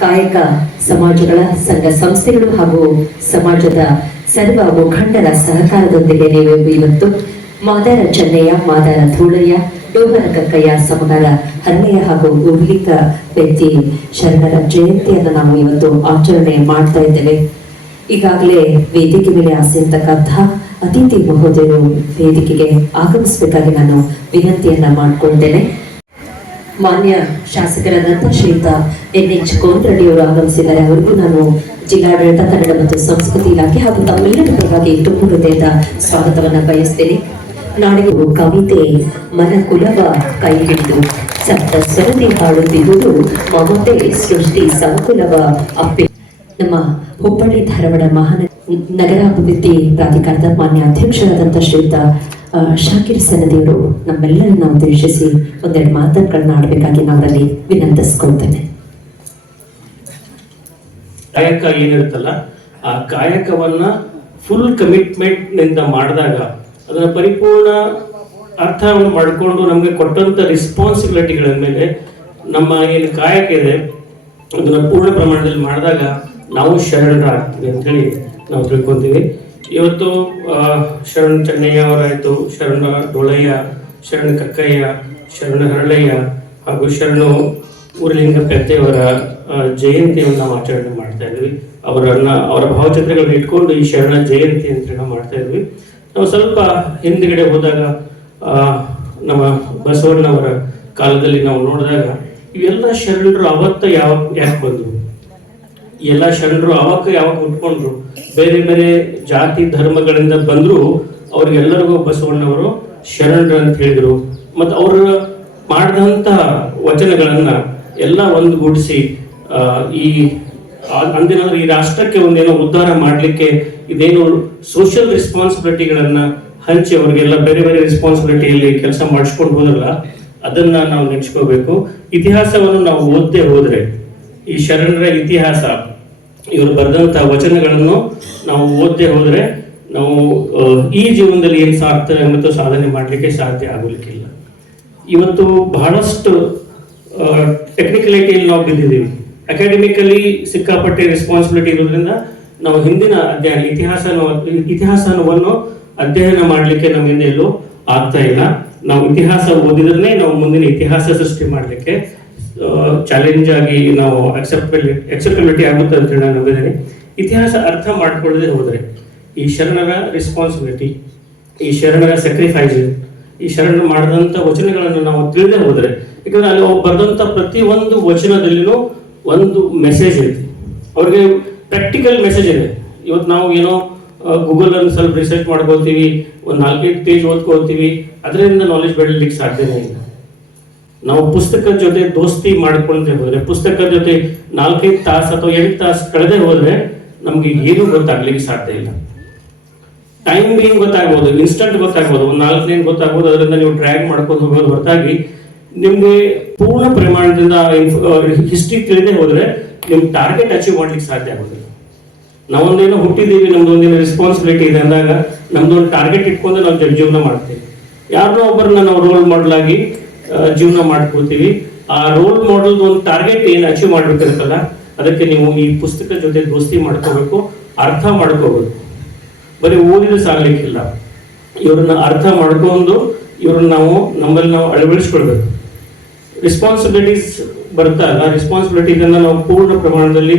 ಕಾಯಕ ಸಮಾಜಗಳ ಸಂಘ ಸಂಸ್ಥೆಗಳು ಹಾಗೂ ಸಮಾಜದ ಸರ್ವ ಮುಖಂಡರ ಸಹಕಾರದೊಂದಿಗೆ ನೀವು ಇವತ್ತು ಮಾದಾರ ಚೆನ್ನಯ್ಯ, ಮಾದಾರ ಧೂಳಯ್ಯ, ಡೋಹರ ಕಕ್ಕಯ್ಯ, ಸಮಗಾರ ಹರಳೆಯ ಹಾಗೂ ಉರ್ಲಿಕ ವ್ಯಕ್ತಿ ಶರಣರ ಜಯಂತಿಯನ್ನು ನಾವು ಇವತ್ತು ಆಚರಣೆ ಮಾಡ್ತಾ ಇದ್ದೇವೆ. ಈಗಾಗಲೇ ವೇದಿಕೆ ಮೇಲೆ ಆಸೀರ್ತಕ್ಕಂಥ ಅತಿಥಿ ಮಹೋದಯರು ವೇದಿಕೆಗೆ ಆಗಮಿಸಬೇಕಾಗಿ ನಾನು ವಿನಂತಿಯನ್ನ ಮಾಡಿಕೊಳ್ತೇನೆ. ಮಾನ್ಯ ಶಾಸಕರಾದಂಥ ಶ್ರೀಯುತ NH ಕೋನರಡ್ಡಿಯವರು ಆಗಮಿಸಿದ್ದಾರೆ. ಅವರಿಗೂ ನಾನು ಜಿಲ್ಲಾಡಳಿತ, ಕನ್ನಡ ಮತ್ತು ಸಂಸ್ಕೃತಿ ಇಲಾಖೆ ಹಾಗೂ ತಮ್ಮೆಲ್ಲರ ಪರವಾಗಿ ತುಂಬ ಹೃದಯದ ಸ್ವಾಗತವನ್ನ ಬಯಸ್ತೇನೆ. ನಾಡಿನ ಕವಿತೆ ಮನಕುಲವ ಕೈ ಹಿಡಿದು ಸಪ್ತ ಸ್ವರದಿ ಹಾಡುತ್ತಿರುವುದು ಮಮತೆ ಸೃಷ್ಟಿ ಸಂಕುಲವ ಅಪ್ಪೆ. ನಮ್ಮ ಹುಬ್ಬಳ್ಳಿ ಧಾರವಾಡ ನಗರಾಭಿವೃದ್ಧಿ ಪ್ರಾಧಿಕಾರದ ಮಾನ್ಯ ಅಧ್ಯಕ್ಷರಾದಂಥ ಶ್ರೀಯುತ ಶಾಕಿರ್ ಸನದಿಯವರು ನಮ್ಮೆಲ್ಲರನ್ನ ಉದ್ದೇಶಿಸಿ ಒಂದೆರಡು ಮಾತುಗಳನ್ನ ಆಡಬೇಕಾಗಿ ನಾವಲ್ಲಿ ವಿನಂತಿಸ್ಕೊಳ್ತೇನೆ. ಕಾಯಕ ಏನಿರುತ್ತಲ್ಲ, ಆ ಕಾಯಕವನ್ನ ಫುಲ್ ಕಮಿಟ್ಮೆಂಟ್ ನಿಂದ ಮಾಡಿದಾಗ ಅದನ್ನ ಪರಿಪೂರ್ಣ ಅರ್ಥವನ್ನು ಮಾಡಿಕೊಂಡು ನಮಗೆ ಕೊಟ್ಟಂತ ರೆಸ್ಪಾನ್ಸಿಬಿಲಿಟಿಗಳ ಮೇಲೆ ನಮ್ಮ ಏನು ಕಾಯಕ ಇದೆ ಅದನ್ನ ಪೂರ್ಣ ಪ್ರಮಾಣದಲ್ಲಿ ಮಾಡಿದಾಗ ನಾವು ಶರಣರಾಗ್ತೀವಿ ಅಂತ ಹೇಳಿ ನಾವು ತಿಳ್ಕೊಂತೀವಿ. ಇವತ್ತು ಶರಣ ಚೆನ್ನಯ್ಯ ಅವರಾಯಿತು, ಶರಣ ಡೋಳಯ್ಯ, ಶರಣ ಕಕ್ಕಯ್ಯ, ಶರಣ ಹರಳಯ್ಯ ಹಾಗೂ ಶರಣು ಊರಲಿಂಗ ಪೆದ್ದೆಯವರ ಜಯಂತಿಯನ್ನು ನಾವು ಆಚರಣೆ ಮಾಡ್ತಾ ಇದ್ವಿ. ಅವರ ಭಾವಚಿತ್ರಗಳನ್ನ ಇಟ್ಕೊಂಡು ಈ ಶರಣ ಜಯಂತಿ ಅಂತ ನಾವು ಮಾಡ್ತಾ ಇದ್ವಿ. ನಾವು ಸ್ವಲ್ಪ ಹಿಂದ್ಗಡೆ ಹೋದಾಗ ನಮ್ಮ ಬಸವಣ್ಣವರ ಕಾಲದಲ್ಲಿ ನಾವು ನೋಡಿದಾಗ ಇವೆಲ್ಲ ಶರಣರು ಅವತ್ತ ಯಾಕೆ ಬಂದರು, ಎಲ್ಲ ಶರಣರು ಯಾವಾಗ ಹುಟ್ಕೊಂಡ್ರು, ಬೇರೆ ಬೇರೆ ಜಾತಿ ಧರ್ಮಗಳಿಂದ ಬಂದ್ರು, ಅವ್ರಿಗೆಲ್ಲರಿಗೂ ಬಸವಣ್ಣವರು ಶರಣರು ಅಂತ ಹೇಳಿದ್ರು. ಮತ್ತು ಅವರು ಮಾಡಿದಂಥ ವಚನಗಳನ್ನ ಎಲ್ಲ ಒಂದುಗೂಡಿಸಿ ಈ ಅಂದಿನ ಈ ರಾಷ್ಟ್ರಕ್ಕೆ ಒಂದೇನೋ ಉದ್ಧಾರ ಮಾಡಲಿಕ್ಕೆ ಇದೇನು ಸೋಷಿಯಲ್ ರೆಸ್ಪಾನ್ಸಿಬಿಲಿಟಿಗಳನ್ನ ಹಂಚಿ ಅವ್ರಿಗೆಲ್ಲ ಬೇರೆ ಬೇರೆ ರೆಸ್ಪಾನ್ಸಿಬಿಲಿಟಿಯಲ್ಲಿ ಕೆಲಸ ಮಾಡಿಸ್ಕೊಂಡು ಹೋದ್ರಲ್ಲ, ಅದನ್ನ ನಾವು ನೆನೆಸ್ಕೋಬೇಕು. ಇತಿಹಾಸವನ್ನು ನಾವು ಓದದೆ ಹೋದ್ರೆ, ಈ ಶರಣರ ಇತಿಹಾಸ, ಇವರು ಬರೆದಂತ ವಚನಗಳನ್ನು ನಾವು ಓದದೆ ಹೋದ್ರೆ ನಾವು ಈ ಜೀವನದಲ್ಲಿ ಏನು ಸಾರ್ಥಕ ಮತ್ತು ಸಾಧನೆ ಮಾಡಲಿಕ್ಕೆ ಸಾಧ್ಯ ಆಗಲಿಕ್ಕಿಲ್ಲ. ಇವತ್ತು ಬಹಳಷ್ಟು ಟೆಕ್ನಿಕಲಿಟಿಯಲ್ಲಿ ನಾವು ಬಿದ್ದಿದ್ದೀವಿ. ಅಕಾಡೆಮಿಕಲಿ ಸಿಕ್ಕಾಪಟ್ಟೆ ರೆಸ್ಪಾನ್ಸಿಬಿಲಿಟಿ ಇರೋದ್ರಿಂದ ನಾವು ಹಿಂದಿನ ಅಧ್ಯಯನ ಇತಿಹಾಸವನ್ನು ಅಧ್ಯಯನ ಮಾಡಲಿಕ್ಕೆ ನಮ್ಮಿಂದ ಎಲ್ಲೂ ಆಗ್ತಾ ಇಲ್ಲ. ನಾವು ಇತಿಹಾಸ ಓದಿದ್ರೆ ನಾವು ಮುಂದಿನ ಇತಿಹಾಸ ಸೃಷ್ಟಿ ಮಾಡಲಿಕ್ಕೆ ಚಾಲೆಂಜ್ ಆಗಿ ನಾವು ಅಕ್ಸೆಪ್ಟಬಿಲಿಟಿ ಆಗುತ್ತೆ ಅಂತ ಹೇಳಿ ನಾನು ನಂಬಿದ್ದೇನೆ. ಇತಿಹಾಸ ಅರ್ಥ ಮಾಡ್ಕೊಳ್ಳದೆ ಹೋದರೆ ಈ ಶರಣರ ರೆಸ್ಪಾನ್ಸಿಬಿಲಿಟಿ, ಈ ಶರಣರ ಸ್ಯಾಕ್ರಿಫೈಸ್, ಈ ಶರಣರು ಮಾಡಿದಂಥ ವಚನಗಳನ್ನು ನಾವು ತಿಳಿದೇ ಹೋದರೆ, ಯಾಕಂದ್ರೆ ಅಲ್ಲಿ ಬರೆದಂಥ ಪ್ರತಿ ಒಂದು ವಚನದಲ್ಲಿನೂ ಒಂದು ಮೆಸೇಜ್ ಇದೆ, ಅವ್ರಿಗೆ ಪ್ರಾಕ್ಟಿಕಲ್ ಮೆಸೇಜ್ ಇದೆ. ಇವತ್ತು ನಾವು ಏನೋ ಗೂಗಲಲ್ಲಿ ಸ್ವಲ್ಪ ರಿಸರ್ಚ್ ಮಾಡ್ಕೋತೀವಿ, ಒಂದು 4-5 ಪೇಜ್ ಓದ್ಕೋತೀವಿ, ಅದರಿಂದ ನಾಲೆಜ್ ಬೆಳಲಿಕ್ಕೆ ಸಾಧ್ಯನೇ ಇಲ್ಲ. ನಾವು ಪುಸ್ತಕದ ಜೊತೆ ದೋಸ್ತಿ ಮಾಡ್ಕೊಂಡೇ ಹೋದ್ರೆ, ಪುಸ್ತಕದ ಜೊತೆ 4-5 ತಾಸು ಅಥವಾ 8 ತಾಸು ಕಳೆದೇ ಹೋದ್ರೆ ನಮ್ಗೆ ಏನು ಗೊತ್ತಾಗ್ಲಿಕ್ಕೆ ಸಾಧ್ಯ ಇಲ್ಲ. ಟೈಮ್ ಏನ್ ಗೊತ್ತಾಗ್ಬೋದು, ಇನ್ಸ್ಟಂಟ್ ಗೊತ್ತಾಗ್ಬೋದು, ಒಂದು 4 ಲೈನ್ ಗೊತ್ತಾಗ್ಬೋದು, ಅದರಿಂದ ನೀವು ಡ್ರ್ಯಾಗ್ ಮಾಡ್ಕೊಂಡು ಹೋಗೋದು ಹೊರತಾಗಿ ನಿಮ್ಗೆ ಪೂರ್ಣ ಪ್ರಮಾಣದಿಂದ ಹಿಸ್ಟ್ರಿ ತಿಳಿದೇ ಹೋದ್ರೆ ನಿಮ್ ಟಾರ್ಗೆಟ್ ಅಚೀವ್ ಮಾಡ್ಲಿಕ್ಕೆ ಸಾಧ್ಯ ಆಗೋದಿಲ್ಲ. ನಾವೊಂದೇನೋ ಹುಟ್ಟಿದ್ದೀವಿ, ನಮ್ದೊಂದೇನೋ ರೆಸ್ಪಾನ್ಸಿಬಿಲಿಟಿ ಇದೆ ಅಂದಾಗ ನಮ್ದೊಂದು ಟಾರ್ಗೆಟ್ ಇಟ್ಕೊಂಡು ನಾವು ಜೀವನ ಮಾಡ್ತೀವಿ. ಯಾರನ್ನೋ ಒಬ್ಬರನ್ನ ನಾವು ರೋಲ್ ಮಾಡೆಲ್ ಆಗಿ ಜೀವನ ಮಾಡ್ಕೊಳ್ತೀವಿ. ಆ ರೋಲ್ ಮಾಡೆಲ್ ಒಂದು ಟಾರ್ಗೆಟ್ ಏನು ಅಚೀವ್ ಮಾಡ್ಬೇಕಿರುತ್ತಲ್ಲ, ಅದಕ್ಕೆ ನೀವು ಈ ಪುಸ್ತಕ ಜೊತೆ ದೋಸ್ತಿ ಮಾಡ್ಕೋಬೇಕು, ಅರ್ಥ ಮಾಡ್ಕೋಬೇಕು. ಬರೀ ಓದಿದ್ರೆ ಸಾಗ್ಲಿಕ್ಕಿಲ್ಲ, ಇವ್ರನ್ನ ಅರ್ಥ ಮಾಡ್ಕೊಂಡು ಇವ್ರನ್ನ ನಮ್ಮಲ್ಲಿ ನಾವು ಅಳವಡಿಸ್ಕೊಳ್ಬೇಕು. ರೆಸ್ಪಾನ್ಸಿಬಿಲಿಟೀಸ್ ಬರ್ತಾಗ ರೆಸ್ಪಾನ್ಸಿಬಿಲಿಟೀಸನ್ನ ನಾವು ಪೂರ್ಣ ಪ್ರಮಾಣದಲ್ಲಿ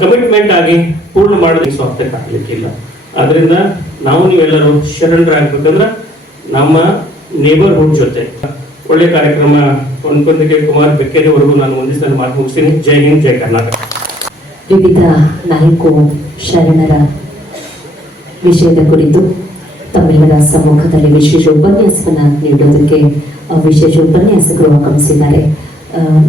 ಕಮಿಟ್ಮೆಂಟ್ ಆಗಿ ಪೂರ್ಣ ಮಾಡೋದಕ್ಕೆ ಸಾರ್ಥಕ ಆಗ್ಲಿಕ್ಕಿಲ್ಲ. ಆದ್ರಿಂದ ನೀವೆಲ್ಲರೂ ಶರಣರಾಗಬೇಕಂದ್ರೆ ನಮ್ಮ ನೇಬರ್ಹುಡ್ ಜೊತೆ ಒಳ್ಳೆ ಕಾರ್ಯಕ್ರಮ ಕೊಂಡ್ಕೊಂದಿಗೆ ಕುಮಾರ್ ಬೆಕ್ಕೇರಿವರೆಗೂ ನಾನು ಒಂದಿಷ್ಟು ನನ್ನ ಮಾತು ಮುಗಿಸ್ತೀನಿ. ಜೈ ಹಿಂದ್, ಜೈ ಕರ್ನಾಟಕ. ವಿವಿಧ ನಾಯಕರು ಶರಣರ ವಿಷಯದ ಕುರಿತು ತಮ್ಮೆಲ್ಲರ ಸಮ್ಮುಖದಲ್ಲಿ ವಿಶೇಷ ಉಪನ್ಯಾಸವನ್ನ ನೀಡೋದಕ್ಕೆ ವಿಶೇಷ ಉಪನ್ಯಾಸಕರು ಆಗಮಿಸಿದ್ದಾರೆ.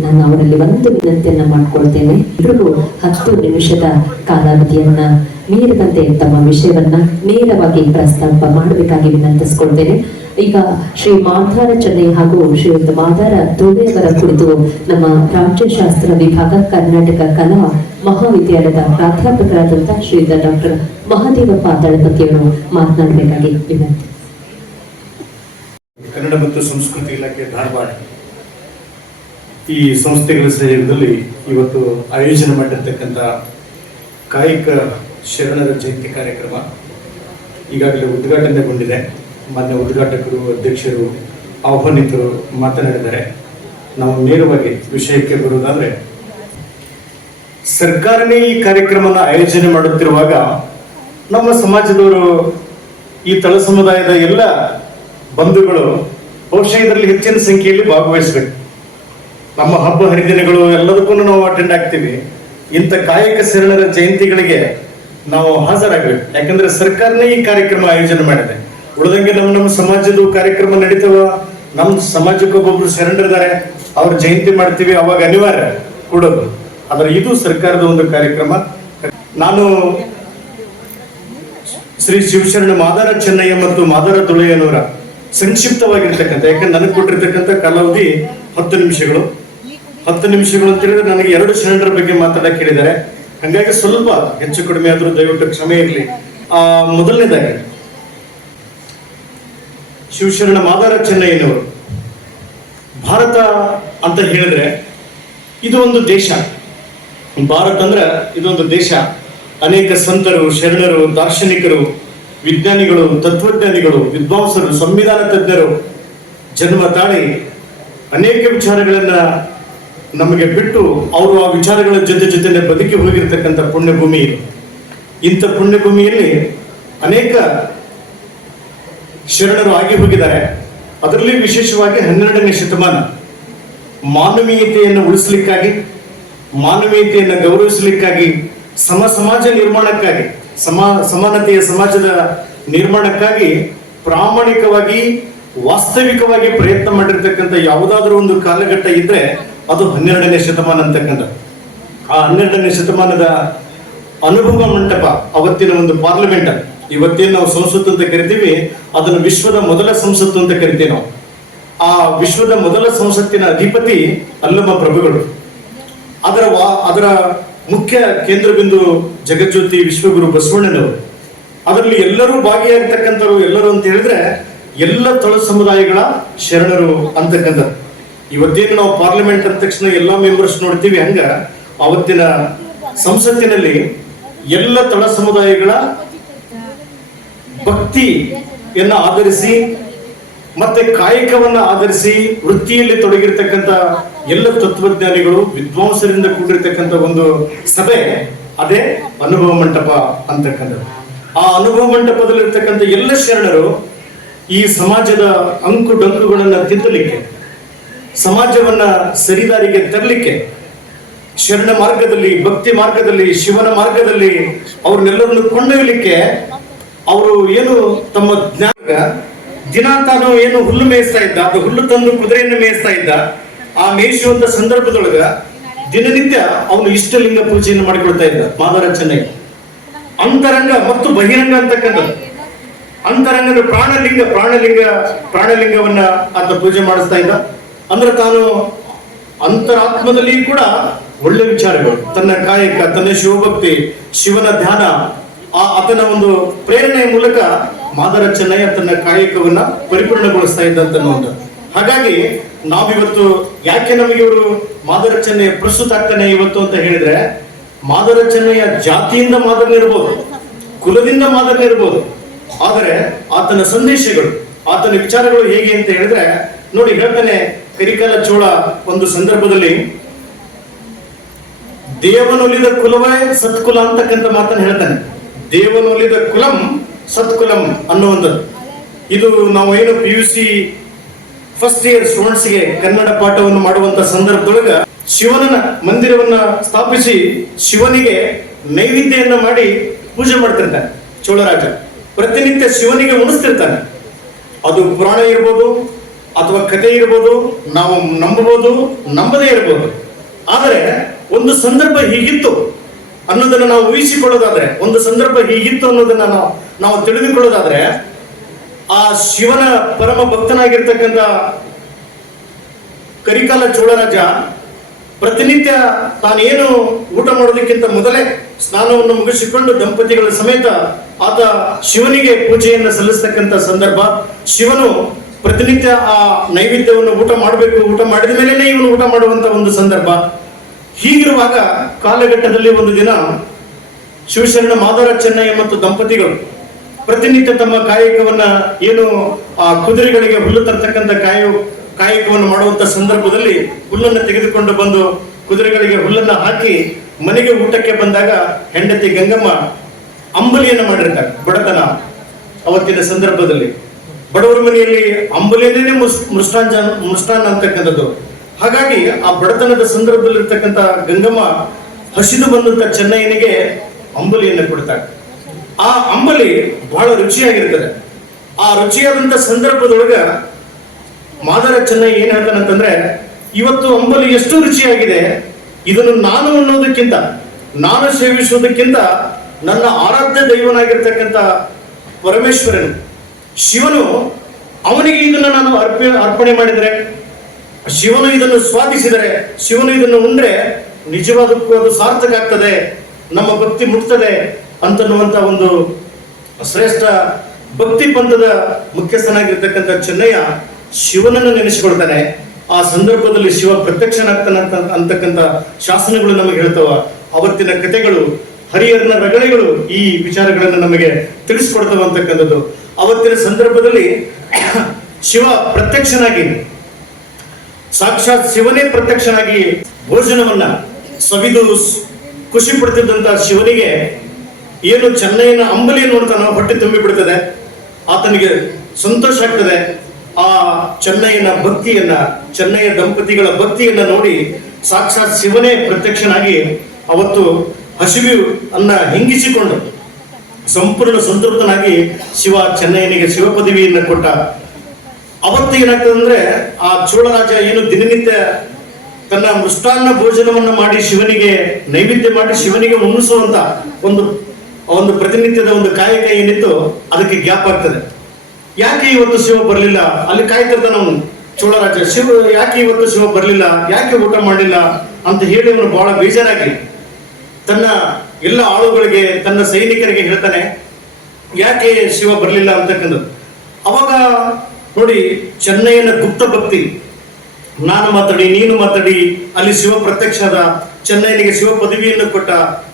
ನಾನು ಅವರಲ್ಲಿ ಒಂದು ವಿನಂತಿಯನ್ನ ಮಾಡ್ಕೊಳ್ತೇನೆ. ಎಲ್ರಿಗೂ 10 ನಿಮಿಷದ ಕಾಲಾವಧಿಯನ್ನ ಮೀರಿದಂತೆ ತಮ್ಮ ವಿಷಯವನ್ನ ನೇರವಾಗಿ ಪ್ರಸ್ತಾಪ ಮಾಡಬೇಕಾಗಿ ವಿನಂತಿಸ್ಕೊಳ್ತೇನೆ. ಈಗ ಶ್ರೀ ಮಾದಾರ ಚೆನ್ನಯ್ಯ ಹಾಗೂ ಶ್ರೀಯುತ ಮಾದಾರ ಧೂಳೆಯವರ ಕುರಿತು ನಮ್ಮ ರಾಜ್ಯಶಾಸ್ತ್ರ ವಿಭಾಗ ಕರ್ನಾಟಕ ಕಲಾ ಮಹಾವಿದ್ಯಾಲಯದ ಪ್ರಾಧ್ಯಾಪಕರಾದಂಥ ಶ್ರೀಯುತ ಡಾಕ್ಟರ್ ಮಹಾದೇವಪ್ಪ ದಳಪತಿಯವರು ಮಾತನಾಡಬೇಕಾಗಿ ವಿನಂತಿ. ಕನ್ನಡ ಮತ್ತು ಸಂಸ್ಕೃತಿ ಇಲಾಖೆ ಧಾರವಾಡ ಈ ಸಂಸ್ಥೆಗಳ ಸಹಯೋಗದಲ್ಲಿ ಇವತ್ತು ಆಯೋಜನೆ ಮಾಡಿರ್ತಕ್ಕಂಥ ಕಾಯಕ ಶರಣರ ಜಯಂತಿ ಕಾರ್ಯಕ್ರಮ ಈಗಾಗಲೇ ಉದ್ಘಾಟನೆಗೊಂಡಿದೆ. ಮಾನ್ಯ ಉದ್ಘಾಟಕರು, ಅಧ್ಯಕ್ಷರು, ಆಹ್ವಾನಿತರು ಮಾತನಾಡಿದ್ದಾರೆ. ನಾವು ನೇರವಾಗಿ ವಿಷಯಕ್ಕೆ ಬರುವುದಾದ್ರೆ, ಸರ್ಕಾರನೇ ಈ ಕಾರ್ಯಕ್ರಮನ ಆಯೋಜನೆ ಮಾಡುತ್ತಿರುವಾಗ ನಮ್ಮ ಸಮಾಜದವರು, ಈ ತಳ ಸಮುದಾಯದ ಎಲ್ಲ ಬಂಧುಗಳು ಬಹುಶಃ ಇದರಲ್ಲಿ ಹೆಚ್ಚಿನ ಸಂಖ್ಯೆಯಲ್ಲಿ ಭಾಗವಹಿಸಬೇಕು. ನಮ್ಮ ಹಬ್ಬ ಹರಿದಿನಗಳು ಎಲ್ಲದಕ್ಕೂ ನಾವು ಅಟೆಂಡ್ ಆಗ್ತೀವಿ. ಇಂಥ ಕಾಯಕ ಶರಣರ ಜಯಂತಿಗಳಿಗೆ ನಾವು ಹಾಜರಾಗಬೇಕು. ಯಾಕಂದ್ರೆ ಸರ್ಕಾರನೇ ಈ ಕಾರ್ಯಕ್ರಮ ಆಯೋಜನೆ ಮಾಡಿದೆ. ಉಳಿದಂಗೆ ನಮ್ಮ ಸಮಾಜದ ಕಾರ್ಯಕ್ರಮ ನಡೀತವ, ನಮ್ಮ ಸಮಾಜಕ್ಕೆ ಒಬ್ಬೊಬ್ರು ಶರಣರಿದ್ದಾರೆ, ಅವ್ರ ಜಯಂತಿ ಮಾಡ್ತೀವಿ, ಅವಾಗ ಅನಿವಾರ್ಯ ಕೊಡೋದು. ಆದ್ರೆ ಇದು ಸರ್ಕಾರದ ಒಂದು ಕಾರ್ಯಕ್ರಮ. ನಾನು ಶ್ರೀ ಶಿವಶರಣ ಮಾದಾರ ಚೆನ್ನಯ್ಯ ಮತ್ತು ಮಾದಾರ ತುಳಯ್ಯನವರ ಸಂಕ್ಷಿಪ್ತವಾಗಿರ್ತಕ್ಕಂಥ, ಯಾಕಂದ್ರೆ ನನಗೆ ಕೊಟ್ಟಿರ್ತಕ್ಕಂಥ ಕಾಲಾವಧಿ 10 ನಿಮಿಷಗಳು. 10 ನಿಮಿಷಗಳು ಅಂತ ಹೇಳಿದ್ರೆ ನನಗೆ 2 ಶರಣರ ಬಗ್ಗೆ ಮಾತಾಡಕ್ಕೆ ಹೇಳಿದ್ದಾರೆ. ಹಂಗಾಗಿ ಸ್ವಲ್ಪ ಹೆಚ್ಚು ಕಡಿಮೆ ಆದ್ರೂ ದಯವಿಟ್ಟು ಕ್ಷಮೆ ಇರಲಿ. ಮೊದಲನೇದಾಗಿ ಶಿವಶರಣ ಮಾದಾರ ಚೆನ್ನಯ್ಯನವರು, ಭಾರತ ಅಂತ ಹೇಳಿದ್ರೆ ಇದು ಒಂದು ದೇಶ. ಭಾರತ ಅಂದ್ರೆ ಇದೊಂದು ದೇಶ. ಅನೇಕ ಸಂತರು, ಶರಣರು, ದಾರ್ಶನಿಕರು, ವಿಜ್ಞಾನಿಗಳು, ತತ್ವಜ್ಞಾನಿಗಳು, ವಿದ್ವಾಂಸರು, ಸಂವಿಧಾನ ತಜ್ಞರು ಜನ್ಮ ತಾಳಿ ಅನೇಕ ವಿಚಾರಗಳನ್ನ ನಮಗೆ ಬಿಟ್ಟು ಅವರು ಆ ವಿಚಾರಗಳ ಜೊತೆ ಬದುಕಿ ಹೋಗಿರ್ತಕ್ಕಂಥ ಪುಣ್ಯಭೂಮಿ ಇದು. ಇಂಥ ಪುಣ್ಯಭೂಮಿಯಲ್ಲಿ ಅನೇಕ ಶರಣರು ಆಗಿ ಹೋಗಿದ್ದಾರೆ. ಅದರಲ್ಲಿ ವಿಶೇಷವಾಗಿ 12ನೇ ಶತಮಾನ ಮಾನವೀಯತೆಯನ್ನು ಉಳಿಸಲಿಕ್ಕಾಗಿ, ಮಾನವೀಯತೆಯನ್ನು ಗೌರವಿಸಲಿಕ್ಕಾಗಿ, ಸಮಾಜ ನಿರ್ಮಾಣಕ್ಕಾಗಿ, ಸಮಾನತೆಯ ಸಮಾಜದ ನಿರ್ಮಾಣಕ್ಕಾಗಿ ಪ್ರಾಮಾಣಿಕವಾಗಿ, ವಾಸ್ತವಿಕವಾಗಿ ಪ್ರಯತ್ನ ಮಾಡಿರ್ತಕ್ಕಂಥ ಯಾವುದಾದ್ರೂ ಒಂದು ಕಾಲಘಟ್ಟ ಇದ್ರೆ ಅದು 12ನೇ ಶತಮಾನ ಅಂತಕ್ಕಂಥ. ಆ 12ನೇ ಶತಮಾನದ ಅನುಭವ ಮಂಟಪ, ಅವತ್ತಿನ ಒಂದು ಪಾರ್ಲಿಮೆಂಟ್, ಇವತ್ತೇನು ನಾವು ಸಂಸತ್ತು ಅಂತ ಕರಿತೀವಿ, ಅದನ್ನು ವಿಶ್ವದ ಮೊದಲ ಸಂಸತ್ತು ಅಂತ ಕರಿತೀವಿ ನಾವು. ಆ ವಿಶ್ವದ ಮೊದಲ ಸಂಸತ್ತಿನ ಅಧಿಪತಿ ಅಲ್ಲಮ ಪ್ರಭುಗಳು. ಅದರ ಮುಖ್ಯ ಕೇಂದ್ರ ಬಿಂದು ಜಗಜ್ಯೋತಿ ವಿಶ್ವಗುರು ಬಸವಣ್ಣನವರು. ಅದರಲ್ಲಿ ಎಲ್ಲರೂ ಭಾಗಿಯಾಗ್ತಕ್ಕಂಥವ್ರು ಎಲ್ಲರೂ ಅಂತ ಹೇಳಿದ್ರೆ ಎಲ್ಲ ತಳ ಸಮುದಾಯಗಳ ಶರಣರು ಅಂತಕ್ಕಂಥದ್ದು. ಇವತ್ತೇನು ನಾವು ಪಾರ್ಲಿಮೆಂಟ್ ಅಂದ ತಕ್ಷಣ ಎಲ್ಲಾ ಮೆಂಬರ್ಸ್ ನೋಡ್ತೀವಿ, ಹಂಗ ಅವತ್ತಿನ ಸಂಸತ್ತಿನಲ್ಲಿ ಎಲ್ಲ ತಳ ಸಮುದಾಯಗಳ ಭಕ್ತಿಯನ್ನ ಆಧರಿಸಿ ಮತ್ತೆ ಕಾಯಕವನ್ನ ಆಧರಿಸಿ ವೃತ್ತಿಯಲ್ಲಿ ತೊಡಗಿರ್ತಕ್ಕಂಥ ಎಲ್ಲ ತತ್ವಜ್ಞಾನಿಗಳು, ವಿದ್ವಾಂಸರಿಂದ ಕೂಡಿರ್ತಕ್ಕಂಥ ಒಂದು ಸಭೆ, ಅದೇ ಅನುಭವ ಮಂಟಪ ಅಂತಕ್ಕಂಥದ್ದು. ಆ ಅನುಭವ ಮಂಟಪದಲ್ಲಿರ್ತಕ್ಕಂಥ ಎಲ್ಲ ಶರಣರು ಈ ಸಮಾಜದ ಅಂಕು ಡೊಂಕುಗಳನ್ನ ತಿದ್ದಲಿಕ್ಕೆ, ಸಮಾಜವನ್ನ ಸರಿದಾರಿಗೆ ತರಲಿಕ್ಕೆ, ಶರಣ ಮಾರ್ಗದಲ್ಲಿ, ಭಕ್ತಿ ಮಾರ್ಗದಲ್ಲಿ, ಶಿವನ ಮಾರ್ಗದಲ್ಲಿ ಅವ್ರನ್ನೆಲ್ಲರನ್ನು ಕೊಂಡೊಯ್ಯಲಿಕ್ಕೆ ಅವರು ಏನು ತಮ್ಮ ಜ್ಞಾನ, ದಿನ ತಾನು ಏನು ಹುಲ್ಲು ಮೇಯಿಸ್ತಾ ಇದ್ದ, ಅದು ಹುಲ್ಲು ತಂದು ಕುದುರೆಯನ್ನು ಮೇಯಿಸ್ತಾ ಇದ್ದ. ಆ ಮೇಯಿಸುವಂತ ಸಂದರ್ಭದೊಳಗ ದಿನನಿತ್ಯ ಅವನು ಇಷ್ಟಲಿಂಗ ಪೂಜೆಯನ್ನು ಮಾಡಿಕೊಳ್ತಾ ಇದ್ದ ಮಾದಾರ ಚೆನ್ನಯ್ಯ. ಅಂತರಂಗ ಮತ್ತು ಬಹಿರಂಗ ಅಂತಕ್ಕಂಥದ್ದು. ಅಂತರಂಗದ ಪ್ರಾಣಲಿಂಗವನ್ನ ಆತ ಪೂಜೆ ಮಾಡಿಸ್ತಾ ಇದ್ದ. ಅಂದ್ರೆ ತಾನು ಅಂತರಾತ್ಮದಲ್ಲಿ ಕೂಡ ಒಳ್ಳೆ ವಿಚಾರಗಳು, ತನ್ನ ಕಾಯಕ, ತನ್ನ ಶಿವಭಕ್ತಿ, ಶಿವನ ಧ್ಯಾನ, ಆತನ ಒಂದು ಪ್ರೇರಣೆಯ ಮೂಲಕ ಮಾದಾರ ಚೆನ್ನಯ್ಯ ತನ್ನ ಕಾಯಕವನ್ನ ಪರಿಪೂರ್ಣಗೊಳಿಸ್ತಾ ಇದ್ದಂತ ಒಂದು. ಹಾಗಾಗಿ ನಾವಿವತ್ತು ಯಾಕೆ ನಮಗೆ ಇವರು ಮಾದಾರ ಚೆನ್ನಯ್ಯ ಪ್ರಸ್ತುತ ಆಗ್ತಾನೆ ಇವತ್ತು ಅಂತ ಹೇಳಿದ್ರೆ, ಮಾದಾರ ಚೆನ್ನಯ್ಯ ಜಾತಿಯಿಂದ ಮಾದರನಿರ್ಬೋದು, ಕುಲದಿಂದ ಮಾದರನಿರ್ಬೋದು, ಆದರೆ ಆತನ ಸಂದೇಶಗಳು, ಆತನ ವಿಚಾರಗಳು ಹೇಗೆ ಅಂತ ಹೇಳಿದ್ರೆ ನೋಡಿ, ಹೇಳ್ತಾನೆ ಕರಿಕಾಲ ಚೋಳ ಒಂದು ಸಂದರ್ಭದಲ್ಲಿ ದೇವನೊಲಿದ ಕುಲವೇ ಸತ್ಕುಲ ಅಂತಕ್ಕಂಥ ಮಾತನ್ನು ಹೇಳ್ತಾನೆ. ದೇವನೊಲಿದ ಕುಲಂ ಸತ್ಕುಲಂ ಅನ್ನುವಂಥದ್ದು. ಇದು ನಾವು ಏನು PUC ಫಸ್ಟ್ ಇಯರ್ ಸ್ಟೂಡೆಂಟ್ಸ್ಗೆ ಕನ್ನಡ ಪಾಠವನ್ನು ಮಾಡುವಂತ ಸಂದರ್ಭದೊಳಗ ಶಿವನ ಮಂದಿರವನ್ನ ಸ್ಥಾಪಿಸಿ ಶಿವನಿಗೆ ನೈವೇದ್ಯವನ್ನು ಮಾಡಿ ಪೂಜೆ ಮಾಡ್ತಿರ್ತಾನೆ ಚೋಳರಾಜ. ಪ್ರತಿನಿತ್ಯ ಶಿವನಿಗೆ ಉಣಿಸ್ತಿರ್ತಾನೆ. ಅದು ಪುರಾಣ ಇರ್ಬೋದು ಅಥವಾ ಕಥೆ ಇರ್ಬೋದು, ನಾವು ನಂಬಬಹುದು, ನಂಬದೇ ಇರ್ಬೋದು. ಆದರೆ ಒಂದು ಸಂದರ್ಭ ಹೀಗಿತ್ತು ಅನ್ನೋದನ್ನ ನಾವು ಊಹಿಸಿಕೊಳ್ಳೋದಾದ್ರೆ, ಒಂದು ಸಂದರ್ಭ ಹೀಗಿತ್ತು ಅನ್ನೋದನ್ನ ನಾವು ತಿಳಿದುಕೊಳ್ಳೋದಾದ್ರೆ, ಆ ಶಿವನ ಪರಮ ಭಕ್ತನಾಗಿರ್ತಕ್ಕಂಥ ಕರಿಕಾಲ ಚೋಳರಾಜ ಪ್ರತಿನಿತ್ಯ ತಾನೇನು ಊಟ ಮಾಡೋದಕ್ಕಿಂತ ಮೊದಲೇ ಸ್ನಾನವನ್ನು ಮುಗಿಸಿಕೊಂಡು ದಂಪತಿಗಳ ಸಮೇತ ಆತ ಶಿವನಿಗೆ ಪೂಜೆಯನ್ನು ಸಲ್ಲಿಸ್ತಕ್ಕಂಥ ಸಂದರ್ಭ. ಶಿವನು ಪ್ರತಿನಿತ್ಯ ಆ ನೈವೇದ್ಯವನ್ನು ಊಟ ಮಾಡಬೇಕು, ಊಟ ಮಾಡಿದ ಮೇಲೆನೆ ಇವನು ಊಟ ಮಾಡುವಂತ ಒಂದು ಸಂದರ್ಭ. ಹೀಗಿರುವಾಗ ಕಾಲಘಟ್ಟದಲ್ಲಿ ಒಂದು ದಿನ ಶಿವಶರಣ ಮಾದಾರ ಚೆನ್ನಯ್ಯ ಮತ್ತು ದಂಪತಿಗಳು ಪ್ರತಿನಿತ್ಯ ತಮ್ಮ ಕಾಯಕವನ್ನ ಏನು ಆ ಕುದುರೆಗಳಿಗೆ ಹುಲ್ಲು ತರ್ತಕ್ಕಂಥ ಕಾಯಕವನ್ನು ಮಾಡುವಂತ ಸಂದರ್ಭದಲ್ಲಿ ಹುಲ್ಲನ್ನು ತೆಗೆದುಕೊಂಡು ಬಂದು ಕುದುರೆಗಳಿಗೆ ಹುಲ್ಲನ್ನ ಹಾಕಿ ಮನೆಗೆ ಊಟಕ್ಕೆ ಬಂದಾಗ ಹೆಂಡತಿ ಗಂಗಮ್ಮ ಅಂಬಲಿಯನ್ನು ಮಾಡಿರ್ತಾರೆ. ಬಡತನ ಅವತ್ತಿನ ಸಂದರ್ಭದಲ್ಲಿ ಬಡವರ ಮನೆಯಲ್ಲಿ ಅಂಬಲಿಯನ್ನೇ ಮೃಷ್ಟಾನ್ನ ಅಂತಕ್ಕಂಥದ್ದು. ಹಾಗಾಗಿ ಆ ಬಡತನದ ಸಂದರ್ಭದಲ್ಲಿ ಇರ್ತಕ್ಕಂಥ ಗಂಗಮ್ಮ ಹಸಿದು ಬಂದಂತ ಚೆನ್ನಯ್ಯನಿಗೆ ಅಂಬಲಿಯನ್ನು ಕೊಡ್ತಾರೆ. ಆ ಅಂಬಲಿ ಬಹಳ ರುಚಿಯಾಗಿರ್ತದೆ. ಆ ರುಚಿಯಾದಂತ ಸಂದರ್ಭದೊಳಗ ಮಾದಾರ ಚೆನ್ನಯ್ಯ ಏನ್ ಹೇಳ್ತಾನಂತಂದ್ರೆ, ಇವತ್ತು ಅಂಬಲಿ ಎಷ್ಟು ರುಚಿಯಾಗಿದೆ, ಇದನ್ನು ನಾನು ಅನ್ನೋದಕ್ಕಿಂತ, ನಾನು ಸೇವಿಸುವುದಕ್ಕಿಂತ ನನ್ನ ಆರಾಧ್ಯ ದೈವನಾಗಿರ್ತಕ್ಕಂಥ ಪರಮೇಶ್ವರನು ಶಿವನು, ಅವನಿಗೆ ಇದನ್ನು ನಾನು ಅರ್ಪಣೆ ಮಾಡಿದರೆ, ಶಿವನು ಇದನ್ನು ಸ್ವಾದಿಸಿದರೆ, ಶಿವನು ಇದನ್ನು ಉಂಡ್ರೆ ನಿಜವಾದಕ್ಕೂ ಅದು ಸಾರ್ಥಕ ಆಗ್ತದೆ, ನಮ್ಮ ಭಕ್ತಿ ಮುಟ್ತದೆ ಅಂತನ್ನುವಂತ ಒಂದು ಶ್ರೇಷ್ಠ ಭಕ್ತಿ ಪಂಥದ ಮುಖ್ಯಸ್ಥನಾಗಿರ್ತಕ್ಕಂಥ ಚೆನ್ನಯ್ಯ ಶಿವನನ್ನು ನೆನೆಸಿಕೊಳ್ತಾನೆ. ಆ ಸಂದರ್ಭದಲ್ಲಿ ಶಿವ ಪ್ರತ್ಯಕ್ಷನಾಗ್ತಾನೆ ಅಂತಕ್ಕಂಥ ಶಾಸನಗಳು ನಮಗೆ ಹೇಳ್ತಾವ. ಅವತ್ತಿನ ಕಥೆಗಳು, ಹರಿಹರನ ರಗಳೆಗಳು ಈ ವಿಚಾರಗಳನ್ನು ನಮಗೆ ತಿಳಿಸ್ಕೊಡ್ತಾವ ಅಂತಕ್ಕಂಥದ್ದು. ಅವತ್ತಿನ ಸಂದರ್ಭದಲ್ಲಿ ಶಿವ ಪ್ರತ್ಯಕ್ಷನಾಗಿ, ಸಾಕ್ಷಾತ್ ಶಿವನೇ ಪ್ರತ್ಯಕ್ಷನಾಗಿ ಭೋಜನವನ್ನ ಸವಿದು ಖುಷಿ ಪಡ್ತಿದ್ದಂತ ಶಿವನಿಗೆ ಏನು ಚೆನ್ನಯ್ಯನ ಅಂಬಲಿಯನ್ನು ನೋಡ್ತಾನೋ ಹೊಟ್ಟೆ ತುಂಬಿ ಬಿಡ್ತದೆ, ಆತನಿಗೆ ಸಂತೋಷ ಆಗ್ತದೆ. ಆ ಚೆನ್ನಯ್ಯನ ಭಕ್ತಿಯನ್ನ, ಚೆನ್ನಯ್ಯ ದಂಪತಿಗಳ ಭಕ್ತಿಯನ್ನ ನೋಡಿ ಸಾಕ್ಷಾತ್ ಶಿವನೇ ಪ್ರತ್ಯಕ್ಷನಾಗಿ ಅವತ್ತು ಹಸಿವು ಅನ್ನ ಹಿಂಗಿಸಿಕೊಂಡು ಸಂಪೂರ್ಣ ಸಂತೃಪ್ತನಾಗಿ ಶಿವ ಚೆನ್ನಯ್ಯನಿಗೆ ಶಿವ ಪದವಿಯನ್ನ ಕೊಟ್ಟ. ಅವತ್ತು ಏನಾಗ್ತದೆ ಅಂದ್ರೆ, ಆ ಚೋಳರಾಜ ಏನು ದಿನನಿತ್ಯ ತನ್ನ ಮೃಷ್ಟಾನ್ನ ಭೋಜನವನ್ನು ಮಾಡಿ ಶಿವನಿಗೆ ನೈವೇದ್ಯ ಮಾಡಿ ಶಿವನಿಗೆ ಉಣಿಸುವಂತ ಒಂದು ಪ್ರತಿನಿತ್ಯದ ಒಂದು ಕಾಯಕ ಏನಿತ್ತು ಅದಕ್ಕೆ ಗ್ಯಾಪ್ ಆಗ್ತದೆ. ಯಾಕೆ ಇವತ್ತು ಶಿವ ಬರಲಿಲ್ಲ, ಅಲ್ಲಿ ಕಾಯ್ತಿರ್ತಾನ ಅವನು ಚೋಳರಾಜ, ಯಾಕೆ ಇವತ್ತು ಶಿವ ಬರಲಿಲ್ಲ, ಯಾಕೆ ಊಟ ಮಾಡಲಿಲ್ಲ ಅಂತ ಹೇಳಿ ಅವನು ಬಹಳ ಬೇಜಾರಾಗಿ ತನ್ನ ಎಲ್ಲ ಆಳುಗಳಿಗೆ, ತನ್ನ ಸೈನಿಕರಿಗೆ ಹೇಳ್ತಾನೆ ಯಾಕೆ ಶಿವ ಬರಲಿಲ್ಲ ಅಂತಕ್ಕಂಥದ್ದು. ಅವಾಗ ನೋಡಿ, ಚೆನ್ನಯ್ಯನ ಗುಪ್ತ ಭಕ್ತಿ, ನಾನು ಮಾತಾಡಿ ನೀನು ಮಾತಾಡಿ ಅಲ್ಲಿ ಶಿವ ಪ್ರತ್ಯಕ್ಷ ಆದ, ಚೆನ್ನಯ್ಯನಿಗೆ ಶಿವ ಪದವಿಯನ್ನು ಕೊಟ್ಟ.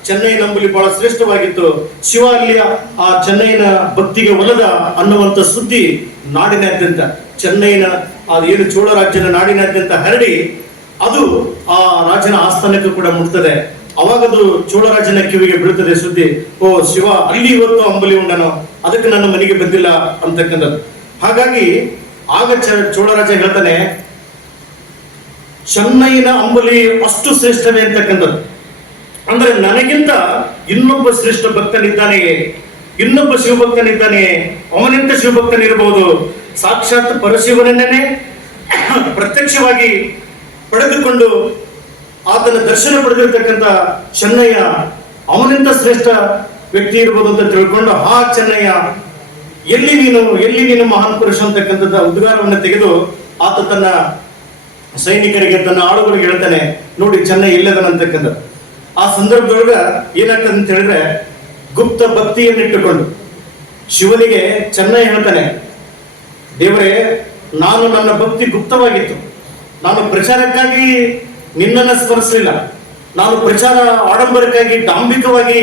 ಚೆನ್ನಯ್ಯನ ಅಂಬಲಿ ಬಹಳ ಶ್ರೇಷ್ಠವಾಗಿತ್ತು, ಶಿವ ಅಲ್ಲಿ ಆ ಚೆನ್ನಯ್ಯನ ಭಕ್ತಿಗೆ ಒಲದ ಅನ್ನುವಂಥ ಸುದ್ದಿ ನಾಡಿನಾದ್ಯಂತ, ಚೆನ್ನಯ್ಯನ ಏನು ಚೋಳ ರಾಜ್ಯನ ನಾಡಿನಾದ್ಯಂತ ಹರಡಿ ಅದು ಆ ರಾಜನ ಆಸ್ಥಾನಕ್ಕೂ ಕೂಡ ಮುಟ್ತದೆ. ಅವಾಗದು ಚೋಳರಾಜನ ಕಿವಿಗೆ ಬೀಳ್ತದೆ ಸುದ್ದಿ, ಓ ಶಿವ ಅಲ್ಲಿ ಇವತ್ತು ಅಂಬಲಿ ಉಂಡನೋ, ಅದಕ್ಕೆ ನನ್ನ ಮನೆಗೆ ಬಂದಿಲ್ಲ ಅಂತಕ್ಕಂಥದ್ದು. ಹಾಗಾಗಿ ಆಗ ಚೋಳರಾಜ ಹೇಳ್ತಾನೆ, ಚೆನ್ನಯ್ಯನ ಅಂಬಲಿ ಅಷ್ಟು ಶ್ರೇಷ್ಠವೇ ಅಂತಕ್ಕಂಥದ್ದು. ಅಂದ್ರೆ ನನಗಿಂತ ಇನ್ನೊಬ್ಬ ಶ್ರೇಷ್ಠ ಭಕ್ತನಿದ್ದಾನೆಯೇ, ಇನ್ನೊಬ್ಬ ಶಿವಭಕ್ತನಿದ್ದಾನೆಯೇ, ಅವನಿಂದ ಶಿವಭಕ್ತನಿರಬಹುದು. ಸಾಕ್ಷಾತ್ ಪರಶಿವನನ್ನೇ ಪ್ರತ್ಯಕ್ಷವಾಗಿ ಪಡೆದುಕೊಂಡು ಆತನ ದರ್ಶನ ಪಡೆದಿರ್ತಕ್ಕಂಥ ಚೆನ್ನಯ್ಯ ಅವನಿಂದ ಶ್ರೇಷ್ಠ ವ್ಯಕ್ತಿ ಇರ್ಬೋದು ಅಂತ ತಿಳ್ಕೊಂಡು, ಹಾ ಚೆನ್ನಯ್ಯ ಎಲ್ಲಿ ನೀನು ಮಹಾನ್ ಪುರುಷ ಅಂತಕ್ಕಂಥದ್ದ ಉದ್ಗಾರವನ್ನು ತೆಗೆದು ಆತ ತನ್ನ ಸೈನಿಕರಿಗೆ, ತನ್ನ ಆಳುಗಳಿಗೆ ಹೇಳ್ತಾನೆ, ನೋಡಿ ಚೆನ್ನಯ್ಯ ಎಲ್ಲದನಂತಕ್ಕಂಥ. ಆ ಸಂದರ್ಭದೊಳಗ ಏನಾಗ್ತದೆ ಅಂತ ಹೇಳಿದ್ರೆ, ಗುಪ್ತ ಭಕ್ತಿಯನ್ನಿಟ್ಟುಕೊಂಡು ಶಿವನಿಗೆ ಚೆನ್ನಯ್ಯ ಹೇಳ್ತಾನೆ, ದೇವರೇ ನಾನು ನನ್ನ ಭಕ್ತಿ ಗುಪ್ತವಾಗಿತ್ತು, ನಾನು ಪ್ರಚಾರಕ್ಕಾಗಿ ನಿನ್ನನ್ನು ಸ್ಮರಿಸಲಿಲ್ಲ, ನಾನು ಪ್ರಚಾರ ಆಡಂಬರಕ್ಕಾಗಿ ಡಾಂಬಿಕವಾಗಿ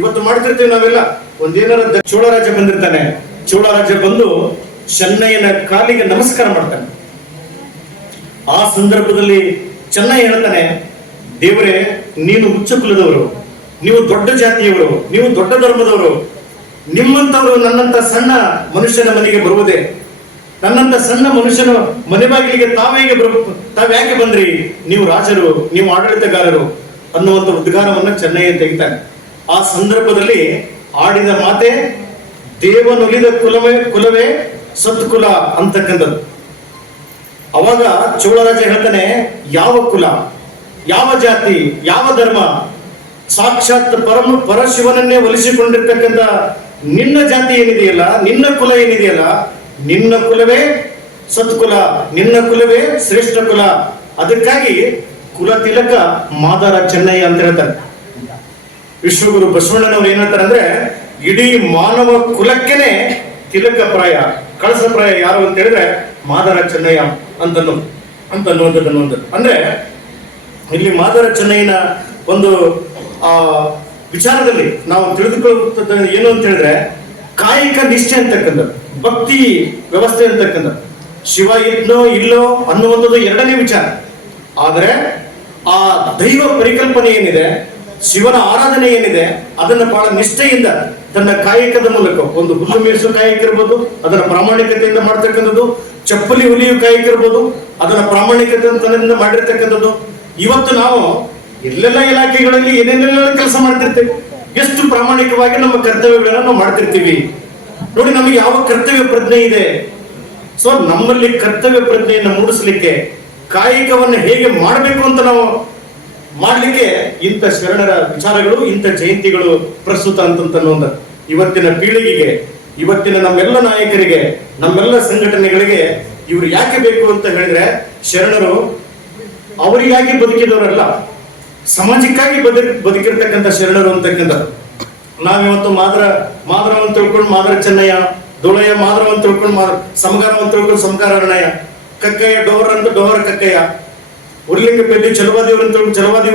ಇವತ್ತು ಮಾಡ್ತಿರ್ತೀವಿ ನಾವೆಲ್ಲ. ಒಂದೇನಾರ ಚೋಳರಾಜ ಬಂದಿರ್ತಾನೆ, ಚೋಳರಾಜ ಬಂದು ಚೆನ್ನಯ್ಯನ ಕಾಲಿಗೆ ನಮಸ್ಕಾರ ಮಾಡ್ತಾನೆ. ಆ ಸಂದರ್ಭದಲ್ಲಿ ಚೆನ್ನಯ್ಯ ಹೇಳ್ತಾನೆ, ದೇವರೇ ನೀನು ಉಚ್ಚ ಕುಲದವರು, ನೀವು ದೊಡ್ಡ ಜಾತಿಯವರು, ನೀವು ದೊಡ್ಡ ಧರ್ಮದವರು, ನಿಮ್ಮಂತವರು ನನ್ನಂತ ಸಣ್ಣ ಮನುಷ್ಯನ ಮನೆಗೆ ಬರುವುದೇ, ನನ್ನಂತ ಸಣ್ಣ ಮನುಷ್ಯನ ಮನೆ ಬಾಗಿಲಿಗೆ ತಾವ್ಯಾಕೆ ಬಂದ್ರಿ, ನೀವು ರಾಜರು, ನೀವು ಆಡಳಿತಗಾರರು ಅನ್ನುವಂಥ ಉದ್ಗಾರವನ್ನ ಚೆನ್ನಯ್ಯ ತೆಗಿತಾನೆ. ಆ ಸಂದರ್ಭದಲ್ಲಿ ಆಡಿದ ಮಾತೆ ದೇವನುಲಿದ ಕುಲವೇ ಸತ್ಕುಲ ಅಂತಕ್ಕಂಥದ್ದು. ಅವಾಗ ಚೋಳರಾಜ ಹೇಳ್ತಾನೆ, ಯಾವ ಕುಲ, ಯಾವ ಜಾತಿ, ಯಾವ ಧರ್ಮ, ಸಾಕ್ಷಾತ್ ಪರಶಿವನನ್ನೇ ಒಲಿಸಿಕೊಂಡಿರ್ತಕ್ಕಂಥ ನಿನ್ನ ಜಾತಿ ಏನಿದೆಯಲ್ಲ, ನಿನ್ನ ಕುಲ ಏನಿದೆಯಲ್ಲ, ನಿನ್ನ ಕುಲವೇ ಸತ್ಕುಲ, ನಿನ್ನ ಕುಲವೇ ಶ್ರೇಷ್ಠ ಕುಲ. ಅದಕ್ಕಾಗಿ ಕುಲ ತಿಲಕ ಮಾದಾರ ಚೆನ್ನಯ್ಯ ಅಂತ ಹೇಳ್ತಾರೆ. ವಿಶ್ವಗುರು ಬಸವಣ್ಣನವ್ರು ಏನ್ ಹೇಳ್ತಾರೆ ಅಂದ್ರೆ, ಇಡೀ ಮಾನವ ಕುಲಕ್ಕೆನೆ ತಿಲಕ ಪ್ರಾಯ, ಕಳಸಪ್ರಾಯ ಯಾರು ಅಂತ ಹೇಳಿದ್ರೆ ಮಾದಾರ ಚೆನ್ನಯ್ಯ ಅಂತನ್ನುವಂಥದ್ದು ಅಂದ್ರೆ ಇಲ್ಲಿ ಮಾದಾರ ಚೆನ್ನಯ್ಯನ ಒಂದು ವಿಚಾರದಲ್ಲಿ ನಾವು ತಿಳಿದುಕೊಳ್ಳುತ್ತದೆ ಏನು ಅಂತ ಹೇಳಿದ್ರೆ ಕಾಯಿಕ ನಿಷ್ಠೆ ಅಂತಕ್ಕಂಥದ್ದು, ಭಕ್ತಿ ವ್ಯವಸ್ಥೆ ಅಂತಕ್ಕಂಥದ್ದು. ಶಿವ ಇದ್ನೋ ಇಲ್ಲೋ ಅನ್ನುವಂಥದ್ದು ಎರಡನೇ ವಿಚಾರ. ಆದರೆ ಆ ದೈವ ಪರಿಕಲ್ಪನೆ ಏನಿದೆ, ಶಿವನ ಆರಾಧನೆ ಏನಿದೆ, ಅದನ್ನ ಬಹಳ ನಿಷ್ಠೆಯಿಂದ ತನ್ನ ಕಾಯಕದ ಮೂಲಕ, ಒಂದು ಹುಲ್ಲು ಮೇಯಿಸೋ ಕಾಯಕ ಇರ್ಬೋದು, ಅದನ್ನ ಪ್ರಾಮಾಣಿಕತೆಯಿಂದ ಮಾಡ್ತಕ್ಕಂಥದ್ದು, ಚಪ್ಪಲಿ ಹುಲಿಯು ಕಾಯಕ ಇರ್ಬೋದು, ಅದನ್ನ ಪ್ರಾಮಾಣಿಕತೆಯಿಂದ ಮಾಡಿರ್ತಕ್ಕಂಥದ್ದು. ಇವತ್ತು ನಾವು ಎಲ್ಲೆಲ್ಲ ಇಲಾಖೆಗಳಲ್ಲಿ ಏನೇನೆಲ್ಲ ಕೆಲಸ ಮಾಡ್ತಿರ್ತೇವೆ, ಎಷ್ಟು ಪ್ರಾಮಾಣಿಕವಾಗಿ ನಮ್ಮ ಕರ್ತವ್ಯಗಳನ್ನ ನಾವು ಮಾಡ್ತಿರ್ತೀವಿ. ನೋಡಿ, ನಮಗೆ ಯಾವ ಕರ್ತವ್ಯ ಪ್ರಜ್ಞೆ ಇದೆ. ಸೊ ನಮ್ಮಲ್ಲಿ ಕರ್ತವ್ಯ ಪ್ರಜ್ಞೆಯನ್ನು ಮೂಡಿಸ್ಲಿಕ್ಕೆ, ಕಾಯಕವನ್ನು ಹೇಗೆ ಮಾಡಬೇಕು ಅಂತ ನಾವು ಮಾಡ್ಲಿಕ್ಕೆ ಇಂಥ ಶರಣರ ವಿಚಾರಗಳು, ಇಂಥ ಜಯಂತಿಗಳು ಪ್ರಸ್ತುತ ಅಂತಂತ ಇವತ್ತಿನ ಪೀಳಿಗೆಗೆ, ಇವತ್ತಿನ ನಮ್ಮೆಲ್ಲ ನಾಯಕರಿಗೆ, ನಮ್ಮೆಲ್ಲ ಸಂಘಟನೆಗಳಿಗೆ ಇವರು ಯಾಕೆ ಬೇಕು ಅಂತ ಹೇಳಿದ್ರೆ, ಶರಣರು ಅವರಿಗಾಗಿ ಬದುಕಿದವರಲ್ಲ, ಸಮಾಜಕ್ಕಾಗಿ ಬದುಕಿರ್ತಕ್ಕಂಥ ಶರಣರು ಅಂತಕ್ಕಂಥ. ನಾವಿವತ್ತು ಮಾದರವನ್ನು ತಿಳ್ಕೊಂಡು ಮಾದರ ಚೆನ್ನಯ್ಯ, ದೊಳೆಯ ಮಾದರವನ್ನು ತಿಳ್ಕೊಂಡು ಸಮಗಾರವನ್ನು ತಿಳ್ಕೊಂಡು ಸಮಗಾರಣ್ಣಯ್ಯ, ಕಕ್ಕಯ್ಯ ಡೋಹರ ಅಂತ ಡೋಹರ ಕಕ್ಕಯ್ಯ, ಉರ್ಲಿಂಗ ಪೆದ್ದಿ ಚಲವಾದಿಯವರನ್ನು ತಿಳ್ಕೊಂಡು ಚಲವಾದಿ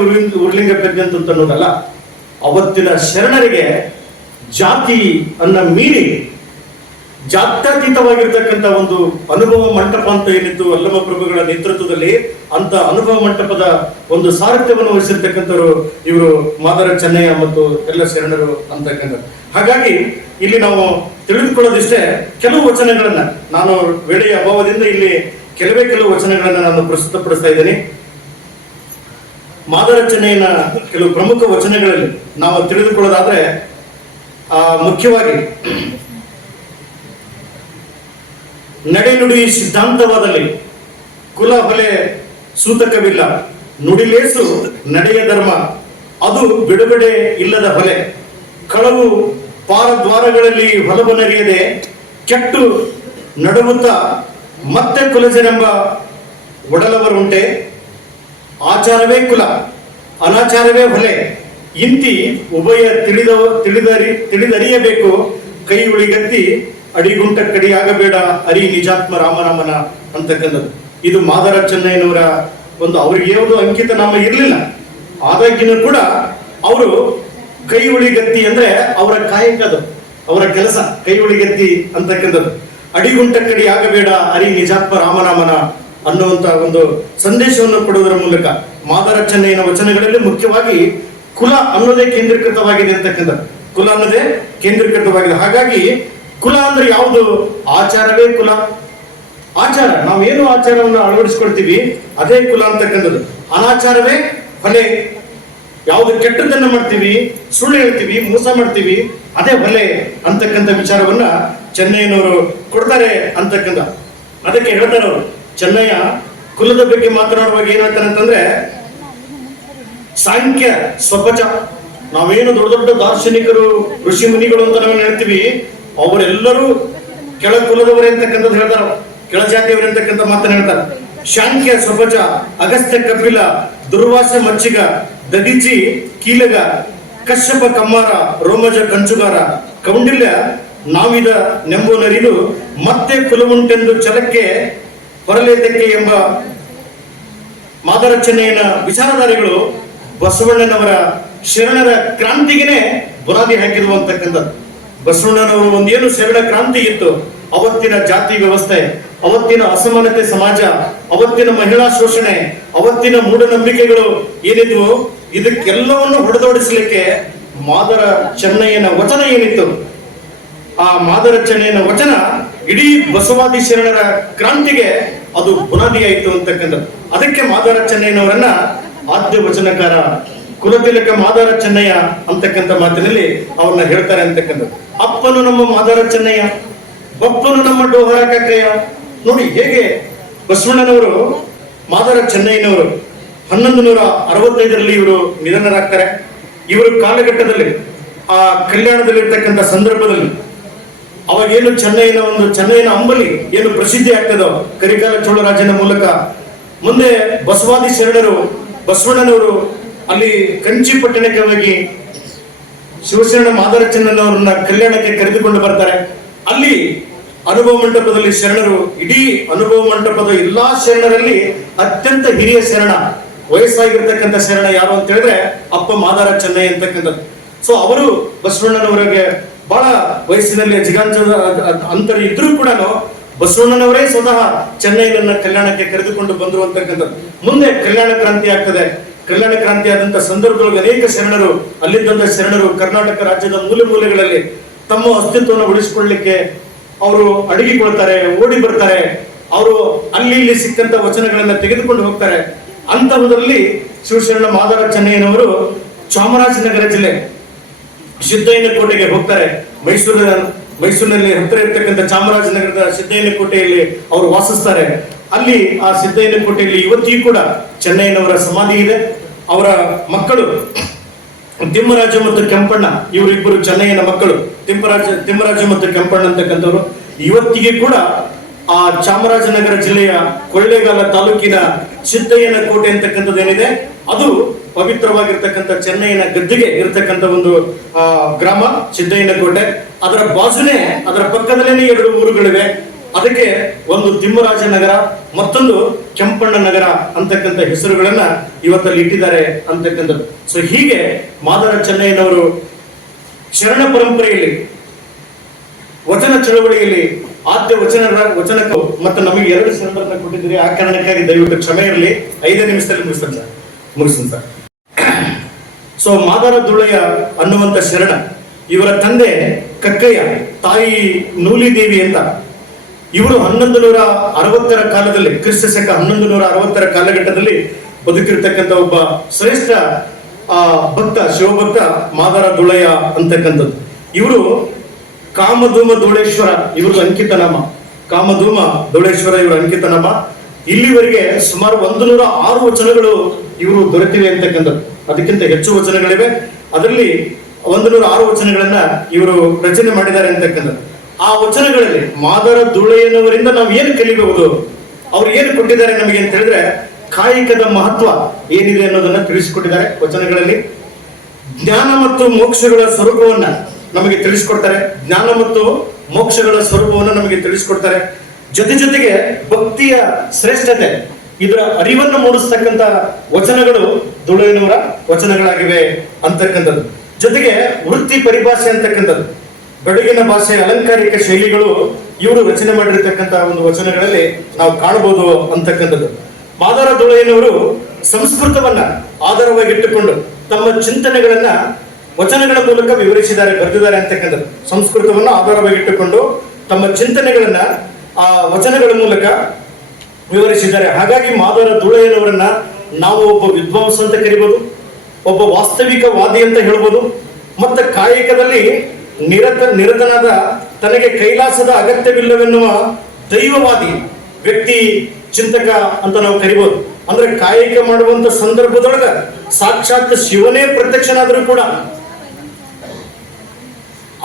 ಉರ್ಲಿಂಗ ಪೆದ್ದಿ ಅಂತ ಅನ್ನೋದಲ್ಲ. ಅವತ್ತಿನ ಶರಣರಿಗೆ ಜಾತಿ ಅನ್ನ ಮೀರಿ ಜಾತ್ಯತೀತವಾಗಿರ್ತಕ್ಕಂಥ ಒಂದು ಅನುಭವ ಮಂಟಪ ಅಂತ ಏನಿತ್ತು ಅಲ್ಲಮ ಪ್ರಭುಗಳ ನೇತೃತ್ವದಲ್ಲಿ, ಅಂತ ಅನುಭವ ಮಂಟಪದ ಒಂದು ಸಾರಥ್ಯವನ್ನು ವಹಿಸಿರ್ತಕ್ಕಂಥವ್ರು ಇವರು ಮಾದರ ಚೆನ್ನಯ್ಯ ಮತ್ತು ಎಲ್ಲ ಶರಣರು ಅಂತಕ್ಕಂಥ. ಹಾಗಾಗಿ ಇಲ್ಲಿ ನಾವು ತಿಳಿದುಕೊಳ್ಳೋದಿಷ್ಟೇ, ಕೆಲವು ವಚನಗಳನ್ನ ನಾನು ವೇಳೆಯ ಅಭಾವದಿಂದ ಇಲ್ಲಿ ಕೆಲವು ವಚನಗಳನ್ನ ನಾನು ಪ್ರಸ್ತುತಪಡಿಸ್ತಾ ಇದ್ದೇನೆ. ಮಾದರ ಚೆನ್ನಯ್ಯನ ಕೆಲವು ಪ್ರಮುಖ ವಚನಗಳಲ್ಲಿ ನಾವು ತಿಳಿದುಕೊಳ್ಳೋದಾದ್ರೆ, ಮುಖ್ಯವಾಗಿ ನಡೆನುಡಿ ಸಿದ್ಧಾಂತವಾದಲ್ಲಿ ಕುಲ ಹೊಲೆ ಸೂತಕವಿಲ್ಲ, ನುಡಿಲೇಸು ನಡೆಯ ಧರ್ಮ ಅದು ಬಿಡುಗಡೆ ಇಲ್ಲದ ಹೊಲೆ, ಕಳವು ಪಾರದ್ವಾರಗಳಲ್ಲಿ ಹೊಲಬನರಿಯದೆ ಕೆಟ್ಟು ನಡುಗುತ್ತಾ ಮತ್ತೆ ಕುಲಜನೆಂಬ ಒಡಲವರುಂಟೆ, ಆಚಾರವೇ ಕುಲ ಅನಾಚಾರವೇ ಹೊಲೆ, ಇಂತಿ ಉಭಯ ತಿಳಿದರಿಯಬೇಕು, ಕೈ ಉಳಿಗತ್ತಿ ಅಡಿಗುಂಟ ಕಡಿಯಾಗಬೇಡ ಅರಿ ನಿಜಾತ್ಮ ರಾಮರಾಮನ ಅಂತಕ್ಕಂಥದ್ದು. ಇದು ಮಾದರ ಚೆನ್ನಯ್ಯನವರ ಒಂದು, ಅವ್ರಿಗೆ ಯಾವುದು ಅಂಕಿತ ನಾಮ ಇರಲಿಲ್ಲ, ಆದಾಗ್ಯೂ ಕೂಡ ಅವರು ಕೈ ಉಳಿಗತ್ತಿ ಅಂದ್ರೆ ಅವರ ಕಾಯಕದು, ಅವರ ಕೆಲಸ ಕೈ ಉಳಿಗತ್ತಿ ಅಂತಕ್ಕಂಥದ್ದು. ಅಡಿಗುಂಟ ಕಡಿ ಆಗಬೇಡ ಅರಿ ನಿಜಾತ್ಮ ರಾಮನಾಮನ ಅನ್ನುವಂತ ಒಂದು ಸಂದೇಶವನ್ನು ಕೊಡುವುದರ ಮೂಲಕ ಮಾದರ ಚೆನ್ನಯ್ಯನ ವಚನಗಳಲ್ಲಿ ಮುಖ್ಯವಾಗಿ ಕುಲ ಅನ್ನೋದೇ ಕೇಂದ್ರೀಕೃತವಾಗಿದೆ ಅಂತಕ್ಕಂಥದ್ದು. ಕುಲ ಅನ್ನೋದೇ ಕೇಂದ್ರೀಕೃತವಾಗಿದೆ. ಹಾಗಾಗಿ ಕುಲ ಅಂದ್ರೆ ಯಾವುದು? ಆಚಾರವೇ ಕುಲ. ಆಚಾರ, ನಾವೇನು ಆಚಾರವನ್ನು ಅಳವಡಿಸ್ಕೊಳ್ತೀವಿ ಅದೇ ಕುಲ ಅಂತಕ್ಕಂಥದ್ದು. ಅನಾಚಾರವೇ ಹೊಲೆ. ಯಾವುದು ಕೆಟ್ಟದ್ದನ್ನು ಮಾಡ್ತೀವಿ, ಸುಳ್ಳು ಹೇಳ್ತೀವಿ, ಮೋಸ ಮಾಡ್ತೀವಿ, ಅದೇ ಹೊಲೆ ಅಂತಕ್ಕಂಥ ವಿಚಾರವನ್ನ ಚೆನ್ನಯ್ಯನವರು ಕೊಡ್ತಾರೆ ಅಂತಕ್ಕಂಥ. ಅದಕ್ಕೆ ಹೇಳ್ತಾರೆ ಅವರು, ಚೆನ್ನಯ್ಯ ಕುಲದ ಬಗ್ಗೆ ಮಾತನಾಡುವಾಗ ಏನ್ ಹೇಳ್ತಾರೆ ಅಂತಂದ್ರೆ, ಸಾಂಖ್ಯ ಸ್ವಪಚ. ನಾವೇನು ದೊಡ್ಡ ದೊಡ್ಡ ದಾರ್ಶನಿಕರು, ಋಷಿ ಮುನಿಗಳು ಅಂತ ನಾವೇನು ಹೇಳ್ತೀವಿ, ಅವರೆಲ್ಲರೂ ಕೆಳ ಕುಲದವರೇ ಅಂತಕ್ಕಂಥದ್ದು ಹೇಳ್ತಾರ, ಕೆಳ ಜಾತಿಯವರೇ ಅಂತಕ್ಕಂಥ ಮಾತನ್ನ ಹೇಳ್ತಾರೆ. ಶಾಂಖ್ಯ ಸ್ವಪಚ, ಅಗಸ್ತ್ಯ ಕಪಿಲ, ದುರ್ವಾಸ ಮಚ್ಚಿಗ, ದದಿಚಿ ಕೀಲಗ, ಕಶ್ಯಪ ಕಮ್ಮಾರ, ರೋಮಜ ಕಂಚುಗಾರ, ಕೌಂಡಿಲ್ಯ ನಾವಿದ ನೆಂಬುನರಿದು ಮತ್ತೆ ಕುಲವುಂಟೆಂದು ಛಲಕ್ಕೆ ಹೊರಲೇತಕ್ಕೆ ಎಂಬ ಮಾದರ ಚೆನ್ನಯ್ಯನ ವಿಚಾರಧಾರೆಗಳು ಬಸವಣ್ಣನವರ ಶರಣರ ಕ್ರಾಂತಿಗೆನೆ ಬುನಾದಿ ಹಾಕಿರುವ ಅಂತಕ್ಕಂಥದ್ದು. ಬಸವಣ್ಣನವರು ಒಂದೇನು ಶರಣ ಕ್ರಾಂತಿ ಇತ್ತು, ಅವತ್ತಿನ ಜಾತಿ ವ್ಯವಸ್ಥೆ, ಅವತ್ತಿನ ಅಸಮಾನತೆ ಸಮಾಜ, ಅವತ್ತಿನ ಮಹಿಳಾ ಶೋಷಣೆ, ಅವತ್ತಿನ ಮೂಢನಂಬಿಕೆಗಳು ಏನಿದ್ವು, ಇದಕ್ಕೆಲ್ಲವನ್ನು ಹೊಡೆದೋಡಿಸಲಿಕ್ಕೆ ಮಾದರ ಚೆನ್ನಯ್ಯನ ವಚನ ಏನಿತ್ತು, ಆ ಮಾದರ ಚೆನ್ನಯ್ಯನ ವಚನ ಇಡೀ ಬಸವಾದಿ ಶರಣರ ಕ್ರಾಂತಿಗೆ ಅದು ಬುನಾದಿಯಾಯಿತು ಅಂತಕ್ಕಂಥದ್ದು. ಅದಕ್ಕೆ ಮಾದರ ಚೆನ್ನಯ್ಯನವರನ್ನ ಆದ್ಯ ವಚನಕಾರ ಕುಲತಿಲಕ ಮಾದರ ಚೆನ್ನಯ್ಯ ಅಂತಕ್ಕಂಥ ಮಾತಿನಲ್ಲಿ ಅವ್ರನ್ನ ಹೇಳ್ತಾರೆ ಅಂತಕ್ಕಂಥದ್ದು. ಅಪ್ಪನು ನಮ್ಮ ಮಾದರ ಚೆನ್ನಯ್ಯ, ಬಪ್ಪನು ನಮ್ಮ ಡೋಹರ ಕಕ್ಕಯ್ಯ. ನೋಡಿ ಹೇಗೆ ಬಸವಣ್ಣನವರು, ಮಾದರ ಚೆನ್ನಯ್ಯನವರು 1165ರಲ್ಲಿ ಇವರು ನಿಧನರಾಗ್ತಾರೆ. ಇವರು ಕಾಲಘಟ್ಟದಲ್ಲಿ ಆ ಕಲ್ಯಾಣದಲ್ಲಿರ್ತಕ್ಕಂಥ ಸಂದರ್ಭದಲ್ಲಿ ಅವಾಗೇನು ಚೆನ್ನಯ್ಯನ ಅಂಬಲಿ ಏನು ಪ್ರಸಿದ್ಧಿ ಆಗ್ತದೋ ಕರಿಕಾಲ ಚೋಳರಾಜನ ಮೂಲಕ, ಮುಂದೆ ಬಸವಾದಿ ಶರಣರು ಬಸವಣ್ಣನವರು ಅಲ್ಲಿ ಕಂಚಿ ಪಟ್ಟಣಕ್ಕೆ ಹೋಗಿ ಶಿವಶರಣ ಮಾದರ ಚೆನ್ನಯ್ಯನವರನ್ನ ಕಲ್ಯಾಣಕ್ಕೆ ಕರೆದುಕೊಂಡು ಬರ್ತಾರೆ. ಅಲ್ಲಿ ಅನುಭವ ಮಂಟಪದಲ್ಲಿ ಶರಣರು, ಇಡೀ ಅನುಭವ ಮಂಟಪದ ಎಲ್ಲಾ ಶರಣರಲ್ಲಿ ಅತ್ಯಂತ ಹಿರಿಯ ಶರಣ, ವಯಸ್ಸಾಗಿರ್ತಕ್ಕಂಥ ಶರಣ ಯಾರು ಅಂತ ಹೇಳಿದ್ರೆ ಅಪ್ಪ ಮಾದಾರ ಚೆನ್ನಯ್ಯ ಅಂತಕ್ಕಂಥದ್ದು. ಸೊ ಅವರು ಬಸವಣ್ಣನವರಿಗೆ ಬಹಳ ವಯಸ್ಸಿನಲ್ಲಿ ಜಿಗಾಂಚದ ಅಂತರ ಇದ್ರೂ ಕೂಡ ಬಸವಣ್ಣನವರೇ ಸ್ವತಃ ಚೆನ್ನೈನನ್ನ ಕಲ್ಯಾಣಕ್ಕೆ ಕರೆದುಕೊಂಡು ಬಂದರು ಅಂತಕ್ಕಂಥದ್ದು. ಮುಂದೆ ಕಲ್ಯಾಣ ಕ್ರಾಂತಿ ಆಗ್ತದೆ. ಕಲ್ಯಾಣ ಕ್ರಾಂತಿ ಆದಂತ ಸಂದರ್ಭದೊಳಗೆ ಅನೇಕ ಶರಣರು, ಅಲ್ಲಿದ್ದಂತ ಶರಣರು ಕರ್ನಾಟಕ ರಾಜ್ಯದ ಮೂಲೆ ಮೂಲೆಗಳಲ್ಲಿ ತಮ್ಮ ಅಸ್ತಿತ್ವವನ್ನು ಉಳಿಸಿಕೊಳ್ಳಲಿಕ್ಕೆ ಅವರು ಅಡಗಿಕೊಳ್ತಾರೆ, ಓಡಿ ಬರ್ತಾರೆ. ಅವರು ಅಲ್ಲಿ ಇಲ್ಲಿ ಸಿಕ್ಕಂತ ವಚನಗಳನ್ನ ತೆಗೆದುಕೊಂಡು ಹೋಗ್ತಾರೆ. ಅಂತಹದ್ರಲ್ಲಿ ಶಿವಶರಣ ಮಾದಾರ ಚೆನ್ನಯ್ಯನವರು ಚಾಮರಾಜನಗರ ಜಿಲ್ಲೆ ಸಿದ್ದಯ್ಯನ ಕೋಟೆಗೆ ಹೋಗ್ತಾರೆ. ಮೈಸೂರಿನಲ್ಲಿ ಹತ್ತಿರ ಇರ್ತಕ್ಕಂಥ ಚಾಮರಾಜನಗರದ ಸಿದ್ದಯ್ಯನ ಕೋಟೆಯಲ್ಲಿ ಅವರು ವಾಸಿಸ್ತಾರೆ. ಅಲ್ಲಿ ಆ ಸಿದ್ದಯ್ಯನ ಕೋಟೆಯಲ್ಲಿ ಇವತ್ತಿಗೂ ಕೂಡ ಚೆನ್ನಯ್ಯನವರ ಸಮಾಧಿ ಇದೆ. ಅವರ ಮಕ್ಕಳು ತಿಮ್ಮರಾಜ ಮತ್ತು ಕೆಂಪಣ್ಣ, ಇವರಿಬ್ಬರು ಚೆನ್ನಯ್ಯನ ಮಕ್ಕಳು. ತಿಮ್ಮರಾಜ ಮತ್ತು ಕೆಂಪಣ್ಣ ಅಂತಕ್ಕಂಥವ್ರು ಇವತ್ತಿಗೆ ಕೂಡ ಆ ಚಾಮರಾಜನಗರ ಜಿಲ್ಲೆಯ ಕೊಳ್ಳೇಗಾಲ ತಾಲೂಕಿನ ಸಿದ್ದಯ್ಯನ ಕೋಟೆ ಅಂತಕ್ಕಂಥದ್ದು ಏನಿದೆ, ಅದು ಪವಿತ್ರವಾಗಿರ್ತಕ್ಕಂಥ ಚೆನ್ನಯ್ಯನ ಗದ್ದಿಗೆ ಇರತಕ್ಕಂಥ ಒಂದು ಗ್ರಾಮ ಸಿದ್ದಯ್ಯನ ಕೋಟೆ. ಅದರ ಬಾಜುನೇ, ಅದರ ಪಕ್ಕದಲ್ಲೇನೆ 2 ಊರುಗಳಿವೆ. ಅದಕ್ಕೆ ಒಂದು ತಿಮ್ಮರಾಜ ನಗರ, ಮತ್ತೊಂದು ಕೆಂಪಣ್ಣ ನಗರ ಅಂತಕ್ಕಂಥ ಹೆಸರುಗಳನ್ನ ಇವತ್ತಲ್ಲಿ ಇಟ್ಟಿದ್ದಾರೆ ಅಂತಕ್ಕಂಥದ್ದು. ಸೊ ಹೀಗೆ ಮಾದಾರ ಚೆನ್ನಯ್ಯನವರು ಶರಣ ಪರಂಪರೆಯಲ್ಲಿ, ವಚನ ಚಳವಳಿಯಲ್ಲಿ ಆದ್ಯ ವಚನ ಮತ್ತೆ ನಮಗೆ 2 ಶರಣರನ್ನ ಕೊಟ್ಟಿದ್ದೀರಿ. ಆ ಕಾರಣಕ್ಕಾಗಿ ದಯವಿಟ್ಟು ಕ್ಷಮೆ ಇರಲಿ. 5 ನಿಮಿಷದಲ್ಲಿ ಮುಗಿಸ್ತೀನಿ ಸರ್. ಸೊ ಮಾದಾರ ದುಳಯ್ಯ ಅನ್ನುವಂತ ಶರಣ, ಇವರ ತಂದೆ ಕಕ್ಕಯ್ಯ, ತಾಯಿ ನೂಲಿದೇವಿ ಅಂತ. ಇವರು 1160 ಕಾಲದಲ್ಲಿ, ಕ್ರಿಸ್ತ ಶಕ 1160 ಕಾಲಘಟ್ಟದಲ್ಲಿ ಬದುಕಿರ್ತಕ್ಕಂಥ ಒಬ್ಬ ಶ್ರೇಷ್ಠ ಭಕ್ತ, ಶಿವಭಕ್ತ ಮಾದಾರ ದುಳಯ್ಯ ಅಂತಕ್ಕಂಥದ್ದು. ಇವರು ಕಾಮಧೂಮ ಧೂಳೇಶ್ವರ ಇವ್ರದ್ದು ಅಂಕಿತ ನಾಮ. ಕಾಮಧೂಮ ಧೂಳೇಶ್ವರ ಇವರ ಅಂಕಿತ ನಾಮ. ಇಲ್ಲಿವರೆಗೆ ಸುಮಾರು 106 ವಚನಗಳು ಇವರು ದೊರೆತಿವೆ ಅಂತಕ್ಕಂಥದ್ದು. ಅದಕ್ಕಿಂತ ಹೆಚ್ಚು ವಚನಗಳಿವೆ. ಅದರಲ್ಲಿ 106 ವಚನಗಳನ್ನ ಇವರು ರಚನೆ ಮಾಡಿದ್ದಾರೆ ಅಂತಕ್ಕಂಥದ್ದು. ಆ ವಚನಗಳಲ್ಲಿ ಮಾದಾರ ದುಳಯ್ಯನವರಿಂದ ನಾವು ಏನು ಕಲಿಬಹುದು, ಅವ್ರು ಏನು ಕೊಟ್ಟಿದ್ದಾರೆ ನಮಗೆ ಅಂತ ಹೇಳಿದ್ರೆ, ಕಾಯಿಕದ ಮಹತ್ವ ಏನಿದೆ ಅನ್ನೋದನ್ನ ತಿಳಿಸಿಕೊಟ್ಟಿದ್ದಾರೆ ವಚನಗಳಲ್ಲಿ. ಜ್ಞಾನ ಮತ್ತು ಮೋಕ್ಷಗಳ ಸ್ವರೂಪವನ್ನ ನಮಗೆ ತಿಳಿಸ್ಕೊಡ್ತಾರೆ. ಜ್ಞಾನ ಮತ್ತು ಮೋಕ್ಷಗಳ ಸ್ವರೂಪವನ್ನು ನಮಗೆ ತಿಳಿಸ್ಕೊಡ್ತಾರೆ. ಜೊತೆಗೆ ಭಕ್ತಿಯ ಶ್ರೇಷ್ಠತೆ, ಇದರ ಅರಿವನ್ನು ಮೂಡಿಸ್ತಕ್ಕಂಥ ವಚನಗಳು ದುಳಯ್ಯನವರ ವಚನಗಳಾಗಿವೆ ಅಂತಕ್ಕಂಥದ್ದು. ಜೊತೆಗೆ ವೃತ್ತಿ ಪರಿಭಾಷೆ ಅಂತಕ್ಕಂಥದ್ದು, ಬೆಳಗಿನ ಭಾಷೆ, ಅಲಂಕಾರಿಕ ಶೈಲಿಗಳು ಇವರು ರಚನೆ ಮಾಡಿರ್ತಕ್ಕಂಥ ಒಂದು ವಚನಗಳಲ್ಲಿ ನಾವು ಕಾಣಬಹುದು ಅಂತಕ್ಕಂಥದ್ದು. ಮಾದಾರ ದುಳಯ್ಯನವರು ಸಂಸ್ಕೃತವನ್ನ ಆಧಾರವಾಗಿಟ್ಟುಕೊಂಡು ತಮ್ಮ ಚಿಂತನೆಗಳನ್ನ ವಚನಗಳ ಮೂಲಕ ವಿವರಿಸಿದ್ದಾರೆ, ಬರೆದಿದ್ದಾರೆ ಅಂತಕ್ಕಂಥದ್ದು. ಸಂಸ್ಕೃತವನ್ನ ಆಧಾರವಾಗಿಟ್ಟುಕೊಂಡು ತಮ್ಮ ಚಿಂತನೆಗಳನ್ನ ಆ ವಚನಗಳ ಮೂಲಕ ವಿವರಿಸಿದ್ದಾರೆ. ಹಾಗಾಗಿ ಮಾದಾರ ದುಳಯ್ಯನವರನ್ನ ನಾವು ಒಬ್ಬ ವಿದ್ವಾಂಸ ಅಂತ ಕರಿಬಹುದು, ಒಬ್ಬ ವಾಸ್ತವಿಕವಾದಿ ಅಂತ ಹೇಳ್ಬೋದು. ಮತ್ತೆ ಕಾಯಕದಲ್ಲಿ ನಿರತನಾದ, ತನಗೆ ಕೈಲಾಸದ ಅಗತ್ಯವಿಲ್ಲವೆನ್ನುವ ದೈವವಾದಿ ವ್ಯಕ್ತಿ, ಚಿಂತಕ ಅಂತ ನಾವು ಕರಿಬಹುದು. ಅಂದ್ರೆ ಕಾಯಕ ಮಾಡುವಂತ ಸಂದರ್ಭದೊಳಗ ಸಾಕ್ಷಾತ್ ಶಿವನೇ ಪ್ರತ್ಯಕ್ಷನಾದರೂ ಕೂಡ,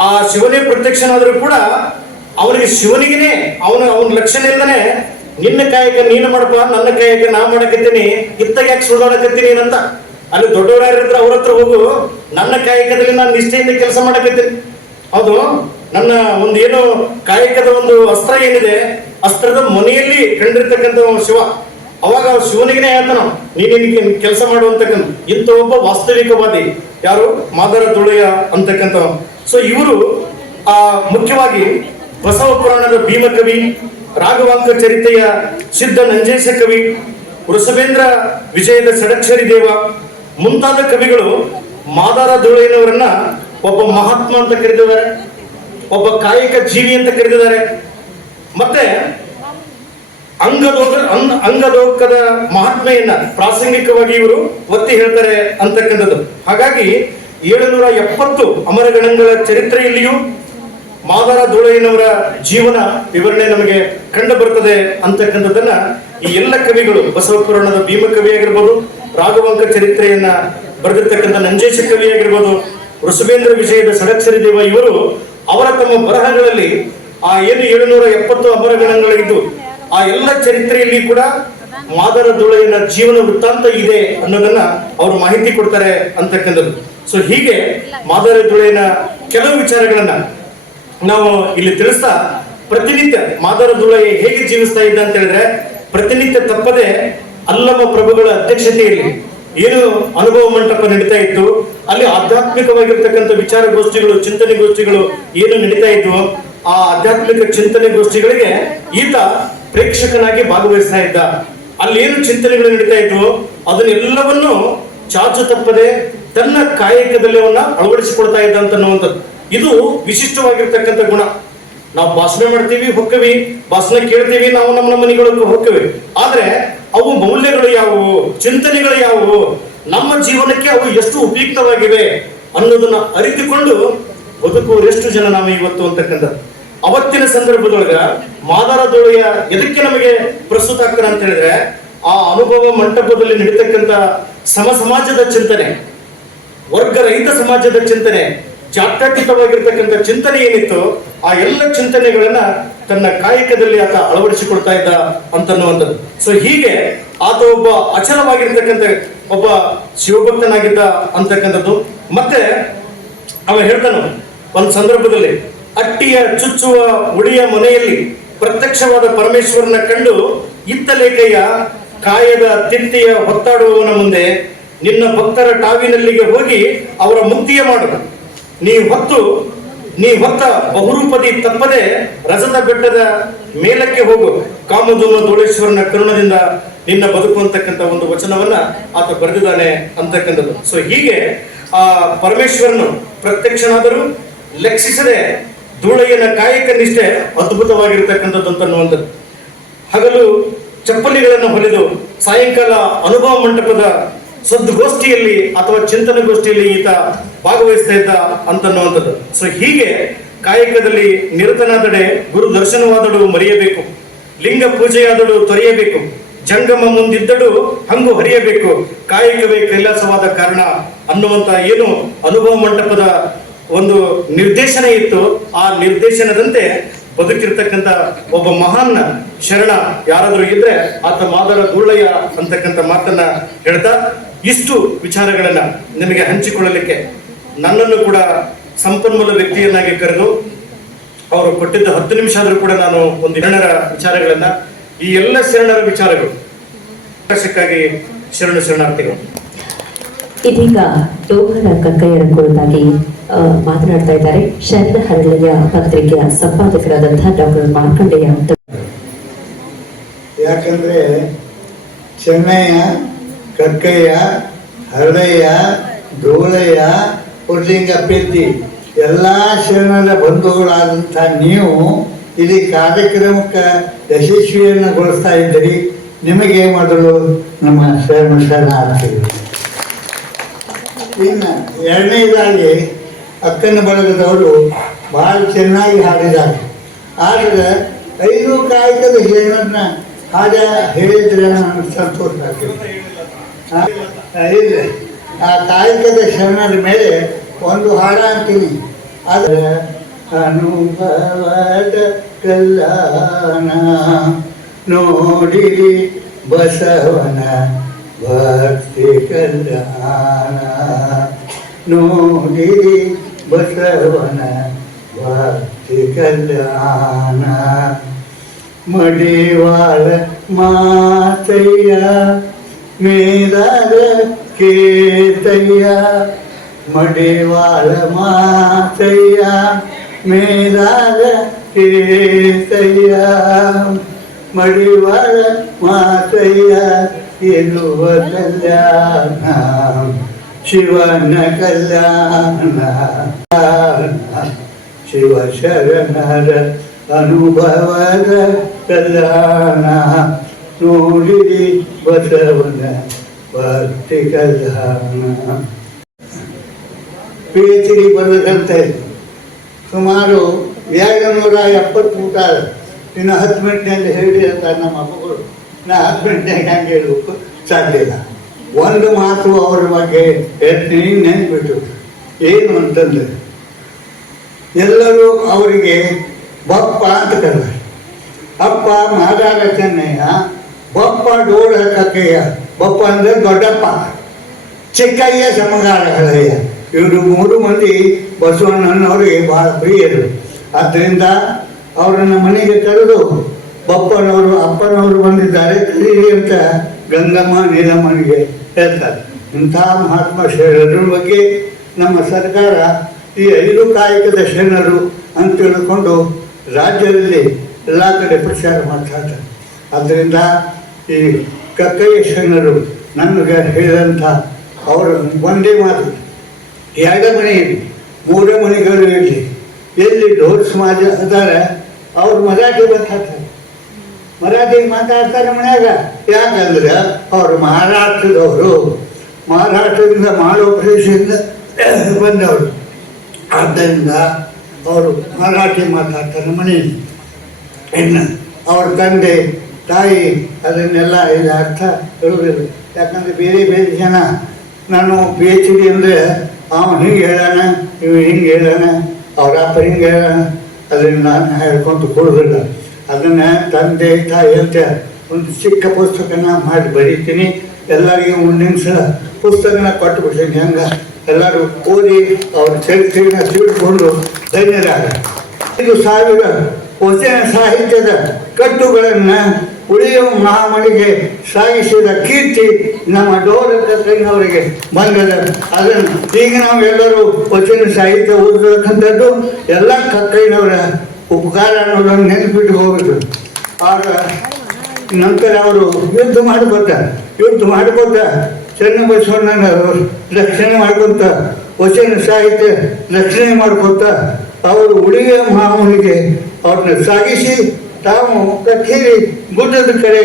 ಆ ಶಿವನೇ ಪ್ರತ್ಯಕ್ಷನಾದರೂ ಕೂಡ ಅವನಿಗೆ ಶಿವನಿಗೆ ಅವನ ಲಕ್ಷಣ ಇಲ್ಲದೆ ನಿನ್ನ ಕಾಯಕ ನೀನು ಮಾಡಪ್ಪ, ನನ್ನ ಕಾಯಕ ನಾ ಮಾಡಕತ್ತೀನಿ, ಇತ್ತಾಗ ಯಾಕೆ ಸುಳ್ದಾಡಕತ್ತೀನಿ ಅಂತ. ಅಲ್ಲಿ ದೊಡ್ಡವರಾಗಿದ್ರೆ ಅವ್ರ ಹತ್ರ ಹೋಗು, ನನ್ನ ಕಾಯಕದಲ್ಲಿ ನಾನು ನಿಷ್ಠೆಯಿಂದ ಕೆಲಸ ಮಾಡಕತ್ತೀನಿ, ಹೌದು, ನನ್ನ ಒಂದು ಏನು ಕಾಯಕದ ಒಂದು ಅಸ್ತ್ರ ಏನಿದೆ, ಅಸ್ತ್ರದ ಮನೆಯಲ್ಲಿ ಕಂಡಿರ್ತಕ್ಕಂಥ ಶಿವ, ಅವಾಗ ಶಿವನಿಗೆ ಹೇಳ್ತಾನ ನೀನು ಕೆಲಸ ಮಾಡುವಂತಕ್ಕಂಥ. ಇಂಥ ಒಬ್ಬ ವಾಸ್ತವಿಕವಾದಿ ಯಾರು, ಮಾದಾರ ದುಳಯ್ಯ ಅಂತಕ್ಕಂಥ. ಸೊ ಇವರು ಮುಖ್ಯವಾಗಿ ಬಸವ ಪುರಾಣದ ಭೀಮಕವಿ, ರಾಘವಾಂಕ ಚರಿತೆಯ ಸಿದ್ಧ ನಂಜೇಶ ಕವಿ, ವೃಷಭೇಂದ್ರ ವಿಜಯದ ಷಡಕ್ಷರಿ ದೇವ ಮುಂತಾದ ಕವಿಗಳು ಮಾದಾರ ದುಳಯ್ಯನವರನ್ನ ಒಬ್ಬ ಮಹಾತ್ಮ ಅಂತ ಕರೆದಿದ್ದಾರೆ, ಒಬ್ಬ ಕಾಯಕ ಜೀವಿ ಅಂತ ಕರೆದಿದ್ದಾರೆ. ಮತ್ತೆ ಅಂಗದೋಕದ ಮಹಾತ್ಮೆಯನ್ನ ಪ್ರಾಸಂಗಿಕವಾಗಿ ಇವರು ಒತ್ತಿ ಹೇಳ್ತಾರೆ ಅಂತಕ್ಕಂಥದ್ದು. ಹಾಗಾಗಿ 770 ಅಮರಗಣಗಳ ಚರಿತ್ರೆಯಲ್ಲಿಯೂ ಮಾದಾರ ದುಳಯ್ಯನವರ ಜೀವನ ವಿವರಣೆ ನಮಗೆ ಕಂಡು ಬರ್ತದೆ ಅಂತಕ್ಕಂಥದ್ದನ್ನ ಈ ಎಲ್ಲ ಕವಿಗಳು, ಬಸವ ಪುರಾಣದ ಭೀಮಕವಿ ಆಗಿರ್ಬೋದು, ರಾಘವಾಂಕ ಚರಿತ್ರೆಯನ್ನ ಬರೆದಿರ್ತಕ್ಕಂಥ ನಂಜೇಶ ಕವಿ ಆಗಿರ್ಬೋದು, ವೃಷಭೇಂದ್ರ ವಿಜಯದ ಷಡಕ್ಷರಿ ದೇವ, ಇವರು ಅವರ ತಮ್ಮ ಬರಹಗಳಲ್ಲಿ ಆ ಏನು 770 ಅಮರಗಣಗಳಿದ್ದು ಆ ಎಲ್ಲ ಚರಿತ್ರೆಯಲ್ಲಿ ಕೂಡ ಮಾದಾರ ದುಳಯ್ಯನ ಜೀವನ ವೃತ್ತಾಂತ ಇದೆ ಅನ್ನೋದನ್ನ ಅವರು ಮಾಹಿತಿ ಕೊಡ್ತಾರೆ ಅಂತಕ್ಕಂಥದ್ದು. ಸೊ ಹೀಗೆ ಮಾದಾರ ದುಳಯ್ಯನ ಕೆಲವು ವಿಚಾರಗಳನ್ನ ನಾವು ಇಲ್ಲಿ ತಿಳಿಸ್ತಾ ಪ್ರತಿನಿತ್ಯ ಮಾದಾರ ಧೂಳಯ್ಯ ಹೇಗೆ ಜೀವಿಸ್ತಾ ಇದ್ದ ಅಂತ ಹೇಳಿದ್ರೆ, ಪ್ರತಿನಿತ್ಯ ತಪ್ಪದೆ ಅಲ್ಲಮ ಪ್ರಭುಗಳ ಅಧ್ಯಕ್ಷತೆಯಲ್ಲಿ ಏನು ಅನುಭವ ಮಂಟಪ ನಡೀತಾ ಇತ್ತು, ಅಲ್ಲಿ ಆಧ್ಯಾತ್ಮಿಕವಾಗಿರ್ತಕ್ಕಂಥ ವಿಚಾರಗೋಷ್ಠಿಗಳು, ಚಿಂತನೆಗೋಷ್ಠಿಗಳು ಏನು ನಡೀತಾ ಇದ್ವು, ಆ ಆಧ್ಯಾತ್ಮಿಕ ಚಿಂತನೆಗೋಷ್ಠಿಗಳಿಗೆ ಈತ ಪ್ರೇಕ್ಷಕನಾಗಿ ಭಾಗವಹಿಸ್ತಾ ಇದ್ದ. ಅಲ್ಲಿ ಏನು ಚಿಂತನೆಗಳು ನಡೀತಾ ಇದ್ವು ಅದನ್ನೆಲ್ಲವನ್ನು ಚಾಚು ತಪ್ಪದೆ ತನ್ನ ಕಾಯಕದಲ್ಲಿ ಅವನ್ನ ಅಳವಡಿಸಿಕೊಡ್ತಾ ಇದ್ದ ಅಂತನ್ನುವಂಥದ್ದು ಇದು ವಿಶಿಷ್ಟವಾಗಿರ್ತಕ್ಕಂಥ ಗುಣ. ನಾವು ಭಾಷಣ ಮಾಡ್ತೀವಿ, ಹೊಕ್ಕವಿ, ಭಾಷಣ ಕೇಳ್ತೀವಿ, ನಾವು ನಮ್ಮ ಮನೆಗಳಿಗೆ ಹೊಕ್ಕವಿ. ಆದ್ರೆ ಅವು ಮೌಲ್ಯಗಳು ಯಾವುವು, ಚಿಂತನೆಗಳು ಯಾವುವು, ನಮ್ಮ ಜೀವನಕ್ಕೆ ಅವು ಎಷ್ಟು ಉಪಯುಕ್ತವಾಗಿವೆ ಅನ್ನೋದನ್ನ ಅರಿತುಕೊಂಡು ಬದುಕುವರೆಷ್ಟು ಜನ ನಾವು ಇವತ್ತು ಅಂತಕ್ಕಂಥದ್ದು. ಅವತ್ತಿನ ಸಂದರ್ಭದೊಳಗ ಮಾದಾರ ಧೂಳಯ್ಯ ಎದಕ್ಕೆ ನಮಗೆ ಪ್ರಸ್ತುತ ಆಗ್ತಾರೆ ಅಂತ ಹೇಳಿದ್ರೆ, ಆ ಅನುಭವ ಮಂಟಪದಲ್ಲಿ ನಡೀತಕ್ಕಂಥ ಸಮಾಜದ ಚಿಂತನೆ, ವರ್ಗರಹಿತ ಸಮಾಜದ ಚಿಂತನೆ, ಜಾತ್ಯತೀತವಾಗಿರ್ತಕ್ಕಂಥ ಚಿಂತನೆ ಏನಿತ್ತು ಆ ಎಲ್ಲ ಚಿಂತನೆಗಳನ್ನ ತನ್ನ ಕಾಯಕದಲ್ಲಿ ಆತ ಅಳವಡಿಸಿಕೊಡ್ತಾ ಇದ್ದ ಅಂತನ್ನುವಂಥದ್ದು. ಸೊ ಹೀಗೆ ಆತ ಒಬ್ಬ ಅಚಲವಾಗಿರ್ತಕ್ಕಂಥ ಒಬ್ಬ ಶಿವಭಕ್ತನಾಗಿದ್ದ ಅಂತಕ್ಕಂಥದ್ದು. ಮತ್ತೆ ಅವ ಹೇಳ್ತಾನ ಒಂದು ಸಂದರ್ಭದಲ್ಲಿ, ಅಟ್ಟಿಯ ಚುಚ್ಚುವ ಉಳಿಯ ಮನೆಯಲ್ಲಿ ಪ್ರತ್ಯಕ್ಷವಾದ ಪರಮೇಶ್ವರನ ಕಂಡು ಇತ್ತಲೇಕಯ್ಯ ಕಾಯದ ತಿಂತಿಯ ಹೊತ್ತಾಡುವವನ ಮುಂದೆ ನಿನ್ನ ಭಕ್ತರ ಟಾವಿನಲ್ಲಿಗೆ ಹೋಗಿ ಅವರ ಮುಕ್ತಿಯ ಮಾಡು. ನೀ ಹೊತ್ತ ಬಹುರೂಪದಿ ತಪ್ಪದೆ ರಜತ ಬೆಟ್ಟದ ಮೇಲಕ್ಕೆ ಹೋಗು, ಕಾಮಧೂಮ ಧೂಳೇಶ್ವರನ ಕರುಣದಿಂದ ನಿನ್ನ ಬದುಕು ಅಂತಕ್ಕಂಥ ಒಂದು ವಚನವನ್ನ ಆತ ಬರೆದಿದ್ದಾನೆ ಅಂತಕ್ಕಂಥದ್ದು. ಸೊ ಹೀಗೆ ಆ ಪರಮೇಶ್ವರನು ಪ್ರತ್ಯಕ್ಷನಾದರೂ ಲೆಕ್ಸಿಸದೆ ಧೂಳಯ್ಯನ ಕಾಯಕ ನಿಷ್ಠೆ ಅದ್ಭುತವಾಗಿರ್ತಕ್ಕಂಥದ್ದು ಅಂತನ್ನುವಂಥದ್ದು. ಹಗಲು ಚಪ್ಪಲಿಗಳನ್ನು ಹೊಲಿದು ಸಾಯಂಕಾಲ ಅನುಭವ ಮಂಟಪದ ಸದ್ಗೋಷ್ಠಿಯಲ್ಲಿ ಅಥವಾ ಚಿಂತನಗೋಷ್ಠಿಯಲ್ಲಿ ಈತ ಭಾಗವಹಿಸ್ತಾ ಇದ್ದ ಅಂತನ್ನುವಂಥದ್ದು. ಸೊ ಹೀಗೆ ಕಾಯಕದಲ್ಲಿ ನಿರತನಾದಡೆ ಗುರು ದರ್ಶನವಾದಡು ಮರೆಯಬೇಕು, ಲಿಂಗ ಪೂಜೆಯಾದಡು ತೊರೆಯಬೇಕು, ಜಂಗಮ ಮುಂದಿದ್ದಡು ಹಂಗು ಹರಿಯಬೇಕು, ಕಾಯಕವೇ ಕೈಲಾಸವಾದ ಕಾರಣ ಅನ್ನುವಂತ ಏನು ಅನುಭವ ಮಂಟಪದ ಒಂದು ನಿರ್ದೇಶನ ಇತ್ತು, ಆ ನಿರ್ದೇಶನದಂತೆ ಬದುಕಿರ್ತಕ್ಕಂಥ ಒಬ್ಬ ಮಹಾನ್ ಶರಣ ಯಾರಾದ್ರೂ ಇದ್ರೆ ಆತ ಮಾದಾರ ಧೂಳಯ್ಯ ಅಂತಕ್ಕಂಥ ಮಾತನ್ನ ಹೇಳ್ತಾ, ಇಷ್ಟು ವಿಚಾರಗಳನ್ನ ನಿಮಗೆ ಹಂಚಿಕೊಳ್ಳಲಿಕ್ಕೆ ನನ್ನನ್ನು ಕೂಡ ಸಂಪನ್ಮೂಲ ವ್ಯಕ್ತಿಯನ್ನಾಗಿ ಕರೆದು ಅವರು ಕೊಟ್ಟಿದ್ದ 10 ನಿಮಿಷ ಆದ್ರೂ ಕೂಡ ನಾನು ಒಂದು ಶರಣರ ವಿಚಾರಗಳನ್ನ, ಈ ಎಲ್ಲ ಶರಣರ ವಿಚಾರಗಳು ಅವಕಾಶಕ್ಕಾಗಿ ಶರಣಾರ್ಥಿಗಳು. ಇದೀಗ ಡೋಹರ ಕಕ್ಕಯ್ಯರ ಕುರಿತಾಗಿ ಮಾತನಾಡ್ತಾ ಇದ್ದಾರೆ ಶರಣ ಹರಳೆಯ ಪತ್ರಿಕೆಯ ಸಂಪಾದಕರಾದಂತಹ ಡಾಕ್ಟರ್ ಮಾರ್ಕಂಡೇಯ ಅಂತ. ಯಾಕಂದ್ರೆ ಚೆನ್ನಯ್ಯ, ಕಕ್ಕಯ್ಯ, ಹರಳಯ್ಯ, ಧೂಳಯ್ಯ, ಪುಡ್ಲಿಂಗ ಪೆದ್ದಿ ಎಲ್ಲ ಶರಣರ ಬಂಧುಗಳಾದಂಥ ನೀವು ಇಲ್ಲಿ ಕಾರ್ಯಕ್ರಮಕ್ಕೆ ಯಶಸ್ವಿಯನ್ನುಗೊಳಿಸ್ತಾ ಇದ್ದೀರಿ. ನಿಮಗೆ ಮೊದಲು ನಮ್ಮ ಶರಣಾರ್ಥಿಗಳು. ಇನ್ನು ಎರಡನೇದಾಗಿ ಅಕ್ಕನ ಬಳಗದವರು ಭಾಳ ಚೆನ್ನಾಗಿ ಹಾಡಿದ್ದಾರೆ. ಆದರೆ 5 ಕಾಯಕದ ಶರಣರನ್ನ ಹಾಡ ಹೇಳಿದ್ರೆ ನನಗೆ ಸಂತೋಷ ಆಗ್ತದೆ. ಇಲ್ಲ, ಆ ಕಾಯಕದ ಶರಣರ ಮೇಲೆ ಒಂದು ಹಾಡ ಅಂತೀನಿ. ಆದರೆ ಅನುಭವದ ಕಲ್ಯಾಣ ನೋಡಿರಿ ಬಸವನ ಭಕ್ತಿ ಕಲ್ಯಾಣ, ನೋಡಿರಿ ಬಸವನ ಭಕ್ತಿ ಕಲ್ಯಾಣ. ಮಡಿವಾಳ ಮಾತಯ್ಯ ಮೇದಾರ ಕೇತಯ್ಯ, ಮಡಿವಾಳ ಮಾತಯ್ಯ ಮೇದಾರ ಕೇತಯ್ಯ, ಮಡಿವಾಳ ಮಾತಯ್ಯ ಎನ್ನುವ ಕಲ್ಯಾಣ ಶಿವನ ಕಲ್ಯಾಣ. ಶಿವ ಶರಣರ ಅನುಭವದ ಕಲ್ಯಾಣ ನೋಡಿರಿ ಬಸವನ ಭಕ್ತಿ ಕಲ್ಯಾಣ. ಪೇಚಿಗೆ ಬರದಂತೆ ಸುಮಾರು 270 ಊಟ. ಇನ್ನು 10 ಮಿನಿಟ್ನಲ್ಲಿ ಹೇಳಿ ಅಂತ ನಮ್ಮ ಅಪ್ಪಗಳು. ನಾ 10 ಮಿನಿಟ್ನಾಗ ಹೆಂಗೆ ಹೇಳಬೇಕು ಸಾಧ್ಯ ಇಲ್ಲ. ಒಂದು ಮಾತು ಅವ್ರ ಬಗ್ಗೆ ಹೇಳ್ತೀನಿ, ನೆನ್ಪಿಟ್ಟು ಏನು ಅಂತಂದ್ರೆ, ಎಲ್ಲರೂ ಅವರಿಗೆ ಬಪ್ಪ ಅಂತ ಕರೆದಾರೆ. ಅಪ್ಪ ಮಾದಾರ ಚೆನ್ನಯ್ಯ, ಬಪ್ಪ ಡೋಳ ಕಕ್ಕಯ್ಯ. ಬಪ್ಪ ಅಂದರೆ ದೊಡ್ಡಪ್ಪ, ಚಿಕ್ಕಯ್ಯ ಸಮಗಾರ ಹಳೆಯ. ಇವರು 3 ಮಂದಿ ಬಸವಣ್ಣನವರಿಗೆ ಬಹಳ ಪ್ರಿಯರು. ಆದ್ದರಿಂದ ಅವರನ್ನು ಮನೆಗೆ ಕರೆದು ಬಪ್ಪನವರು ಅಪ್ಪನವರು ಬಂದಿದ್ದಾರೆ ಕರೀರಿ ಅಂತ ಗಂಗಮ್ಮ ನೀಲಮ್ಮನಿಗೆ ಹೇಳ್ತಾರೆ. ಇಂಥ ಮಹಾತ್ಮ ಶರಣರ ಬಗ್ಗೆ ನಮ್ಮ ಸರ್ಕಾರ ಈ 5 ಕಾಯಕದ ಶರಣರು ಅಂತ ತಿಳ್ಕೊಂಡು ರಾಜ್ಯದಲ್ಲಿ ಎಲ್ಲ ಕಡೆ ಪ್ರಚಾರ ಮಾಡ್ತಾ ಇದ್ದಾರೆ. ಆದ್ದರಿಂದ ಈ ಕಕ್ಕಯ್ಯ ಶರಣರು ನನಗೆ ಹೇಳಿದಂಥ ಅವರು ಒಂದೇ ಮಾತು, 2 ಮನೆ ಇರಲಿ 3 ಮನೆಗಳು ಇರಲಿ, ಎಲ್ಲಿ ಡೋರ್ ಸಮಾಜ ಅದಾರೆ ಅವ್ರು ಮರಾಠಿ ಮಾತಾಡ್ತಾರೆ, ಮರಾಠಿ ಮಾತಾಡ್ತಾರೆ ಮನ್ಯಾಗ. ಯಾಕಂದ್ರೆ ಅವರು ಮಹಾರಾಷ್ಟ್ರದವರು, ಮಹಾರಾಷ್ಟ್ರದಿಂದ ಮಾಡೋ ಪ್ರದೇಶದಿಂದ ಬಂದವರು. ಆದ್ದರಿಂದ ಅವರು ಮರಾಠಿ ಮಾತಾಡ್ತಾರೆ ಮನೆಯಲ್ಲಿ. ಇನ್ನು ಅವ್ರ ತಂದೆ ತಾಯಿ ಅದನ್ನೆಲ್ಲ ಇಲ್ಲಿ ಅರ್ಥ ಇರುವುದಿಲ್ಲ. ಯಾಕಂದರೆ ಬೇರೆ ಬೇರೆ ಜನ ನಾನು PhD ಅಂದರೆ ಅವನು ಹಿಂಗೆ ಹೇಳೋಣ, ಇವು ಹಿಂಗೆ ಹೇಳೋಣ, ಅವ್ರ ಅಪ್ಪ ಹಿಂಗೆ ಹೇಳೋಣ, ಅದನ್ನು ನಾನು ಹೇಳ್ಕೊಂತ ಕೊಡೋದಿಲ್ಲ. ಅದನ್ನು ತಂದೆ ತಾಯಿ ಅಂತ ಒಂದು ಚಿಕ್ಕ ಪುಸ್ತಕನ ಮಾಡಿ ಬರೀತೀನಿ. ಎಲ್ಲರಿಗೂ ಮುಂದಿನ ಸಲ ಪುಸ್ತಕನ ಕೊಟ್ಟುಬಿಡ್ತೀನಿ. ಹಂಗೆ ಎಲ್ಲರೂ ಓದಿ ಅವ್ರ ಚರಿತ್ರೆನ ತಿಳ್ಕೊಂಡು ಧನ್ಯರಾಗ. 5,000 ವಚನ ಸಾಹಿತ್ಯದ ಕಟ್ಟುಗಳನ್ನು ಉಳಿಯುವ ಮಹಾಮಣಿಗೆ ಸಾಗಿಸಿದ ಕೀರ್ತಿ ನಮ್ಮ ಡೋರ ಕಕ್ಕಯ್ಯನವರಿಗೆ ಬಂದದ. ಅದನ್ನು ಈಗ ನಾವು ಎಲ್ಲರೂ ವಚನ ಸಾಹಿತ್ಯ ಓದತಕ್ಕಂಥದ್ದು ಎಲ್ಲ ಕಕ್ಕಯ್ಯನವರ ಉಪಕಾರ ಅನ್ನೋದನ್ನು ನೆನಪಿಟ್ಟು ಹೋಗಬೇಕು. ಆಗ ನಂತರ ಅವರು ಯುದ್ಧ ಮಾಡ್ಕೊತ ಚನ್ನಬಸವಣ್ಣನ ರಕ್ಷಣೆ ಮಾಡ್ಕೊತ ವಚನ ಸಾಹಿತ್ಯ ರಕ್ಷಣೆ ಮಾಡ್ಕೊತ ಅವರು ಉಳಿಯ ಮಹಾಮುನಿಗೆ ಅವ್ರನ್ನ ಸಾಗಿಸಿ ತಾವು ಕಕ್ಕೇರಿ ಗುಡ್ಡದ ಕಡೆ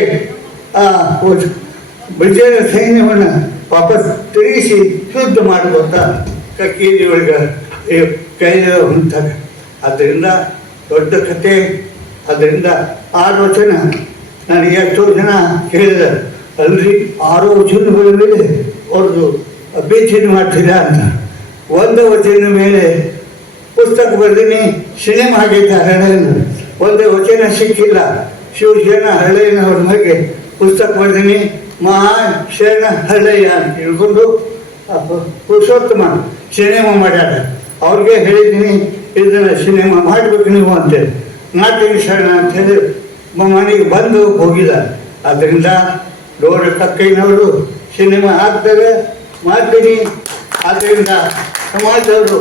ಆ ಬ್ರಿಟಿಷರ ಸೈನ್ಯವನ್ನು ವಾಪಸ್ ತಿರುಗಿಸಿ ಯುದ್ಧ ಮಾಡ್ಕೊತ ಕಕ್ಕೇರಿ ಒಳಗೆ ಕೈದ ಹೊಂತಾರೆ. ಆದ್ದರಿಂದ ದೊಡ್ಡ ಕತೆ. ಅದರಿಂದ 6 ವಚನ ನನಗೆ ಎಷ್ಟೋ ಜನ ಕೇಳಿದ ಅಲ್ರಿ 6 ವಚನಗಳ ಮೇಲೆ ಅವ್ರದ್ದು ಬೇಚನೆ ಮಾಡ್ತೀರಾ ಅಂತ. 1 ವಚನ ಮೇಲೆ ಪುಸ್ತಕ ಬರ್ತೀನಿ, ಸಿನಿಮಾ ಆಗೈತೆ ಹರಳೆಯನ್ನು. 1 ವಚನ ಸಿಕ್ಕಿಲ್ಲ. ಶಿವಶರಣ ಹರಳೆಯನವ್ರ ಬಗ್ಗೆ ಪುಸ್ತಕ ಬರ್ತೀನಿ, ಮಹಾ ಶರಣ ಹರಳಯ್ಯ ಅಂತ ತಿಳ್ಕೊಂಡು ಪುರುಷೋತ್ತಮ ಸಿನಿಮಾ ಮಾಡ್ಯಾರ. ಅವ್ರಿಗೆ ಹೇಳಿದ್ದೀನಿ ಇದನ್ನು ಸಿನಿಮಾ ಮಾಡಬೇಕು ನೀವು ಅಂತೇಳಿ. ನಾಟಿನ ಶರಣ ಅಂತೇಳಿ ಮನೆಗೆ ಬಂದು ಹೋಗಿಲ್ಲ. ಆದ್ದರಿಂದ ಡೋರ ಕಕ್ಕಯ್ಯನವರು ಸಿನಿಮಾ ಹಾಕ್ತಾರೆ, ಮಾಡ್ತೀನಿ. ಆದ್ದರಿಂದ ಸಮಾಜದವರು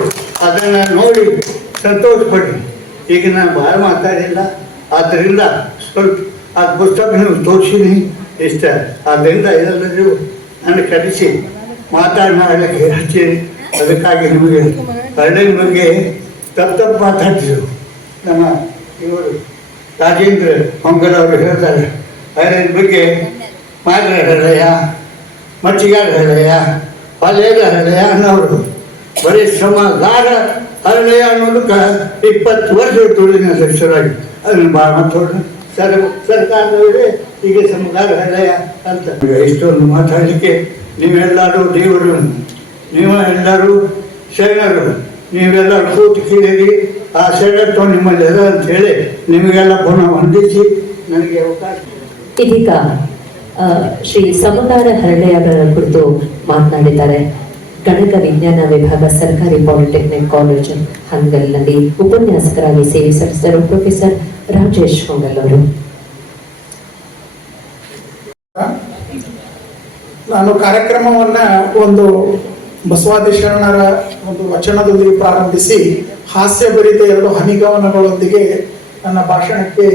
ಅದನ್ನು ನೋಡಿ ಸಂತೋಷಪಡಿ. ಈಗ ನಾನು ಭಾಳ ಮಾತಾಡಿಲ್ಲ, ಆದ್ದರಿಂದ ಸ್ವಲ್ಪ ಆ ಪುಸ್ತಕ ನೀವು ತೋರಿಸಿನಿ ಇಷ್ಟ. ಆದ್ದರಿಂದ ಎಲ್ಲರೂ ನನ್ನ ಕರೆಸಿ ಮಾತಾಡಲಿಕ್ಕೆ ಹಚ್ಚಿ, ಅದಕ್ಕಾಗಿ ನಿಮಗೆ ಹರಳಿನ ಬಗ್ಗೆ ತಪ್ಪು ಮಾತಾಡ್ತಿದ್ರು. ನಮ್ಮ ಇವರು ರಾಜೇಂದ್ರ ಹೊಂಗಲ್ ಅವರು ಹೇಳ್ತಾರೆ, ಹರಳಿನ ಬಗ್ಗೆ ಮಾದ್ರ ಹರಳಯ್ಯ, ಮಚ್ಚಿಗಾರ ಹರಳಯ್ಯ, ಪಾಲೇರ ಹರಳಯ್ಯ ಅನ್ನೋರು. ಬರೀ ಶ್ರಮಗಾರ ಹರಳಯ್ಯ ಅನ್ನೋದಕ್ಕೆ 20 ವರ್ಷ ತುಳಿನ ಸದಸ್ಯರಾಗಿ ಅದನ್ನು ಭಾಳ ಮಾತಾಡೋಣ. ಸರ್ಕಾರದವರೇ ಈಗ ಶ್ರಮಗಾರ ಹರಳಯ್ಯ ಅಂತ. ಇಷ್ಟೊಂದು ಮಾತಾಡಲಿಕ್ಕೆ ನೀವೆಲ್ಲರೂ ದೇವರು, ನೀವೆಲ್ಲರೂ ಶರಣರು, ನೀವೆಲ್ಲರೂ ಕೂತು ಕೇಳಿರಿ. ಆ ಶರಣತ್ವ ನಿಮ್ಮಲ್ಲಿ ಅದ ಅಂತ ಹೇಳಿ ನಿಮಗೆಲ್ಲ ಪುನಃ ವಂದಿಸಿ ನನಗೆ ಅವಕಾಶ. ಇದೀಗ ಶ್ರೀ ಸಮಗಾರ ಹರಳಯ್ಯಗಳ ಕುರಿತು ಮಾತನಾಡಿದ್ದಾರೆ. ಗಣಕ ವಿಜ್ಞಾನ ವಿಭಾಗ ಸರ್ಕಾರಿ ಪಾಲಿಟೆಕ್ನಿಕ್ ಕಾಲೇಜು ಹನಗಲ್ನಲ್ಲಿ ಉಪನ್ಯಾಸಕರಾಗಿ ಸೇವೆ ಸಲ್ಲಿಸಿದರು ಪ್ರೊಫೆಸರ್ ರಾಜೇಶ್ ಹೊಂಗಲ್ ಅವರು. ನಾನು ಕಾರ್ಯಕ್ರಮವನ್ನು ಒಂದು ಬಸವಾದಿ ಶರಣರ ಒಂದು ವಚನದೊಂದಿಗೆ ಪ್ರಾರಂಭಿಸಿ ಹಾಸ್ಯಭರಿತ 2 ಹನಿಗವನಗಳೊಂದಿಗೆ ನನ್ನ ಭಾಷಣಕ್ಕೆ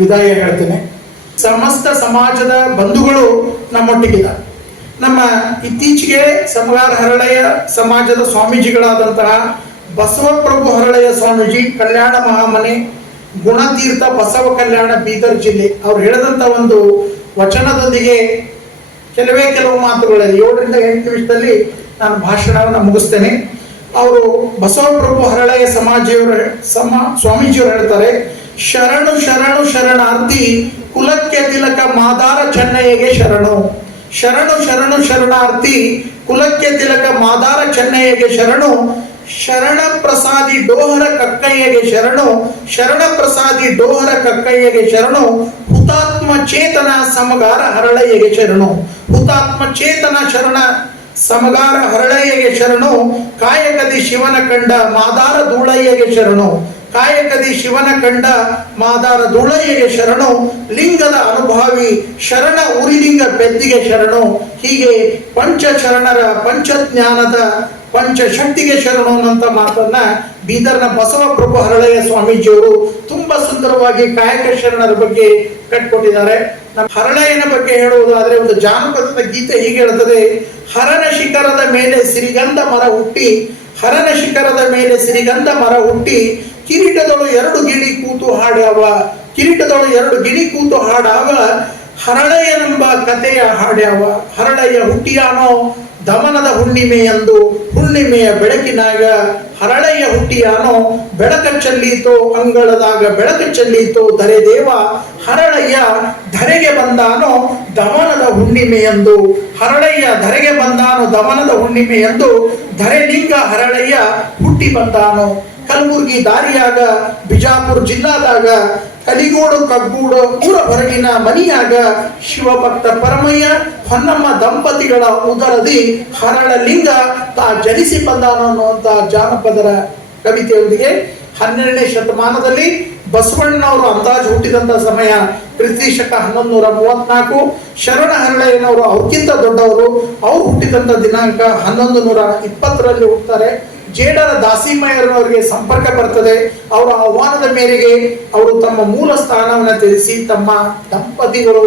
ವಿದಾಯ ಹೇಳ್ತೇನೆ. ಸಮಸ್ತ ಸಮಾಜದ ಬಂಧುಗಳು ನಮ್ಮೊಟ್ಟಿಗಿದ್ದಾರೆ. ನಮ್ಮ ಇತ್ತೀಚೆಗೆ ಸಮಗಾರ ಹರಳಯ್ಯ ಸಮಾಜದ ಸ್ವಾಮೀಜಿಗಳಾದಂತಹ ಬಸವಪ್ರಭು ಹರಳಯ್ಯ ಸ್ವಾಮೀಜಿ, ಕಲ್ಯಾಣ ಮಹಾಮನೆ, ಗುಣತೀರ್ಥ ಬಸವ ಕಲ್ಯಾಣ, ಬೀದರ್ ಜಿಲ್ಲೆ, ಅವ್ರು ಹೇಳಿದಂಥ ಒಂದು ವಚನದೊಂದಿಗೆ ಕೆಲವು ಮಾತುಗಳಲ್ಲಿ 7 ರಿಂದ 8 ನಿಮಿಷದಲ್ಲಿ ನಾನು ಭಾಷಣವನ್ನು ಮುಗಿಸ್ತೇನೆ. ಅವರು ಬಸವಪ್ರಭು ಹರಳಯ್ಯ ಸ್ವಾಮೀಜಿಯವರು ಹೇಳ್ತಾರೆ, ಶರಣು ಶರಣು ಶರಣಾರ್ಥಿ ಕುಲಕ್ಕೆ ತಿಲಕ ಮಾದಾರ ಚೆನ್ನಯ್ಯಗೆ ಶರಣು. ಶರಣು ಶರಣು ಶರಣಾರ್ಥಿ ಕುಲಕ್ಕೆ ತಿಲಕ ಮಾದಾರ ಚೆನ್ನಯ್ಯಗೆ ಶರಣು. ಶರಣ ಪ್ರಸಾದಿ ಡೋಹರ ಕಕ್ಕಯ್ಯಗೆ ಶರಣು. ಶರಣ ಪ್ರಸಾದಿ ಡೋಹರ ಕಕ್ಕಯ್ಯಗೆ ಶರಣು. ಹುತಾತ್ಮ ಚೇತನ ಸಮಗಾರ ಹರಳಯ್ಯಗೆ ಶರಣು. ಹುತಾತ್ಮ ಚೇತನ ಶರಣ ಸಮಗಾರ ಹರಳಯ್ಯಗೆ ಶರಣು. ಕಾಯಕದಿ ಶಿವನ ಕಂಡ ಮಾದಾರ ಧೂಳಯ್ಯಗೆ ಶರಣು. ಕಾಯಕದಿ ಶಿವನ ಕಂಡ ಮಾದಾರ ಧೂಳಯ್ಯಗೆ ಶರಣು, ಲಿಂಗದ ಅನುಭಾವಿ ಶರಣ ಉರಿಲಿಂಗ ಪೆದ್ದಿಗೆ ಶರಣು. ಹೀಗೆ ಪಂಚಶರಣರ ಪಂಚಜ್ಞಾನದ ಪಂಚಶಕ್ತಿಗೆ ಶರಣು ಅನ್ನಂತ ಮಾತನ್ನ ಬೀದರ್ನ ಬಸವಪ್ರಭು ಹರಳಯ್ಯ ಸ್ವಾಮೀಜಿಯವರು ತುಂಬಾ ಸುಂದರವಾಗಿ ಕಾಯಕ ಶರಣರ ಬಗ್ಗೆ ಕಟ್ಕೊಟ್ಟಿದ್ದಾರೆ. ನಮ್ಮ ಹರಳಯ್ಯನ ಬಗ್ಗೆ ಹೇಳುವುದಾದ್ರೆ ಒಂದು ಜಾನಪದದ ಗೀತೆ ಹೀಗೆ ಹೇಳ್ತದೆ: ಹರನ ಶಿಖರದ ಮೇಲೆ ಸಿರಿಗಂಧ ಮರ ಹುಟ್ಟಿ, ಹರನ ಶಿಖರದ ಮೇಲೆ ಸಿರಿಗಂಧ ಮರ ಹುಟ್ಟಿ, ಕಿರೀಟದಳು 2 ಗಿಣಿ ಕೂತು ಹಾಡ್ಯಾವ, ಕಿರೀಟದಳು 2 ಗಿಣಿ ಕೂತು ಹಾಡಾವ, ಹರಳಯ್ಯನೆಂಬ ಕಥೆಯ ಹಾಡ್ಯಾವ. ಹರಳಯ್ಯ ಹುಟ್ಟಿಯಾನೋ ದಮನದ ಹುಣ್ಣಿಮೆಯಂದು, ಹುಣ್ಣಿಮೆಯ ಬೆಳಕಿನಾಗ ಹರಳಯ್ಯ ಹುಟ್ಟಿಯಾನೋ, ಬೆಳಕ ಚೆಲ್ಲೀತೋ ಅಂಗಳದಾಗ ಬೆಳಕ ಚೆಲ್ಲೀತೋ ಧರೆ ದೇವ, ಹರಳಯ್ಯ ಧರೆಗೆ ಬಂದಾನೋ ದಮನದ ಹುಣ್ಣಿಮೆಯಂದು, ಹರಳಯ್ಯ ಧರೆಗೆ ಬಂದಾನೋ ದಮನದ ಹುಣ್ಣಿಮೆಯಂದು, ಧರೆಲಿಂಗ ಹರಳಯ್ಯ ಹುಟ್ಟಿ ಬಂದಾನೋ. ಕಲಬುರ್ಗಿ ದಾರಿಯಾಗ, ಬಿಜಾಪುರ ಜಿಲ್ಲಾದಾಗ, ಕಲಿಗೋಡು ಕಗ್ಗೂಡು ಊರ ಹೊರಗಿನ ಮನಿಯಾಗ, ಶಿವಭಕ್ತ ಪರಮಯ್ಯ ಹೊನ್ನಮ್ಮ ದಂಪತಿಗಳ ಉದರದಿ ಹರಳಲಿಂಗ ತಾ ಜನಿಸಿ ಬಂದಾನ ಅನ್ನುವಂತ ಜಾನಪದರ ಕವಿತೆಯೊಂದಿಗೆ 12ನೇ ಶತಮಾನದಲ್ಲಿ ಬಸವಣ್ಣನವರು ಅಂದಾಜು ಹುಟ್ಟಿದಂತ ಸಮಯ ಕ್ರಿಸ್ತಿಶಕ 1134. ಶರಣ ಹರಳಯ್ಯನವರು ಅವ್ರಿಗಿಂತ ದೊಡ್ಡವರು. ಅವ್ರು ಹುಟ್ಟಿದಂತ ದಿನಾಂಕ 1120ರಲ್ಲಿ ಹುಟ್ಟುತ್ತಾರೆ. ಜೇಡರ ದಾಸಿಮಯ್ಯರವರಿಗೆ ಸಂಪರ್ಕ ಬರ್ತದೆ. ಅವರ ಆಹ್ವಾನದ ಮೇರೆಗೆ ಅವರು ತಮ್ಮ ಮೂಲ ಸ್ಥಾನವನ್ನು ತಿಳಿಸಿ ತಮ್ಮ ದಂಪತಿಗಳು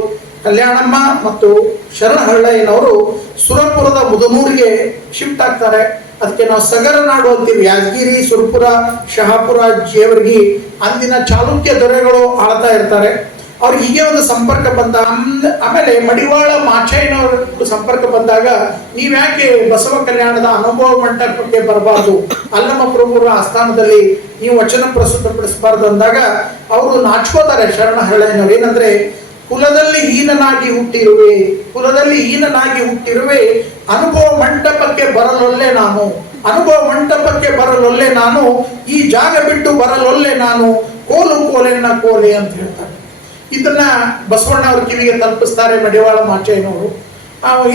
ಕಲ್ಯಾಣಮ್ಮ ಮತ್ತು ಶರಣ ಹರಳಯ್ಯನವರು ಸುರಪುರದ ಮುದನೂರಿಗೆ ಶಿಫ್ಟ್ ಆಗ್ತಾರೆ. ಅದಕ್ಕೆ ನಾವು ಸಗರನಾಡು ಅಂತೀವಿ. ಯಾದಗಿರಿ, ಸುರಪುರ, ಶಹಾಪುರ, ಜೇವರ್ಗಿ ಅಂದಿನ ಚಾಲುಕ್ಯ ದೊರೆಗಳು ಆಳ್ತಾ ಇರ್ತಾರೆ. ಅವ್ರು ಹೀಗೆ ಒಂದು ಸಂಪರ್ಕ ಬಂದ ಆಮೇಲೆ ಮಡಿವಾಳ ಮಾಚಯ್ಯನವರು ಸಂಪರ್ಕ ಬಂದಾಗ, ನೀವ್ಯಾಕೆ ಬಸವ ಕಲ್ಯಾಣದ ಅನುಭವ ಮಂಟಪಕ್ಕೆ ಬರಬಾರ್ದು, ಅಲ್ಲಮ ಪ್ರಭುರ ಆಸ್ಥಾನದಲ್ಲಿ ನೀವು ವಚನ ಪ್ರಸ್ತುತಪಡಿಸಬಾರ್ದು ಅಂದಾಗ ಅವರು ನಾಚ್ಕೋತಾರೆ ಶರಣ ಹರಳಯ್ಯನವರು. ಏನಂದ್ರೆ, ಕುಲದಲ್ಲಿ ಹೀನನಾಗಿ ಹುಟ್ಟಿರುವೆ, ಕುಲದಲ್ಲಿ ಹೀನನಾಗಿ ಹುಟ್ಟಿರುವೆ, ಅನುಭವ ಮಂಟಪಕ್ಕೆ ಬರಲೊಲ್ಲೆ ನಾನು, ಅನುಭವ ಮಂಟಪಕ್ಕೆ ಬರಲೊಲ್ಲೆ ನಾನು, ಈ ಜಾಗ ಬಿಟ್ಟು ಬರಲೊಲ್ಲೆ ನಾನು, ಕೋಲು ಕೋಲೆನ್ನ ಕೋಲೆ ಅಂತ ಹೇಳ್ತಾರೆ. ಇದನ್ನ ಬಸವಣ್ಣ ಅವ್ರ ಕಿವಿಗೆ ತಲುಪಿಸ್ತಾರೆ ಮಡಿವಾಳ ಮಾಚಯ್ಯನವರು.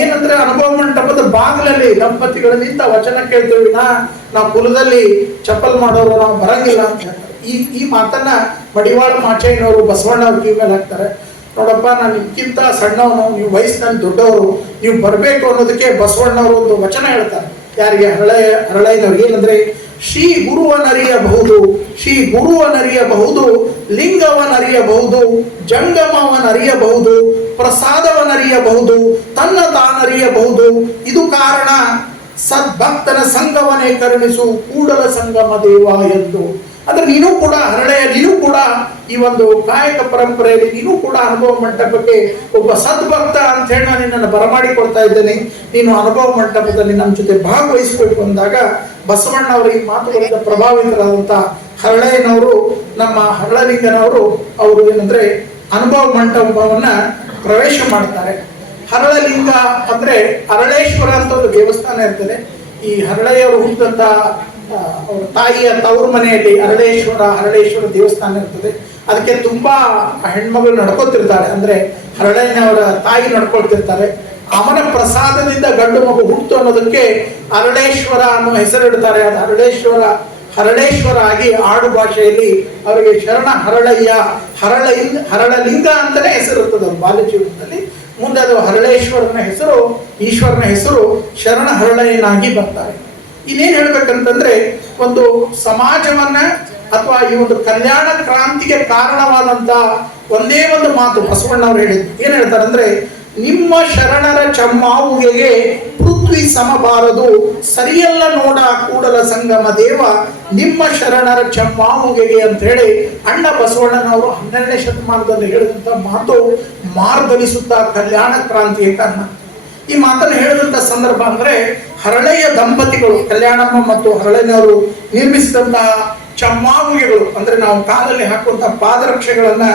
ಏನಂದ್ರೆ, ಅನುಭವ ಮಂಟಪದ ಬಾಗಿಲಲ್ಲಿ ದಂಪತಿಗಳು ನಿಂತ ವಚನ ಕೇಳ್ತೀವಿ, ನಾವು ಕುಲದಲ್ಲಿ ಚಪ್ಪಲ್ ಮಾಡೋರು, ನಾವು ಬರಂಗಿಲ್ಲ ಅಂತ ಹೇಳ್ತಾರೆ. ಈ ಮಾತನ್ನ ಮಡಿವಾಳ ಮಾಚಯ್ಯನವರು ಬಸವಣ್ಣ ಅವ್ರ ಕಿವಿ ಮೇಲೆ ಹಾಕ್ತಾರೆ. ನೋಡಪ್ಪ, ನಾನು ನಿಮ್ಗಿಂತ ಸಣ್ಣವನು, ನೀವು ವಯಸ್ಸಿನಲ್ಲಿ ದೊಡ್ಡವರು, ನೀವು ಬರಬೇಕು ಅನ್ನೋದಕ್ಕೆ ಬಸವಣ್ಣವರು ಒಂದು ವಚನ ಹೇಳ್ತಾರೆ. ಯಾರಿಗೆ? ಹರಳಯ್ಯನವ್ರಿಗೆ. ಏನಂದ್ರೆ, ಶ್ರೀ ಗುರುವನರಿಯಬಹುದು, ಶ್ರೀ ಗುರುವನರಿಯಬಹುದು, ಲಿಂಗವನರಿಯಬಹುದು, ಜಂಗಮವನರಿಯಬಹುದು, ಪ್ರಸಾದವನರಿಯಬಹುದು, ತನ್ನ ತಾನರಿಯಬಹುದು, ಇದು ಕಾರಣ ಸದ್ಭಕ್ತನ ಸಂಗವನೇ ಕರುಣಿಸು ಕೂಡಲ ಸಂಗಮ ದೇವ ಎಂದು. ಅಂದ್ರೆ ನೀನು ಕೂಡ ಹರಳಯ್ಯ, ನೀನು ಕೂಡ ಈ ಒಂದು ಕಾಯಕ ಪರಂಪರೆಯಲ್ಲಿ ನೀನು ಕೂಡ ಅನುಭವ ಮಂಟಪಕ್ಕೆ ಒಬ್ಬ ಸದ್ಭಕ್ತ ಅಂತ ಹೇಳಿ ನಾನು ನಿನ್ನನ್ನು ಬರಮಾಡಿಕೊಳ್ತಾ ಇದ್ದೇನೆ. ನೀನು ಅನುಭವ ಮಂಟಪದಲ್ಲಿ ನಮ್ಮ ಜೊತೆ ಭಾಗವಹಿಸಬೇಕು ಅಂದಾಗ ಬಸವಣ್ಣ ಅವರ ಈ ಮಾತುಗಳಿಂದ ಪ್ರಭಾವಿತರಾದಂತ ಹರಳಯ್ಯನವರು, ನಮ್ಮ ಹರಳಲಿಂಗನವರು, ಅವರು ಏನಂದ್ರೆ ಅನುಭವ ಮಂಟಪವನ್ನ ಪ್ರವೇಶ ಮಾಡ್ತಾರೆ. ಹರಳಲಿಂಗ ಅಂದ್ರೆ ಅರಳೇಶ್ವರ ಅಂತ ಒಂದು ದೇವಸ್ಥಾನ ಇರ್ತದೆ. ಈ ಹರಳಯ್ಯವರು ಹುಟ್ಟಿದಂತ ಅವರ ತಾಯಿಯ ತವರು ಮನೆಯಲ್ಲಿ ಹರಳೇಶ್ವರ ದೇವಸ್ಥಾನ ಇರ್ತದೆ. ಅದಕ್ಕೆ ತುಂಬಾ ಹೆಣ್ಮಗಳು ನಡ್ಕೊತಿರ್ತಾರೆ. ಅಂದ್ರೆ ಹರಳಯ್ಯನವರ ತಾಯಿ ನಡ್ಕೊಳ್ತಿರ್ತಾರೆ. ಅವನ ಪ್ರಸಾದದಿಂದ ಗಂಡು ಮಗು ಹುಟ್ಟು ಅನ್ನೋದಕ್ಕೆ ಅರಳೇಶ್ವರ ಅನ್ನೋ ಹೆಸರಿಡ್ತಾರೆ. ಅದು ಹರಳೇಶ್ವರ ಆಗಿ ಆಡು ಭಾಷೆಯಲ್ಲಿ ಅವರಿಗೆ ಶರಣ ಹರಳಯ್ಯ, ಹರಳಲಿಂಗ ಅಂತಾನೆ ಹೆಸರಿರ್ತದೆ ಅವ್ರ ಬಾಲ್ಯ ಜೀವನದಲ್ಲಿ. ಮುಂದೆ ಅದು ಹರಳೇಶ್ವರನ ಹೆಸರು, ಈಶ್ವರನ ಹೆಸರು ಶರಣ ಹರಳಯ್ಯನಾಗಿ ಬರ್ತಾರೆ. ಇನ್ನೇನ್ ಹೇಳ್ಬೇಕಂತಂದ್ರೆ, ಒಂದು ಸಮಾಜವನ್ನ ಅಥವಾ ಈ ಒಂದು ಕಲ್ಯಾಣ ಕ್ರಾಂತಿಗೆ ಕಾರಣವಾದಂತ ಒಂದೇ ಒಂದು ಮಾತು ಬಸವಣ್ಣವ್ರು ಹೇಳಿದ್ರು. ಏನ್ ಹೇಳ್ತಾರೆ ಅಂದ್ರೆ, ನಿಮ್ಮ ಶರಣರ ಚಮ್ಮಾವುಗೆಗೆ ಪೃಥ್ವಿ ಸಮಬಾರದು, ಸರಿಯಲ್ಲ ನೋಡ ಕೂಡಲ ಸಂಗಮ ದೇವ, ನಿಮ್ಮ ಶರಣರ ಚಮ್ಮಾವುಗೆಗೆ ಅಂತ ಹೇಳಿ ಅಣ್ಣ ಬಸವಣ್ಣನವರು 12ನೇ ಶತಮಾನದಲ್ಲಿ ಹೇಳಿದಂತ ಮಾತು ಮಾರ್ಗಲಿಸುತ್ತಾ ಕಲ್ಯಾಣ ಕ್ರಾಂತಿಯ ಕಾರಣ. ಈ ಮಾತನ್ನು ಹೇಳಿದಂತ ಸಂದರ್ಭ ಅಂದ್ರೆ, ಹರಳಯ್ಯ ದಂಪತಿಗಳು ಕಲ್ಯಾಣಮ್ಮ ಮತ್ತು ಹರಳಯ್ಯನವರು ನಿರ್ಮಿಸಿದಂತಹ ಚಮ್ಮಾವುಗೆಗಳು, ಅಂದ್ರೆ ನಾವು ಕಾಲಲ್ಲಿ ಹಾಕುವಂತಹ ಪಾದರಕ್ಷೆಗಳನ್ನ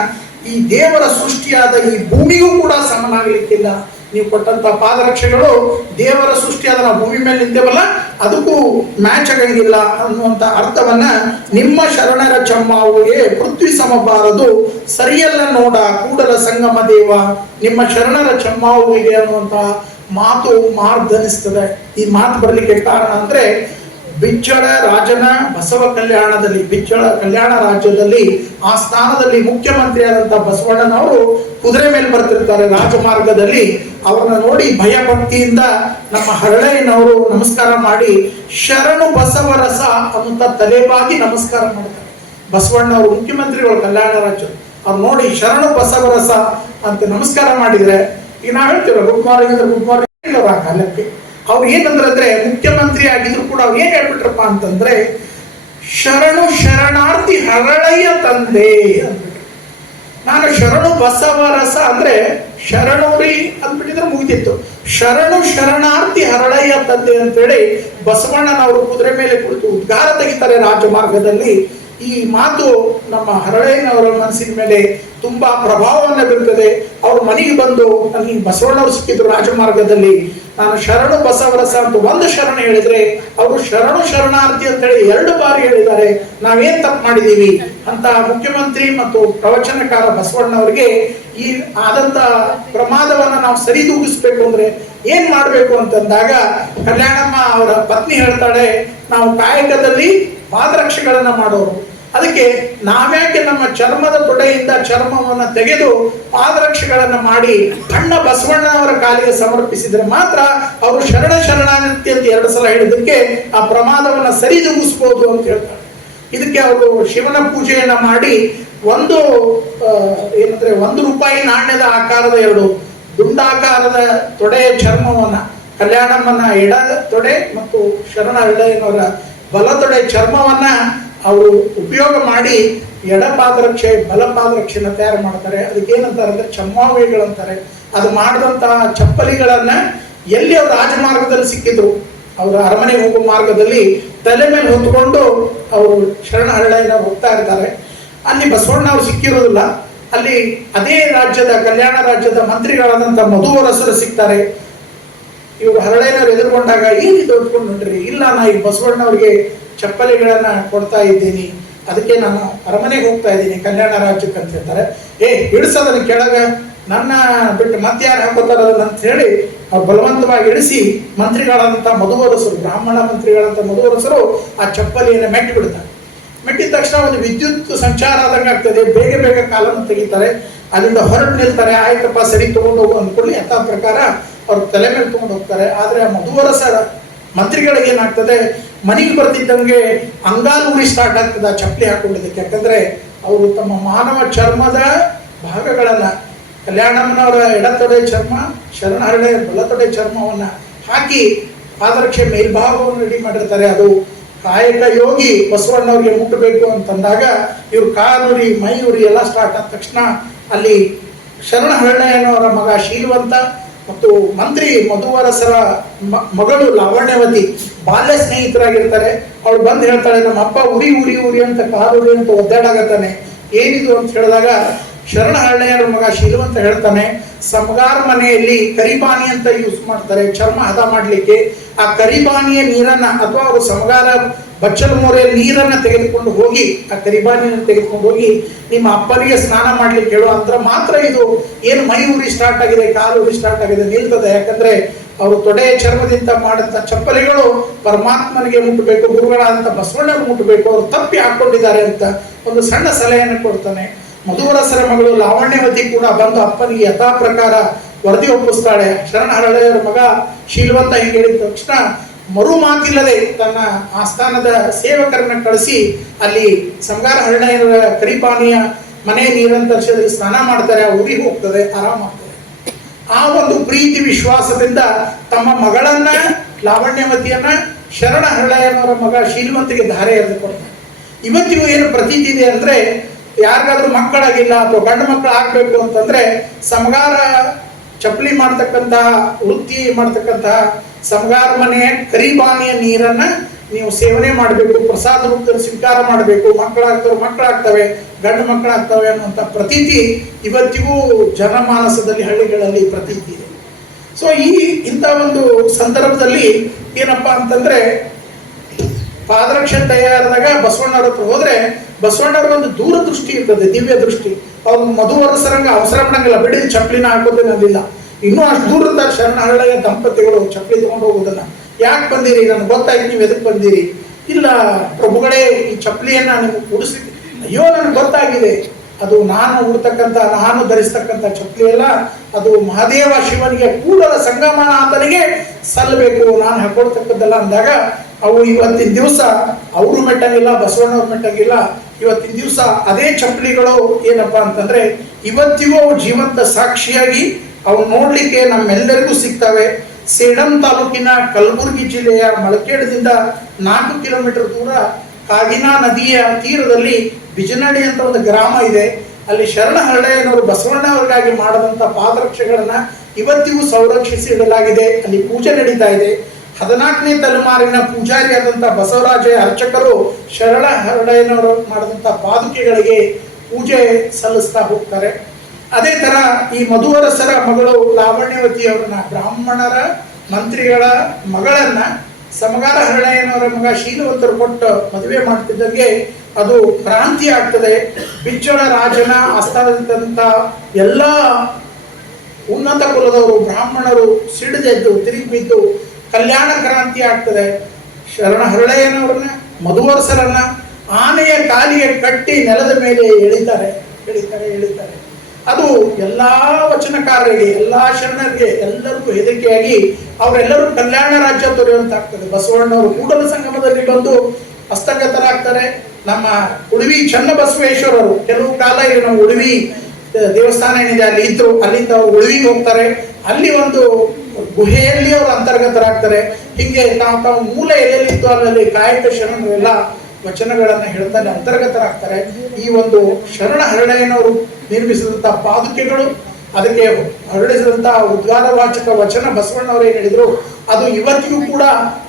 ಈ ದೇವರ ಸೃಷ್ಟಿಯಾದ ಈ ಭೂಮಿಗೂ ಕೂಡ ಸಮನಾಗಲಿಕ್ಕಿಲ್ಲ. ನೀವು ಕೊಟ್ಟಂತ ಪಾದರಕ್ಷೆಗಳು ದೇವರ ಸೃಷ್ಟಿಯಾದ ನಾವು ಭೂಮಿ ಮೇಲೆ ನಿಂತೇವಲ್ಲ, ಅದಕ್ಕೂ ಮ್ಯಾಚ್ ಆಗಂಗಿಲ್ಲ ಅನ್ನುವಂತ ಅರ್ಥವನ್ನ ನಿಮ್ಮ ಶರಣರ ಚಮ್ಮಾವುಗೆ ಪೃಥ್ವಿ ಸಮಬಾರದು, ಸರಿಯಲ್ಲ ನೋಡ ಕೂಡಲ ಸಂಗಮ ದೇವ, ನಿಮ್ಮ ಶರಣರ ಚಮ್ಮಾವುಗೆ ಅನ್ನುವಂತ ಮಾತು ಮಾರ್ಧನಿಸ್ತದೆ. ಈ ಮಾತು ಬರಲಿಕ್ಕೆ ಕಾರಣ ಅಂದ್ರೆ, ಬಿಜ್ಜಳ ರಾಜನ ಬಸವ ಕಲ್ಯಾಣದಲ್ಲಿ, ಬಿಜ್ಜಳ ಕಲ್ಯಾಣ ರಾಜ್ಯದಲ್ಲಿ ಆ ಸ್ಥಾನದಲ್ಲಿ ಮುಖ್ಯಮಂತ್ರಿ ಆದಂತಹ ಬಸವಣ್ಣನವರು ಕುದುರೆ ಮೇಲೆ ಬರ್ತಿರ್ತಾರೆ ರಾಜಮಾರ್ಗದಲ್ಲಿ. ಅವರನ್ನ ನೋಡಿ ಭಯ ಭಕ್ತಿಯಿಂದ ನಮ್ಮ ಹರಳಯ್ಯನವರು ನಮಸ್ಕಾರ ಮಾಡಿ ಶರಣು ಬಸವರಸ ಅಂತ ತಲೆಬಾಗಿ ನಮಸ್ಕಾರ ಮಾಡ್ತಾರೆ. ಬಸವಣ್ಣವರು ಮುಖ್ಯಮಂತ್ರಿಗಳು ಕಲ್ಯಾಣ ರಾಜ್ಯ, ಅವ್ರು ನೋಡಿ ಶರಣು ಬಸವರಸ ಅಂತ ನಮಸ್ಕಾರ ಮಾಡಿದ್ರೆ ಈಗ ನಾವು ಹೇಳ್ತೀವಿ ಗುಡ್ ಮಾರ್ನಿಂಗ್ ಅಂದ್ರೆ ಗುಡ್ ಮಾರ್ನಿಂಗ್ ಅವ್ರು ಆ ಕಾಲಕ್ಕೆ. ಅವ್ರು ಏನಂದ್ರೆ ಮುಖ್ಯಮಂತ್ರಿ ಆಗಿದ್ರು ಕೂಡ ಅವ್ರು ಏನ್ ಹೇಳ್ಬಿಟ್ರಪ್ಪ ಅಂತಂದ್ರೆ ಶರಣು ಶರಣಾರ್ಥಿ ಹರಳಯ್ಯ ತಂದೆ ಅಂದ್ಬಿಟ್ರು. ನಾನು ಶರಣು ಬಸವರಸ ಅಂದ್ರೆ ಶರಣೂರಿ ಅಂದ್ಬಿಟ್ಟಿದ್ರೆ ಮುಗಿದಿತ್ತು. ಶರಣು ಶರಣಾರ್ಥಿ ಹರಳಯ್ಯ ತಂದೆ ಅಂತೇಳಿ ಬಸವಣ್ಣನವರು ಕುದುರೆ ಮೇಲೆ ಕುಳಿತು ಉದ್ಗಾರ ತೆಗಿತಾರೆ ರಾಜಮಾರ್ಗದಲ್ಲಿ. ಈ ಮಾತು ನಮ್ಮ ಹರಳಯ್ಯನವರ ಮನಸ್ಸಿನ ಮೇಲೆ ತುಂಬಾ ಪ್ರಭಾವವನ್ನು ಬೀರ್ತದೆ. ಅವ್ರ ಮನೆಗೆ ಬಂದು ನನಗೆ ಬಸವಣ್ಣವ್ರು ಸಿಕ್ಕಿದ್ರು ರಾಜಮಾರ್ಗದಲ್ಲಿ. ನಾನು ಶರಣು ಬಸವರಸ ಅಂತ ಒಂದು ಶರಣ ಹೇಳಿದ್ರೆ ಅವರು ಶರಣು ಶರಣಾರ್ಥಿ ಅಂತ ಹೇಳಿ 2 ಬಾರಿ ಹೇಳಿದ್ದಾರೆ. ನಾವೇನ್ ತಪ್ಪು ಮಾಡಿದೀವಿ ಅಂತ ಮುಖ್ಯಮಂತ್ರಿ ಮತ್ತು ಪ್ರವಚನಕಾರ ಬಸವಣ್ಣವರಿಗೆ ಈ ಆದಂತ ಪ್ರಮಾದವನ್ನ ನಾವು ಸರಿದೂಗಿಸ್ಬೇಕು ಅಂದ್ರೆ ಏನ್ ಮಾಡ್ಬೇಕು ಅಂತಂದಾಗ ಕಲ್ಯಾಣಮ್ಮ ಅವರ ಪತ್ನಿ ಹೇಳ್ತಾಳೆ, ನಾವು ಕಾಯಕದಲ್ಲಿ ಪಾದರಕ್ಷೆಗಳನ್ನ ಮಾಡೋರು, ಅದಕ್ಕೆ ನಾವ್ಯಾಕೆ ನಮ್ಮ ಚರ್ಮದ ತೊಡೆಯಿಂದ ಚರ್ಮವನ್ನು ತೆಗೆದು ಪಾದರಕ್ಷೆಗಳನ್ನ ಮಾಡಿ ಅಣ್ಣ ಬಸವಣ್ಣನವರ ಕಾಲಿಗೆ ಸಮರ್ಪಿಸಿದ್ರೆ ಮಾತ್ರ ಅವರು ಶರಣ ಶರಣಾರ್ಥಿ ಅಂತ 2 ಸಲ ಹೇಳಿದ್ದಕ್ಕೆ ಆ ಪ್ರಮಾದವನ್ನ ಸರಿದೂಗಿಸ್ಬೋದು ಅಂತ ಹೇಳ್ತಾರೆ. ಇದಕ್ಕೆ ಅವರು ಶಿವನ ಪೂಜೆಯನ್ನ ಮಾಡಿ ಏನಂದ್ರೆ 1 ರೂಪಾಯಿ ನಾಣ್ಯದ ಆಕಾರದ 2 ದುಂಡಾಕಾರದ ತೊಡೆಯ ಚರ್ಮವನ್ನ ಕಲ್ಯಾಣಮ್ಮನ ಎಡ ತೊಡೆ ಮತ್ತು ಶರಣ ಹರಳಯ್ಯನವರ ಬಲ ತೊಡೆ ಚರ್ಮವನ್ನ ಅವರು ಉಪಯೋಗ ಮಾಡಿ ಎಡ ಪಾದರಕ್ಷೆ ಬಲ ಪಾದರಕ್ಷೆನ ತಯಾರು ಮಾಡ್ತಾರೆ. ಅದಕ್ಕೆ ಏನಂತಾರೆ ಅಂದ್ರೆ ಚಮ್ಮಾವಿಗಳಂತಾರೆ. ಅದು ಮಾಡಿದಂತಹ ಚಪ್ಪಲಿಗಳನ್ನ ಎಲ್ಲಿ ಅವ್ರು ರಾಜಮಾರ್ಗದಲ್ಲಿ ಸಿಕ್ಕಿದ್ರು, ಅವರ ಅರಮನೆಗೆ ಹೋಗುವ ಮಾರ್ಗದಲ್ಲಿ ತಲೆ ಮೇಲೆ ಹೊತ್ಕೊಂಡು ಅವರು ಶರಣ ಹರಳಯ್ಯನವರು ಹೋಗ್ತಾ ಇರ್ತಾರೆ. ಅಲ್ಲಿ ಬಸವಣ್ಣ ಅವ್ರು ಸಿಕ್ಕಿರೋದಿಲ್ಲ. ಅಲ್ಲಿ ಅದೇ ರಾಜ್ಯದ ಕಲ್ಯಾಣ ರಾಜ್ಯದ ಮಂತ್ರಿಗಳಾದಂಥ ಮಧುವರಸರು ಸಿಗ್ತಾರೆ. ಇವರು ಹರಳಯ್ಯನವರು ಎದುರುಗೊಂಡಾಗ ಏನಿದು ಹೊತ್ಕೊಂಡು ನೋಡ್ರಿ, ಇಲ್ಲ ನಾ ಈ ಬಸವಣ್ಣವ್ರಿಗೆ ಚಪ್ಪಲಿಗಳನ್ನ ಕೊಡ್ತಾ ಇದ್ದೀನಿ, ಅದಕ್ಕೆ ನಾನು ಅರಮನೆಗೆ ಹೋಗ್ತಾ ಇದ್ದೀನಿ ಕಲ್ಯಾಣ ರಾಜ್ಯಕ್ಕೆ ಅಂತ ಹೇಳ್ತಾರೆ. ಇಳಿಸೋದನ್ನ ಕೆಳಗ ನನ್ನ ಬಿಟ್ಟು ಮತ್ತೆ ಯಾರು ಹಾಕೋತಾರದನ್ನ ಅಂತ ಹೇಳಿ ಅವ್ರು ಬಲವಂತವಾಗಿ ಇಳಿಸಿ ಮಂತ್ರಿಗಳಾದಂಥ ಮಧುವರಸರು, ಬ್ರಾಹ್ಮಣ ಮಂತ್ರಿಗಳಂತ ಮಧುವರಸರು ಆ ಚಪ್ಪಲಿಯನ್ನು ಮೆಟ್ಟಿ ಬಿಡ್ತಾರೆ. ಮೆಟ್ಟಿದ ತಕ್ಷಣ ಒಂದು ವಿದ್ಯುತ್ ಸಂಚಾರ ಆದಂಗೆ ಆಗ್ತದೆ. ಬೇಗ ಬೇಗ ಕಾಲನ್ನು ತೆಗಿತಾರೆ, ಅಲ್ಲಿಂದ ಹೊರಟು ನಿಲ್ತಾರೆ. ಆಯ್ತಪ್ಪ ಸರಿ ತಗೊಂಡು ಹೋಗು ಅಂದ್ಕೊಳ್ಳಿ ಯಥಾ ಪ್ರಕಾರ ಅವ್ರ ತಲೆ ಮೇಲೆ ತಗೊಂಡು ಹೋಗ್ತಾರೆ. ಆದ್ರೆ ಆ ಮಧುವರಸ ಮಂತ್ರಿಗಳಿಗೆ ಏನಾಗ್ತದೆ, ಮನೆಗೆ ಬರ್ತಿದ್ದಂಗೆ ಅಂಗಾಲೂರಿ ಸ್ಟಾರ್ಟ್ ಆಗ್ತದೆ ಆ ಚಪ್ಪಲಿ ಹಾಕೊಂಡಿದ್ದಕ್ಕೆ. ಯಾಕಂದ್ರೆ ಅವರು ತಮ್ಮ ಮಾನವ ಚರ್ಮದ ಭಾಗಗಳನ್ನ ಕಲ್ಯಾಣಮ್ಮನವರ ಎಡತೊಡೆ ಚರ್ಮ, ಶರಣ ಹರಳಯ್ಯ ಬಲತೊಡೆ ಚರ್ಮವನ್ನ ಹಾಕಿ ಪಾದರಕ್ಷೆ ಮೇಲ್ಭಾಗವನ್ನು ರೆಡಿ ಮಾಡಿರ್ತಾರೆ. ಅದು ಕಾಯಕ ಯೋಗಿ ಬಸವಣ್ಣವ್ರಿಗೆ ಮುಟ್ಟಬೇಕು ಅಂತಂದಾಗ ಇವ್ರು ಕಾಲುರಿ ಮೈಯೂರಿ ಎಲ್ಲ ಸ್ಟಾರ್ಟ್ ಆದ ತಕ್ಷಣ ಅಲ್ಲಿ ಶರಣ ಹರಳಯ್ಯನವರ ಮಗ ಶೀಲವಂತ ಮತ್ತು ಮಂತ್ರಿ ಮಧುವರಸರ ಮಗಳು ಲಾವಣ್ಯವತಿ ಬಾಲ್ಯ ಸ್ನೇಹಿತರಾಗಿರ್ತಾರೆ. ಅವಳು ಬಂದು ಹೇಳ್ತಾಳೆ, ನಮ್ಮ ಅಪ್ಪ ಉರಿ ಉರಿ ಉರಿ ಅಂತ ಕಾಲುರಿ ಅಂತ ಒದ್ದಾಡಾಗತ್ತಾನೆ, ಏನಿದು ಅಂತ ಹೇಳಿದಾಗ ಶರಣ ಹರಳಯ್ಯನ ಮಗ ಶೀಲವಂತ ಹೇಳ್ತಾನೆ, ಸಮಗಾರ ಮನೆಯಲ್ಲಿ ಕರಿಬಾನಿ ಅಂತ ಯೂಸ್ ಮಾಡ್ತಾರೆ ಚರ್ಮ ಹದ ಮಾಡ್ಲಿಕ್ಕೆ. ಆ ಕರಿಬಾನಿಯ ನೀರನ್ನ ಅಥವಾ ಅವರು ಸಮಗಾರ ಬಚ್ಚಲ ಮೋರೆಯ ನೀರನ್ನ ತೆಗೆದುಕೊಂಡು ಹೋಗಿ ಆ ಕರಿಬಾನಿಯನ್ನು ತೆಗೆದುಕೊಂಡು ಹೋಗಿ ನಿಮ್ಮ ಅಪ್ಪನಿಗೆ ಸ್ನಾನ ಮಾಡ್ಲಿಕ್ಕೆ ಹೇಳು ಅಂದ್ರೆ ಮಾತ್ರ ಇದು ಏನು ಮೈ ಉರಿ ಸ್ಟಾರ್ಟ್ ಆಗಿದೆ, ಕಾಲು ಉರಿ ಸ್ಟಾರ್ಟ್ ಆಗಿದೆ ನಿಲ್ತದೆ. ಯಾಕಂದ್ರೆ ಅವರು ತೊಡೆಯ ಚರ್ಮದಿಂದ ಮಾಡಂತ ಚಪ್ಪಲಿಗಳು ಪರಮಾತ್ಮನಿಗೆ ಮುಟ್ಟಬೇಕು, ಗುರುಗಳಾದಂತ ಬಸವಣ್ಣನಿಗೆ ಮುಟ್ಟಬೇಕು, ಅವರು ತಪ್ಪಿ ಹಾಕೊಂಡಿದ್ದಾರೆ ಅಂತ ಒಂದು ಸಣ್ಣ ಸಲಹೆಯನ್ನು ಕೊಡ್ತಾನೆ. ಮಧುವರಸರ ಮಗಳು ಲಾವಣ್ಯವತಿ ಕೂಡ ಬಂದು ಅಪ್ಪನಿಗೆ ಯಥಾ ಪ್ರಕಾರ ವರದಿ ಒಪ್ಪಿಸ್ತಾಳೆ. ಶರಣ ಹರಳಯ್ಯರ ಮಗ ಶೀಲವಂತ ಹಿಂಗೆ ಹೇಳಿದ ತಕ್ಷಣ ಮರು ಮಾತಿಲ್ಲದೆ ತನ್ನ ಆಸ್ಥಾನದ ಸೇವಕರನ್ನ ಕಳಿಸಿ ಅಲ್ಲಿ ಸಮಗಾರ ಹರಳಯ್ಯರ ಕರಿಪಾನಿಯ ಮನೆ ನೀರಂತರ್ಷದಲ್ಲಿ ಸ್ನಾನ ಮಾಡ್ತಾರೆ. ಆ ಊರಿಗೆ ಹೋಗ್ತದೆ, ಆರಾಮಾಗ್ತದೆ. ಆ ಒಂದು ಪ್ರೀತಿ ವಿಶ್ವಾಸದಿಂದ ತಮ್ಮ ಮಗಳನ್ನ ಲಾವಣ್ಯವತಿಯನ್ನ ಶರಣ ಹರಳಯ್ಯನವರ ಮಗ ಶೀಲವಂತಿಗೆ ಧಾರೆ ಎರೆದು ಕೊಡ್ತಾರೆ. ಇವತ್ತಿಗೂ ಏನು ಪ್ರತೀತಿ ಇದೆ ಅಂದ್ರೆ, ಯಾರಿಗಾದ್ರೂ ಮಕ್ಕಳಾಗಿಲ್ಲ ಅಥವಾ ಗಂಡು ಮಕ್ಕಳು ಆಗ್ಬೇಕು ಅಂತಂದ್ರೆ ಸಮಗಾರ ಚಪ್ಪಲಿ ಮಾಡ್ತಕ್ಕಂತಹ ವೃತ್ತಿ ಮಾಡ್ತಕ್ಕಂತಹ ಸಮಗಾರ ಮನೆಯ ಕರಿಬಾನಿಯ ನೀರನ್ನ ನೀವು ಸೇವನೆ ಮಾಡಬೇಕು, ಪ್ರಸಾದ ರೂಪದಲ್ಲಿ ಸ್ವೀಕಾರ ಮಾಡಬೇಕು, ಮಕ್ಕಳಾಗ್ತವೆ, ಗಂಡು ಮಕ್ಕಳಾಗ್ತವೆ ಅನ್ನುವಂಥ ಪ್ರತೀತಿ ಇವತ್ತಿಗೂ ಜನಮಾನಸದಲ್ಲಿ ಹಳ್ಳಿಗಳಲ್ಲಿ ಪ್ರತೀತಿ ಇದೆ. ಸೊ ಇಂಥ ಒಂದು ಸಂದರ್ಭದಲ್ಲಿ ಏನಪ್ಪಾ ಅಂತಂದ್ರೆ, ಪಾದರಕ್ಷೆ ತಯಾರಾದಾಗ ಬಸವಣ್ಣವ್ರ ಹತ್ರ ಹೋದ್ರೆ ಬಸವಣ್ಣವ್ರ ಒಂದು ದೂರದೃಷ್ಟಿ ಇರ್ತದೆ, ದಿವ್ಯ ದೃಷ್ಟಿ. ಅವ್ರು ಮಧುವರಸರಂಗ ಅವಸರ ಮಾಡಂಗಿಲ್ಲ, ಬಿಡಿ ಚಪ್ಪಲಿನ ಹಾಕೋದೇನಲ್ಲಿಲ್ಲ. ಇನ್ನೂ ಅಷ್ಟು ದೂರದ ಶರಣ ಹರಳಯ್ಯ ದಂಪತಿಗಳು ಚಪ್ಪಲಿ ತಗೊಂಡು ಹೋಗೋದನ್ನ, ಯಾಕೆ ಬಂದಿರಿ, ನನ್ಗೆ ಗೊತ್ತಾಯ್ತು ನೀವು ಎದಕ್ಕೆ ಬಂದಿರಿ ಇಲ್ಲ ಪ್ರಭುಗಳೇ ಈ ಚಪ್ಪಲಿಯನ್ನ ನಿಮಗೆ ಉಡಿಸಿ, ಅಯ್ಯೋ ನನಗೆ ಗೊತ್ತಾಗಿದೆ ಅದು ನಾನು ಉಡ್ತಕ್ಕಂಥ, ನಾನು ಧರಿಸ್ತಕ್ಕಂಥ ಚಪ್ಪಲಿ ಅಲ್ಲ, ಅದು ಮಹಾದೇವ ಶಿವನಿಗೆ ಕೂಡಲ ಸಂಗಮನಾಥನಿಗೆ ಸಲ್ಲಬೇಕು, ನಾನು ಹಾಕೊಳ್ತಕ್ಕದ್ದಲ್ಲ ಅಂದಾಗ ಅವು ಇವತ್ತಿನ ದಿವಸ ಅವರು ಮೆಟ್ಟಂಗಿಲ್ಲ, ಬಸವಣ್ಣವ್ರ ಮೆಟ್ಟಂಗಿಲ್ಲ. ಇವತ್ತಿನ ದಿವಸ ಅದೇ ಚಪ್ಪಲಿಗಳು ಏನಪ್ಪಾ ಅಂತಂದ್ರೆ ಇವತ್ತಿಗೂ ಅವು ಜೀವಂತ ಸಾಕ್ಷಿಯಾಗಿ ಅವು ನೋಡ್ಲಿಕ್ಕೆ ನಮ್ಮೆಲ್ಲರಿಗೂ ಸಿಗ್ತವೆ. ಸೇಡಂ ತಾಲೂಕಿನ ಕಲಬುರಗಿ ಜಿಲ್ಲೆಯ ಮಳಕೇಡದಿಂದ 4 ಕಿಲೋಮೀಟರ್ ದೂರ ಕಾಗಿನಾ ನದಿಯ ತೀರದಲ್ಲಿ ಬಿಜನಡಿ ಅಂತ ಒಂದು ಗ್ರಾಮ ಇದೆ. ಅಲ್ಲಿ ಶರಣ ಹರಳೆಯನವರು ಬಸವಣ್ಣವರಿಗಾಗಿ ಮಾಡದಂತ ಪಾದರಕ್ಷೆಗಳನ್ನ ಇವತ್ತಿಗೂ ಸಂರಕ್ಷಿಸಿ ಇಡಲಾಗಿದೆ. ಅಲ್ಲಿ ಪೂಜೆ ನಡೀತಾ ಇದೆ. 14ನೇ ತಲೆಮಾರಿನ ಪೂಜಾರಿಯಾದಂಥ ಬಸವರಾಜ ಅರ್ಚಕರು ಶರಣ ಹರಳೆಯನವರು ಮಾಡಿದಂಥ ಪಾದುಕೆಗಳಿಗೆ ಪೂಜೆ ಸಲ್ಲಿಸ್ತಾ ಹೋಗ್ತಾರೆ. ಅದೇ ತರ ಈ ಮಧುವರಸರ ಮಗಳು ಲಾವಣ್ಯವತಿ ಅವರನ್ನ, ಬ್ರಾಹ್ಮಣರ ಮಂತ್ರಿಗಳ ಮಗಳನ್ನ ಸಮಗಾರ ಹರಳೆಯನವರ ಮಗ ಶೀಲವಂತರು ಕೊಟ್ಟು ಮದುವೆ ಮಾಡ್ತಿದ್ದಂಗೆ ಅದು ಕ್ರಾಂತಿ ಆಗ್ತದೆ. ಬಿಚ್ಚಳ ರಾಜನ ಆಸ್ಥಾನದಂತ ಎಲ್ಲ ಉನ್ನತ ಕುಲದವರು ಬ್ರಾಹ್ಮಣರು ಸಿಡಿದೆದ್ದು ತಿರುಗಿ ಬಿದ್ದು ಕಲ್ಯಾಣ ಕ್ರಾಂತಿ ಆಗ್ತದೆ. ಶರಣ ಹರಳೆಯನವ್ರನ್ನ, ಮಧುವರಸರನ್ನ ಆನೆಯ ಕಾಲಿಗೆ ಕಟ್ಟಿ ನೆಲದ ಮೇಲೆ ಎಳಿತಾರೆ. ಅದು ಎಲ್ಲಾ ವಚನಕಾರರಿಗೆ, ಎಲ್ಲಾ ಶರಣರಿಗೆ ಎಲ್ಲರಿಗೂ ಹೆದರಿಕೆಯಾಗಿ ಅವರೆಲ್ಲರೂ ಕಲ್ಯಾಣ ರಾಜ್ಯ ತೊರೆಯುವಂತಾಗ್ತದೆ. ಬಸವಣ್ಣವರು ಕೂಡಲ ಸಂಗಮದಲ್ಲಿ ಬಂದು ಹಸ್ತಗತರಾಗ್ತಾರೆ. ನಮ್ಮ ಉಡುವಿ ಚನ್ನಬಸವೇಶ್ವರರು ಕೆಲವು ಕಾಲ ಇಲ್ಲಿ ನಮ್ಮ ಉಡುವಿ ದೇವಸ್ಥಾನ ಏನಿದೆ ಅಲ್ಲಿ ಇದ್ರು, ಅಲ್ಲಿಂದ ಅವರು ಉಳುವಿಗೆ ಹೋಗ್ತಾರೆ. ಅಲ್ಲಿ ಒಂದು ಗುಹೆಯಲ್ಲಿ ಅವರು ಅಂತರ್ಗತರಾಗ್ತಾರೆ. ಹೀಗೆ ತಾವು ಮೂಲ ಎಲ್ಲೆಲ್ಲಿತ್ತು ಅಲ್ಲಲ್ಲಿ ಕಾಯಕ ಶರಣರು ಎಲ್ಲ ವಚನಗಳನ್ನ ಹೇಳ್ತಾರೆ, ಅಂತರ್ಗತರಾಗ್ತಾರೆ. ಈ ಒಂದು ಶರಣ ಹರಳೆಯನವರು ನಿರ್ಮಿಸಿದಂತ ಪಾದುಕೆಗಳು, ಅದಕ್ಕೆ ಹರಡಿಸಿದಂತ ಉದ್ಗಾರವಾಚಕ ವಚನ ಬಸವಣ್ಣವರು ಏನ್ ಹೇಳಿದ್ರು ಅದು ಇವತ್ತಿಗೂ ಕೂಡ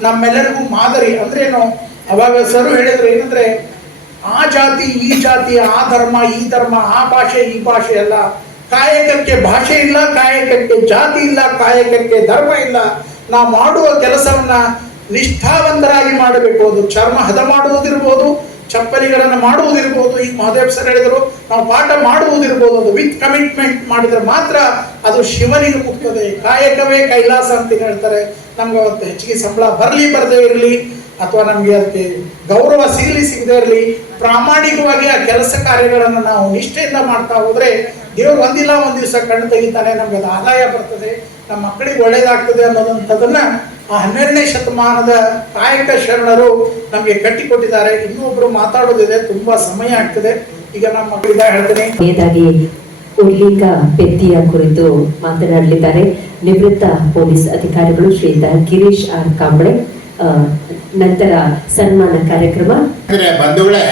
ನಮ್ಮೆಲ್ಲರಿಗೂ ಮಾದರಿ. ಅಂದ್ರೇನು, ಅವಾಗ ಸರು ಹೇಳಿದ್ರು ಏನಂದ್ರೆ, ಆ ಜಾತಿ ಈ ಜಾತಿ, ಆ ಧರ್ಮ ಈ ಧರ್ಮ, ಆ ಭಾಷೆ ಈ ಭಾಷೆ ಅಲ್ಲ. ಕಾಯಕಕ್ಕೆ ಭಾಷೆ ಇಲ್ಲ, ಕಾಯಕಕ್ಕೆ ಜಾತಿ ಇಲ್ಲ, ಕಾಯಕಕ್ಕೆ ಧರ್ಮ ಇಲ್ಲ. ನಾವು ಮಾಡುವ ಕೆಲಸವನ್ನ ನಿಷ್ಠಾವಂತರಾಗಿ ಮಾಡಬೇಕು. ಅದು ಚರ್ಮ ಹದ ಮಾಡುವುದಿರ್ಬೋದು, ಚಪ್ಪಲಿಗಳನ್ನು ಮಾಡುವುದಿರ್ಬೋದು, ಈಗ ಮಹಾದೇವ್ ಸರ್ ಹೇಳಿದ್ರು ನಾವು ಪಾಠ ಮಾಡುವುದಿರ್ಬೋದು, ಅದು ವಿತ್ ಕಮಿಟ್ಮೆಂಟ್ ಮಾಡಿದ್ರೆ ಮಾತ್ರ ಅದು ಶಿವನಿಗೆ ಮುಗ್ತದೆ. ಕಾಯಕವೇ ಕೈಲಾಸ ಅಂತ ಹೇಳ್ತಾರೆ. ನಮ್ಗೆ ಅವತ್ತು ಹೆಚ್ಚಿಗೆ ಸಂಬಳ ಬರಲಿ ಬರದೇ ಇರಲಿ, ಅಥವಾ ನಮ್ಗೆ ಅದಕ್ಕೆ ಗೌರವ ಸಿಗಲಿ ಸಿಗದೇ ಇರಲಿ, ಪ್ರಾಮಾಣಿಕವಾಗಿ ಆ ಕೆಲಸ ಕಾರ್ಯಗಳನ್ನು ನಾವು ನಿಷ್ಠೆಯಿಂದ ಮಾಡ್ತಾ ಹೋದ್ರೆ ದೇವರು ಒಂದಿಲ್ಲ ಒಂದ್ ದಿವಸ ಕಣ್ಣು ತೆಗಿತಾನೆ, ನಮ್ಗೆ ಅದು ಆದಾಯ ಬರ್ತದೆ, ನಮ್ಮ ಮಕ್ಕಳಿಗೆ ಒಳ್ಳೇದಾಗ್ತದೆ ಅನ್ನೋದಂಥದನ್ನ ಆ 12ನೇ ಶತಮಾನದ ಕಾಯಕ ಶರಣರು ನಮ್ಗೆ ಕಟ್ಟಿಕೊಟ್ಟಿದ್ದಾರೆ. ಇನ್ನೊಬ್ರು ಮಾತಾಡೋದಿದೆ, ತುಂಬಾ ಸಮಯ ಆಗ್ತದೆ. ಈಗ ನಮ್ಮ ಮಕ್ಕಳಿಂದ ಹೇಳ್ತೇನೆ. ಕೊನೆಯದಾಗಿ ಉಲ್ಲೇಖ ವ್ಯಕ್ತಿಯ ಕುರಿತು ಮಾತನಾಡಲಿದ್ದಾರೆ ನಿವೃತ್ತ ಪೊಲೀಸ್ ಅಧಿಕಾರಿಗಳು ಶ್ರೀಯುತ ಗಿರೀಶ್ ಆರ್ ಕಾಂಬಳೆ. ನಂತರ ಸನ್ಮಾನ ಕಾರ್ಯಕ್ರಮ. ಬಂಧುಗಳೇ,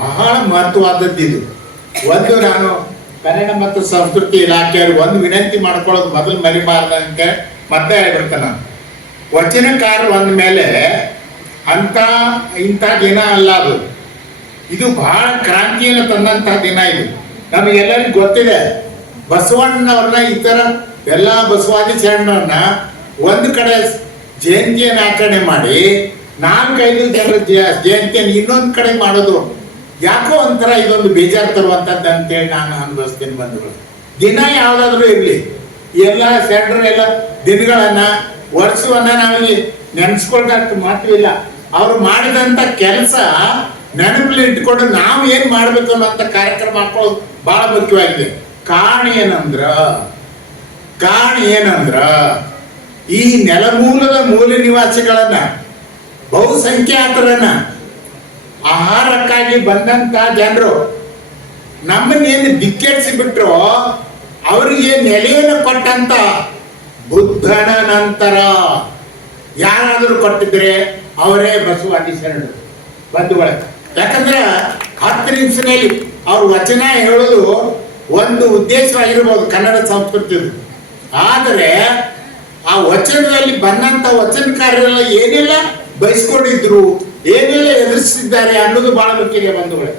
ಬಹಳ ಮಹತ್ವವಾದದ್ದು ಇದು. ಒಂದು, ನಾನು ಕನ್ನಡ ಮತ್ತು ಸಂಸ್ಕೃತಿ ಇಲಾಖೆಯವರು ಒಂದು ವಿನಂತಿ ಮಾಡ್ಕೊಳ್ಳೋದು ಮೊದಲು ಮರಿಬಾರ್ದಂತೆ ಮತ್ತೆ ಹೇಳ್ಬಿಡ್ತೇನೆ ನಾನು. ವಚನಕಾರರು ಅಂದ ಮೇಲೆ ಅಂತ ಇಂಥ ದಿನ ಅಲ್ಲ ಅದು. ಇದು ಬಹಳ ಕ್ರಾಂತಿಯನ್ನು ತಂದಂತಹ ದಿನ ಇದು. ನಮಗೆಲ್ಲರಿಗೂ ಗೊತ್ತಿದೆ, ಬಸವಣ್ಣವ್ರನ್ನ ಈ ಥರ ಎಲ್ಲ ಬಸವಾದಿ ಶರಣರನ್ನ ಒಂದು ಕಡೆ ಜಯಂತಿಯನ್ನು ಆಚರಣೆ ಮಾಡಿ 4-5 ಜನರ ಜಯಂತಿಯನ್ನು ಇನ್ನೊಂದು ಕಡೆ ಮಾಡೋದು ಯಾಕೋ ಒಂಥರ ಇದೊಂದು ಬೇಜಾರು ತರುವಂಥದ್ದು ಅಂತೇಳಿ ನಾನು ಅನುಭವಿಸ್ತೀನಿ ಬಂಧುಗಳು. ದಿನ ಯಾವುದಾದ್ರೂ ಇರಲಿ, ಎಲ್ಲ ಶರಣರೆಲ್ಲ ದಿನಗಳನ್ನ ವರ್ಷವನ್ನ ನಾವಿಲ್ಲಿ ನೆನೆಸ್ಕೊಳ್ದಷ್ಟು ಮಾತ್ರವಿಲ್ಲ, ಅವ್ರು ಮಾಡಿದಂಥ ಕೆಲಸ ನೆನಪಲ್ಲಿ ಇಟ್ಕೊಂಡು ನಾವು ಏನು ಮಾಡಬೇಕು ಅನ್ನೋಂಥ ಕಾರ್ಯಕ್ರಮ ಹಾಕೊಳ್ಳೋದು ಬಹಳ ಮುಖ್ಯವಾಗಿದೆ. ಕಾರಣ ಏನಂದ್ರ ಈ ನೆಲಮೂಲದ ಮೂಲ ನಿವಾಸಿಗಳನ್ನ, ಬಹುಸಂಖ್ಯಾತರನ್ನ, ಆಹಾರಕ್ಕಾಗಿ ಬಂದಂತ ಜನರು ನಮ್ಮನ್ನೇನು ದಿಕ್ಕೆಡಿಸಿ ಬಿಟ್ರು, ಅವರಿಗೆ ನೆಲೆಯನ್ನು ಕೊಟ್ಟಂತ ಬುದ್ಧನ ನಂತರ ಯಾರಾದರೂ ಕೊಟ್ಟಿದ್ರೆ ಅವರೇ ಬಸವಾದಿ ಶರಣರು ಬಂಧುಗಳ. ಯಾಕಂದ್ರೆ 10 ನಿಮಿಷದಲ್ಲಿ ಅವ್ರ ವಚನ ಹೇಳೋದು ಒಂದು ಉದ್ದೇಶವಾಗಿರ್ಬೋದು ಕನ್ನಡ ಸಂಸ್ಕೃತಿದು, ಆದರೆ ಆ ವಚನದಲ್ಲಿ ಬಂದಂತ ವಚನಕಾರರೆಲ್ಲ ಏನೆಲ್ಲ ಬಯಸ್ಕೊಂಡಿದ್ರು, ಏನೆಲ್ಲ ಎದುರಿಸಿದ್ದಾರೆ ಅನ್ನೋದು ಬಹಳ ಮುಖ್ಯ ಇದೆ ಬಂಧುಗಳೇ.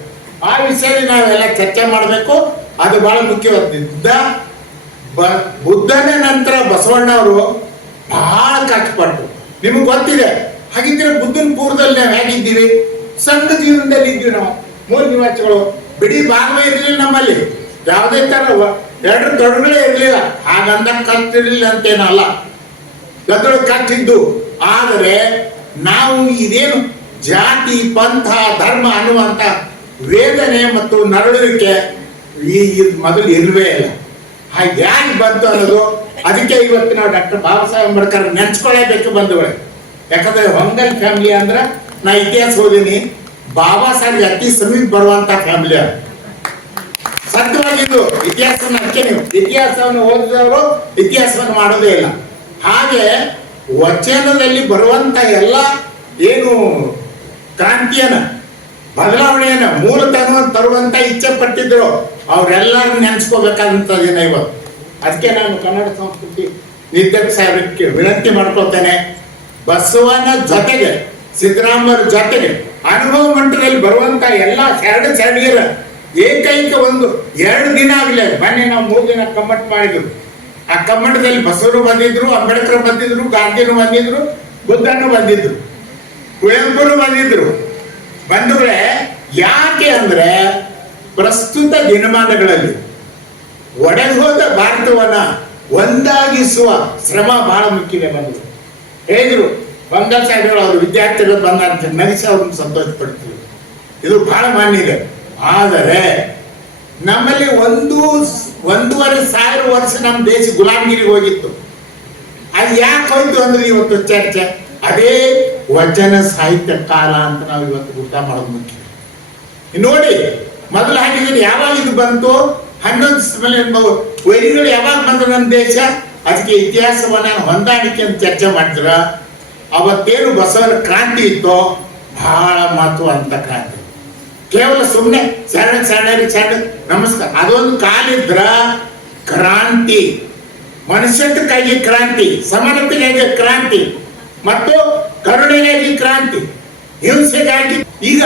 ಆ ವಿಷಯದಲ್ಲಿ ನಾವೆಲ್ಲ ಚರ್ಚೆ ಮಾಡಬೇಕು, ಅದು ಬಹಳ ಮುಖ್ಯವಾದ. ಬುದ್ಧನ ನಂತರ ಬಸವಣ್ಣವರು ಬಹಳ ಕಷ್ಟಪಟ್ಟರು, ನಿಮಗೆ ಗೊತ್ತಿದೆ. ಹಾಗಿದ್ರೆ ಬುದ್ಧನ ಪೂರ್ವದಲ್ಲಿ ನಾವು ಹೇಗಿದ್ದೀವಿ? ಸಂಘ ಜೀವನದಲ್ಲಿ ಇದ್ವಿ ನಾವು. ಮೂಲ ನಿವಾಸಿಗಳು ಬಿಡಿ ಭಾಗವೇ ಇರಲಿಲ್ಲ ನಮ್ಮಲ್ಲಿ, ಯಾವುದೇ ತರ 2 ದೊಡ್ಡಗಳೇ ಇರಲಿಲ್ಲ. ಹಾಗಂದ ಕಷ್ಟ ಇರಲಿಲ್ಲ ಅಂತೇನಲ್ಲ, ಗದ್ದಳು ಕಷ್ಟಿದ್ದು. ಆದರೆ ನಾವು ಇದೇನು ಜಾತಿ ಪಂಥ ಧರ್ಮ ಅನ್ನುವಂಥ ವೇದನೆ ಮತ್ತು ನರಳುವಿಕೆ ಇದು ಮೊದಲು ಇಲ್ವೇ ಇಲ್ಲ. ಹಾಗೆ ಯಾಕೆ ಬಂತು ಅನ್ನೋದು, ಅದಕ್ಕೆ ಇವತ್ತು ನಾವು ಡಾಕ್ಟರ್ ಬಾಬಾ ಸಾಹೇಬ್ ಅಂಬೇಡ್ಕರ್ ನೆನ್ಸ್ಕೊಳ್ಳೇಬೇಕು ಬಂಧುಗಳೇ. ಯಾಕಂದ್ರೆ ಹೊಂಗಲ್ ಫ್ಯಾಮಿಲಿ ಅಂದ್ರೆ ನಾ ಇತಿಹಾಸ ಓದಿನಿ, ಬಾಬಾ ಸಾಹೇಬ್ ಅತಿ ಸಮೀಪ ಬರುವಂತ ಫ್ಯಾಮಿಲಿ. ಸತ್ಯವಾಗಿದ್ದು ಇತಿಹಾಸವನ್ನು ಅದಕ್ಕೆ ನೀವು ಇತಿಹಾಸವನ್ನು ಓದಿದವರು ಇತಿಹಾಸವನ್ನು ಮಾಡೋದೇ ಇಲ್ಲ. ಹಾಗೆ ವಚನದಲ್ಲಿ ಬರುವಂತ ಎಲ್ಲ ಏನು ಕ್ರಾಂತಿಯನ್ನ ಬದಲಾವಣೆಯನ್ನ ಮೂಲತನವನ್ನು ತರುವಂತ ಇಚ್ಛೆ ಪಟ್ಟಿದ್ರು ಅವರೆಲ್ಲರೂ ನೆನೆಸ್ಕೋಬೇಕಾದಂತ ದಿನ ಇವತ್ತು. ಅದಕ್ಕೆ ನಾನು ಕನ್ನಡ ಸಂಸ್ಕೃತಿ ನಿರ್ದೇಶಕ ಸಾಹೇಬರಿಗೆ ವಿನಂತಿ ಮಾಡ್ಕೊಳ್ತೇನೆ, ಬಸವನ ಜೊತೆಗೆ ಸಿದ್ದರಾಮಯ್ಯ ಜೊತೆಗೆ ಅನುಭವ ಮಂಟಪದಲ್ಲಿ ಬರುವಂತ ಎಲ್ಲ ಶರಣಿಯರ ಏಕೈಕ ಒಂದು 2 ದಿನ ಆಗಲಿ. ಮೊನ್ನೆ ನಾವು 3 ದಿನ ಕಮ್ಮಟ್ ಮಾಡಿದ್ರು. ಆ ಕಮ್ಮಟದಲ್ಲಿ ಬಸವರು ಬಂದಿದ್ರು, ಅಂಬೇಡ್ಕರ್ ಬಂದಿದ್ರು, ಗಾಂಧಿನೂ ಬಂದಿದ್ರು, ಬುದ್ಧನೂ ಬಂದಿದ್ರು, ಕುವೆಂಪುರು ಬಂದಿದ್ರು. ಬಂಧುಗಳೇ, ಯಾಕೆ ಅಂದ್ರೆ ಪ್ರಸ್ತುತ ದಿನಮಾನಗಳಲ್ಲಿ ಒಡೆದೋದ ಭಾರತವನ್ನ ಒಂದಾಗಿಸುವ ಶ್ರಮ ಬಹಳ ಮುಖ್ಯ. ಬಂದರು ಹೇಳಿದ್ರು ಬಂಗಾಳ ಸಾಹೇಬರು ಅವರು ವಿದ್ಯಾರ್ಥಿಗಳು ಬಂದ ಅಂತ ನಗಿಸಿ ಅವ್ರನ್ನ ಸಂತೋಷ ಪಡ್ತೀವಿ, ಇದು ಬಹಳ ಮಾನ್ಯ ಇದೆ. ಆದರೆ ನಮ್ಮಲ್ಲಿ 1,500 ವರ್ಷ ನಮ್ಮ ದೇಶ ಗುಲಾಮಗಿರಿಗೆ ಹೋಗಿತ್ತು. ಅದು ಯಾಕೆ ಹೋಯ್ತು ಅಂದ್ರೆ ಇವತ್ತು ಚರ್ಚೆ ಅದೇ ವಚನ ಸಾಹಿತ್ಯ ಕಾಲ ಅಂತ ನಾವು ಇವತ್ತು ಊಟ ಮಾಡೋದು ಮುಖ್ಯ. ನೋಡಿ, ಮೊದಲು ಹಾಗಿದ್ರೆ ಯಾವಾಗ ಇದು ಬಂತು, 11 ವೈರಿಗಳು ಯಾವಾಗ ಬಂದ್ರು ನಮ್ಮ ದೇಶ, ಅದಕ್ಕೆ ಇತಿಹಾಸವನ್ನ ಹೊಂದಾಣಿಕೆ ಅಂತ ಚರ್ಚೆ ಮಾಡಿದ್ರ. ಅವತ್ತೇನು ಬಸವನ ಕ್ರಾಂತಿ ಇತ್ತೋ ಬಹಳ ಮಹತ್ವ ಅಂತ ಕ್ರಾಂತಿ, ಕೇವಲ ಸುಮ್ಮನೆ ಶರಣ ನಮಸ್ಕಾರ ಅದೊಂದು ಕಾಲಿದ್ರ ಕ್ರಾಂತಿ, ಮನುಷ್ಯತ್ವಕ್ಕಾಗಿ ಕ್ರಾಂತಿ, ಸಮಾನತೆಗಾಗಿ ಕ್ರಾಂತಿ ಮತ್ತು ಕರುಣೆಗಾಗಿ ಕ್ರಾಂತಿ, ಹಿಂಸೆಗಾಗಿ. ಈಗ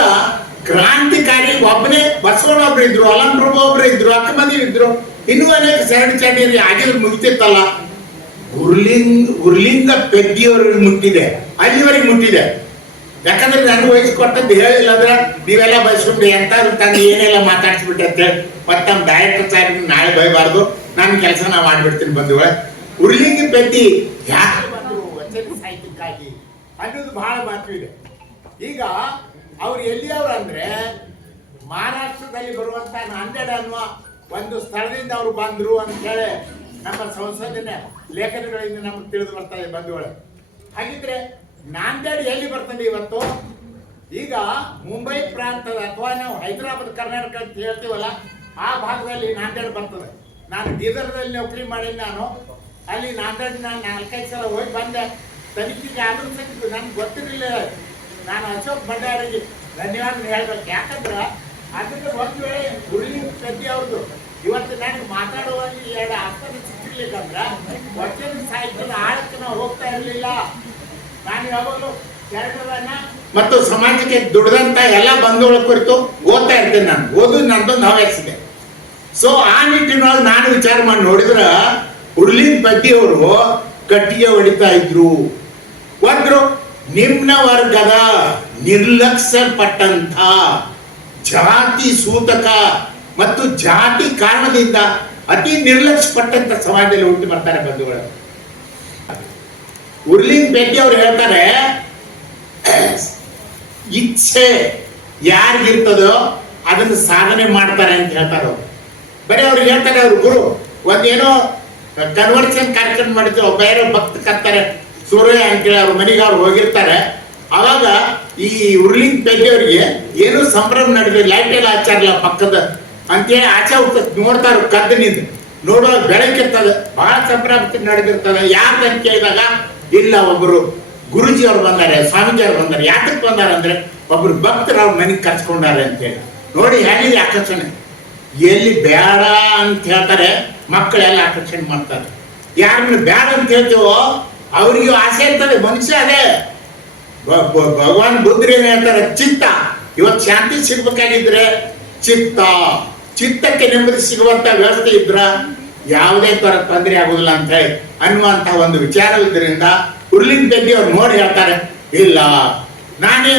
ಕ್ರಾಂತಿಕಾರಿ ಒಬ್ಬನೇ ಬಸವಣ್ಣ ಒಬ್ರು ಇದ್ರು, ಅಲಂಪ್ರಭು ಒಬ್ರು ಇದ್ರು, ಅಕ್ಕಮದಿ ಇದ್ರು, ಇನ್ನೂ ಅನೇಕ ಶರಣ ಆಗಿದ್ರೆ ಮುಗಿತಿತ್ತಲ್ಲ. ಉರ್ಲಿಂಗ ಪೆದ್ದಿಯವರಿಗೆ ಮುಟ್ಟಿದೆ, ಅಲ್ಲಿವರೆಗೆ ಮುಟ್ಟಿದೆ. ಯಾಕಂದ್ರೆ ನನ್ನ ವಯಸ್ಸು ಕೊಟ್ಟದ್ದು ಹೇಳಿಲ್ಲ ಅಂದ್ರೆ ನೀವೆಲ್ಲ ಬಯಸ್ಕೊಂಡು ಎಂತಾದ್ರು ತಂದು ಏನೆಲ್ಲ ಮಾತಾಡ್ಸ್ಬಿಟ್ಟೆ ಅಂತ ಹೇಳಿ ಮತ್ತೆ ನಮ್ಮ ಡೈರೆಕ್ಟರ್ ಸಾಹೇಬ್ ನಾಳೆ ಬಯಬಾರ್ದು, ನನ್ನ ಕೆಲಸ ನಾ ಮಾಡ್ಬಿಡ್ತೀನಿ ಬಂಧುಗಳೇ. ಉರ್ಲಿಂಗ ಪೆದ್ದಿ ಯಾಕೆ ಬಂದ್ರು ವಚನ ಸಾಹಿತ್ಯಕ್ಕಾಗಿ ಅನ್ನೋದು ಬಹಳ ಮಾತು ಇದೆ. ಈಗ ಅವ್ರು ಎಲ್ಲಿಯವ್ರು ಅಂದ್ರೆ ಮಹಾರಾಷ್ಟ್ರದಲ್ಲಿ ಬರುವಂತ ನಾಂದೇಡ್ ಅನ್ನುವ ಒಂದು ಸ್ಥಳದಿಂದ ಅವರು ಬಂದ್ರು ಅಂತ ಹೇಳಿ ನಮ್ಮ ಸಂಸತ್ತಿನ ಲೇಖನಗಳಿಂದ ನಮಗೆ ತಿಳಿದು ಬರ್ತದೆ ಬಂಧುಗಳೇ. ಹಾಗಿದ್ರೆ ನಾಂದೇಡ್ ಎಲ್ಲಿ ಬರ್ತದೆ ಇವತ್ತು? ಈಗ ಮುಂಬೈ ಪ್ರಾಂತದ ಅಥವಾ ನಾವು ಹೈದರಾಬಾದ್ ಕರ್ನಾಟಕ ಅಂತ ಹೇಳ್ತೀವಲ್ಲ, ಆ ಭಾಗದಲ್ಲಿ ನಾಂದೇಡ್ ಬರ್ತದೆ. ನಾನು ಬೀದರ್ದಲ್ಲಿ ನೌಕರಿ ಮಾಡಿ ನಾನು ಅಲ್ಲಿ ನಾಂದೇಡ್ 4-5 ಸಲ ಹೋಗಿ ಬಂದೆ. ತನಿಖೆಗೆ ಆದರೂ ಸಹಿತ ನನ್ಗೆ ಗೊತ್ತಿರಲಿಲ್ಲ. ನಾನು ಅಶೋಕ್ ಭಂಡಾರಿಗೆ ಧನ್ಯವಾದ ಹೇಳ್ಬೇಕು. ಯಾಕಂದ್ರೆ ಅದಕ್ಕೆ ಒಂದು ವೇಳೆ ಉರ್ಲಿಂಗ ಪೆದ್ದಿ ಅವ್ರದ್ದು ಇವತ್ತು ನನಗೆ ಮಾತಾಡುವಲ್ಲಿ 2 ಆಸ್ಪತ್ರೆ ಸಿಕ್ಕಿರ್ಲಿಕ್ಕಂದ್ರೆ ವಚನ ಸಾಹಿತ್ಯದ ಆಳಕ್ಕೆ ನಾವು ಹೋಗ್ತಾ ಇರಲಿಲ್ಲ. ನಾನು ಯಾವಾಗಲೂ ಶರಣರನ್ನ ಮತ್ತು ಸಮಾಜಕ್ಕೆ ದುಡಿದಂತ ಎಲ್ಲ ಬಂಧುಗಳ ಕುರಿತು ಓದ್ತಾ ಇರ್ತೇನೆ. ನಾನು ಓದೋದು ನಂದೊಂದು ಹವ್ಯಾಸ ಇದೆ. ಸೊ ಆ ನಿಟ್ಟಿನೊಳಗೆ ನಾನು ವಿಚಾರ ಮಾಡಿ ನೋಡಿದ್ರ ಉರ್ಲಿಂಗ ಪೆದ್ದಿ ಅವರು ಕಟ್ಟಿಗೆ ಹೊಡಿತಾ ಇದ್ರು. ಒಂದು ನಿಮ್ನ ವರ್ಗದ ನಿರ್ಲಕ್ಷ್ಯಪಟ್ಟಂತ ಜಾತಿ ಸೂತಕ ಮತ್ತು ಜಾತಿ ಕಾರಣದಿಂದ ಅತಿ ನಿರ್ಲಕ್ಷ್ಯಪಟ್ಟಂತ ಸಮಾಜದಲ್ಲಿ ಹುಟ್ಟಿ ಬರ್ತಾರೆ ಬಂಧುಗಳು. ಉರ್ಲಿಂಗ ಪೆದ್ದಿ ಅವರು ಹೇಳ್ತಾರೆ, ಇಚ್ಛೆ ಯಾರಿಗಿರ್ತದೋ ಅದನ್ನು ಸಾಧನೆ ಮಾಡ್ತಾರೆ ಅಂತ ಹೇಳ್ತಾರೆ ಅವರು. ಬರೀ ಅವ್ರಿಗೆ ಹೇಳ್ತಾರೆ, ಅವ್ರ ಗುರು ಒಂದೇನೋ ಕನ್ವರ್ಷನ್ ಕಾರ್ಯಕ್ರಮ ಮಾಡಿದ್ರು, ಒಬ್ಬ ಯಾರೋ ಭಕ್ತ ಕರ್ತಾರೆ ಸೂರ್ಯ ಅಂತೇಳಿ ಅವ್ರ ಮನೆಗೆ ಅವ್ರು ಹೋಗಿರ್ತಾರೆ. ಅವಾಗ ಈ ಉರ್ಲಿಂಗ ಪೆದ್ದಿ ಅವರಿಗೆ ಏನೋ ಸಂಭ್ರಮ ನಡೆದಿದೆ, ಲೈಟ್ ಎಲ್ಲ ಹಚ್ಚಾರಲ್ಲ ಪಕ್ಕದ ಅಂತೇಳಿ ಆಚೆ ಹೋಗ್ತದೆ. ನೋಡ್ತಾರ ಕದ್ದು ನಿಂತು ನೋಡುವಾಗ ಬೆಳಕಿರ್ತದೆ, ಬಹಳ ಸಂಭ್ರಮ ನಡೆದಿರ್ತದೆ. ಯಾರ್ದಂತ ಕೇಳಿದಾಗ ಇಲ್ಲ ಒಬ್ಬರು ಗುರುಜಿ ಅವ್ರು ಬಂದಾರೆ, ಸ್ವಾಮೀಜಿ ಅವ್ರು ಬಂದಾರೆ. ಯಾತಕ್ಕೆ ಬಂದಾರ ಅಂದ್ರೆ ಒಬ್ರು ಭಕ್ತರು ಅವ್ರ ಮನೆಗೆ ಕರ್ಸ್ಕೊಂಡಾರೆ ಅಂತೇಳಿ. ನೋಡಿ ಹೇಗಿದೆ ಆಕರ್ಷಣೆ. ಎಲ್ಲಿ ಬೇಡ ಅಂತ ಹೇಳ್ತಾರೆ ಮಕ್ಕಳೆಲ್ಲ ಆಕರ್ಷಣೆ ಮಾಡ್ತಾರೆ. ಯಾರನ್ನ ಬೇಡ ಅಂತ ಹೇಳ್ತೀವೋ ಅವ್ರಿಗೂ ಆಸೆ ಇರ್ತದೆ. ಮನುಷ್ಯ ಅದೇ ಭಗವಾನ್ ಬುದ್ಧರು ಏನ್ ಹೇಳ್ತಾರೆ, ಚಿತ್ತ ಇವತ್ತು ಶಾಂತಿ ಸಿಗ್ಬೇಕಾಗಿದ್ರೆ ಚಿತ್ತಕ್ಕೆ ನೆಮ್ಮದಿ ಸಿಗುವಂತ ವ್ಯವಸ್ಥೆ ಇದ್ರ ಯಾವುದೇ ತರ ತೊಂದರೆ ಆಗುದಿಲ್ಲ ಅಂತ ಹೇಳಿ ಅನ್ನುವಂತ ಒಂದು ವಿಚಾರವಿದ್ದರಿಂದ ಉರ್ಲಿಂಗ ಪೆದ್ದಿ ಅವ್ರು ನೋಡಿ ಹೇಳ್ತಾರೆ, ಇಲ್ಲ ನನಗೆ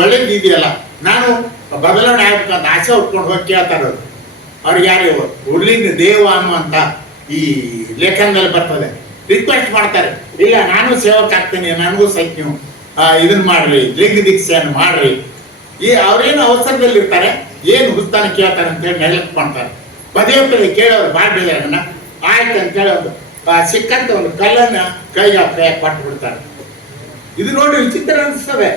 ಒಳ್ಳೇದು ಇದೆಯಲ್ಲ, ನಾನು ಬದಲಾವಣೆ ಆಗ್ಬೇಕಂತ ಆಸೆ ಉಟ್ಕೊಂಡು ಹೋಗಿ ಕೇಳ್ತಾರೆ. ಅವ್ರಿಗೆ ಯಾರು ಉರ್ಲಿಂಗ ದೇವ ಅನ್ನುವಂತ ಈ ಲೇಖನದಲ್ಲಿ ಬರ್ತದೆ. ರಿಕ್ವೆಸ್ಟ್ ಮಾಡ್ತಾರೆ, ಇಲ್ಲ ನಾನು ಸೇವಕ ಆಗ್ತೇನೆ, ನನಗೂ ಸಹಿತ ನೀವು ಇದನ್ನ ಮಾಡ್ರಿ, ಲಿಂಗ ದೀಕ್ಷೆಯನ್ನು ಮಾಡ್ರಿ. ಈ ಅವ್ರೇನು ಅವಸರದಲ್ಲಿ ಇರ್ತಾರೆ, ಏನು ಹುಸ್ತಾನ ಕೇಳ್ತಾರೆ ಅಂತೇಳಿ ನೆಲಕ್ಕೆ ಮಾಡ್ತಾರೆ. ಪದೇ ಪದೇ ಕೇಳೋರು ಮಾಡ್ಬೇಕನ್ನ ಆಯ್ತು ಅಂತ ಹೇಳೋದು ಸಿಕ್ಕಂತ ಒಂದು ಕಲ್ಲನ್ನ ಕೈಗೆ ಕೊಟ್ಟು ಬಿಡ್ತಾರೆ. ಇದು ನೋಡಿ ವಿಚಿತ್ರ ಅನಿಸ್ತದೆ.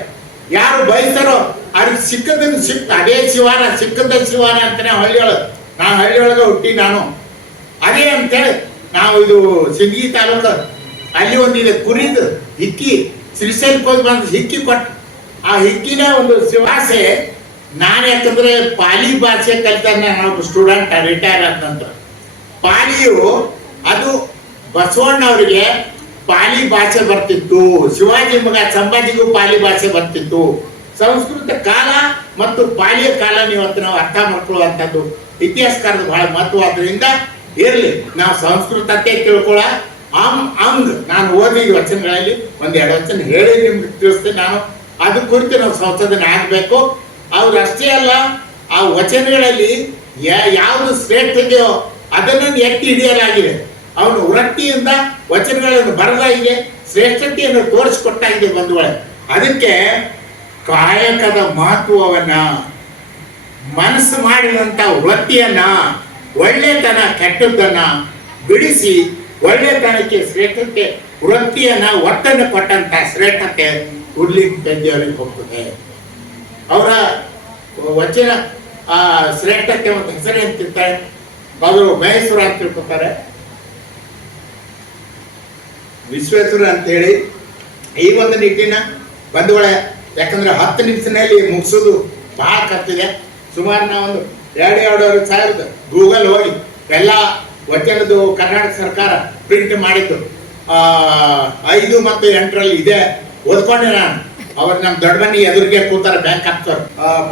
ಯಾರು ಬಯಸ್ತಾರೋ ಅವ್ರಿಗೆ ಸಿಕ್ಕದನ್ನು ಅದೇ ಶಿವಾನ, ಸಿಕ್ಕದ ಶಿವಾನ ಅಂತಾನೆ ಹಳ್ಳಿಯೊಳಗೆ. ನಾನು ಹಳ್ಳಿಯೊಳಗೆ ಹುಟ್ಟಿ ನಾನು ಅದೇ ಅಂತೇಳಿ ನಾವು ಇದು ಸಿಂದಗಿ ತಾಲೂಕು ಅಲ್ಲಿ ಒಂದಿದೆ ಕುರಿದು ಹಿಕ್ಕಿ ಶ್ರೀಶೈಲಕ್ಕೆ ಹೋಗಿ ಬಂದು ಹಿಕ್ಕಿ ಕೊಟ್ಟು ಆ ಹಿಕ್ಕಿನ ಒಂದು ಶಿವಾಸೆ. ನಾನು ಯಾಕಂದ್ರೆ ಪಾಲಿ ಭಾಷೆ ಕಲಿತಾನೆ, ನಾವು ಸ್ಟೂಡೆಂಟ್ ರಿಟೈರ್ ಆದ ನಂತರ. ಪಾಲಿಯು ಅದು ಬಸವಣ್ಣ ಅವರಿಗೆ ಪಾಲಿ ಭಾಷೆ ಬರ್ತಿತ್ತು. ಶಿವಾಜಿ ಮಗ ಸಂಭಾಜಿಗೂ ಪಾಲಿ ಭಾಷೆ ಬರ್ತಿತ್ತು. ಸಂಸ್ಕೃತ ಕಾಲ ಮತ್ತು ಪಾಲಿಯ ಕಾಲ ಇವತ್ತು ನಾವು ಅರ್ಥ ಮಾಡ್ಕೊಳ್ಳುವಂಥದ್ದು ಇತಿಹಾಸಕಾರದ ಬಹಳ ಮಹತ್ವವಾದ್ರಿಂದ ಇರಲಿ. ನಾವು ಸಂಸ್ಕೃತತೆ ತಿಳ್ಕೊಳ್ಳ ಅಂಗ್ ನಾನು ಓದಿದ ವಚನಗಳಲ್ಲಿ ಒಂದೆರಡು ವಚನ ಹೇಳಿ ನಿಮ್ಗೆ ತಿಳಿಸ್ತೇನೆ. ನಾನು ಅದ್ರ ಕುರಿತು ನಾವು ಸಂಶೋಧನೆ ಆಗಬೇಕು. ಅವ್ರು ಅಷ್ಟೇ ಅಲ್ಲ, ಆ ವಚನಗಳಲ್ಲಿ ಯಾವುದು ಶ್ರೇಷ್ಠ ಇದೆಯೋ ಅದನ್ನು ಎತ್ತಿ ಹಿಡಿಯಲಾಗಿದೆ. ಅವನು ವೃತ್ತಿಯಿಂದ ವಚನಗಳನ್ನು ಬರೆದಾಗಿದೆ, ಶ್ರೇಷ್ಠತೆಯನ್ನು ತೋರಿಸಿಕೊಟ್ಟಾಗಿದೆ ಬಂಧುಗಳೇ. ಅದಕ್ಕೆ ಕಾಯಕದ ಮಹತ್ವವನ್ನ, ಮನಸ್ಸು ಮಾಡಿದಂಥ ವೃತ್ತಿಯನ್ನ, ಒಳ್ಳೆತನ ಕೆಟ್ಟದ್ದನ್ನ ಬಿಡಿಸಿ ಒಳ್ಳೆತನಕ್ಕೆ ಶ್ರೇಷ್ಠತೆ, ವೃತ್ತಿಯನ್ನ ಒತ್ತನ್ನು ಕೊಟ್ಟಂತ ಶ್ರೇಷ್ಠತೆ ಉರ್ಲಿಂಗ ಪೆದ್ದಿಯವರಿಗೆ ಹೋಗ್ತದೆ. ಅವರ ವಚನ ಶ್ರೇಷ್ಠತೆ ಒಂದು ಹೆಸರು ಅಂತಿರ್ತಾರೆ. ಅವರು ಮಹೇಶ್ವರ ಅಂತ ತಿಳ್ಕೊತಾರೆ, ವಿಶ್ವೇಶ್ವರ ಅಂತೇಳಿ. ಈ ಒಂದು ನಿಟ್ಟಿನ ಬಂಧುಗಳೇ, ಯಾಕಂದ್ರೆ 10 ನಿಮಿಷದಲ್ಲಿ ಮುಗಿಸೋದು ಬಹಳ ಕಷ್ಟಿದೆ. ಸುಮಾರು ನಾವೊಂದು 2-2.5 ಸಾವಿರದ ಗೂಗಲ್ ಹೋಗಿ ಎಲ್ಲ ವಚನದ್ದು ಕರ್ನಾಟಕ ಸರ್ಕಾರ ಪ್ರಿಂಟ್ ಮಾಡಿದ್ದು 5 ಮತ್ತು 8ರಲ್ಲಿ ಇದೆ ಓದ್ಕೊಂಡೆ ನಾನು. ಅವ್ರು ನಮ್ಮ ದೊಡ್ಡ ಮನೆ ಎದುರಿಗೆ ಕೂತಾರೆ, ಬ್ಯಾಂಕ್ ಹಾಕ್ತಾರೆ.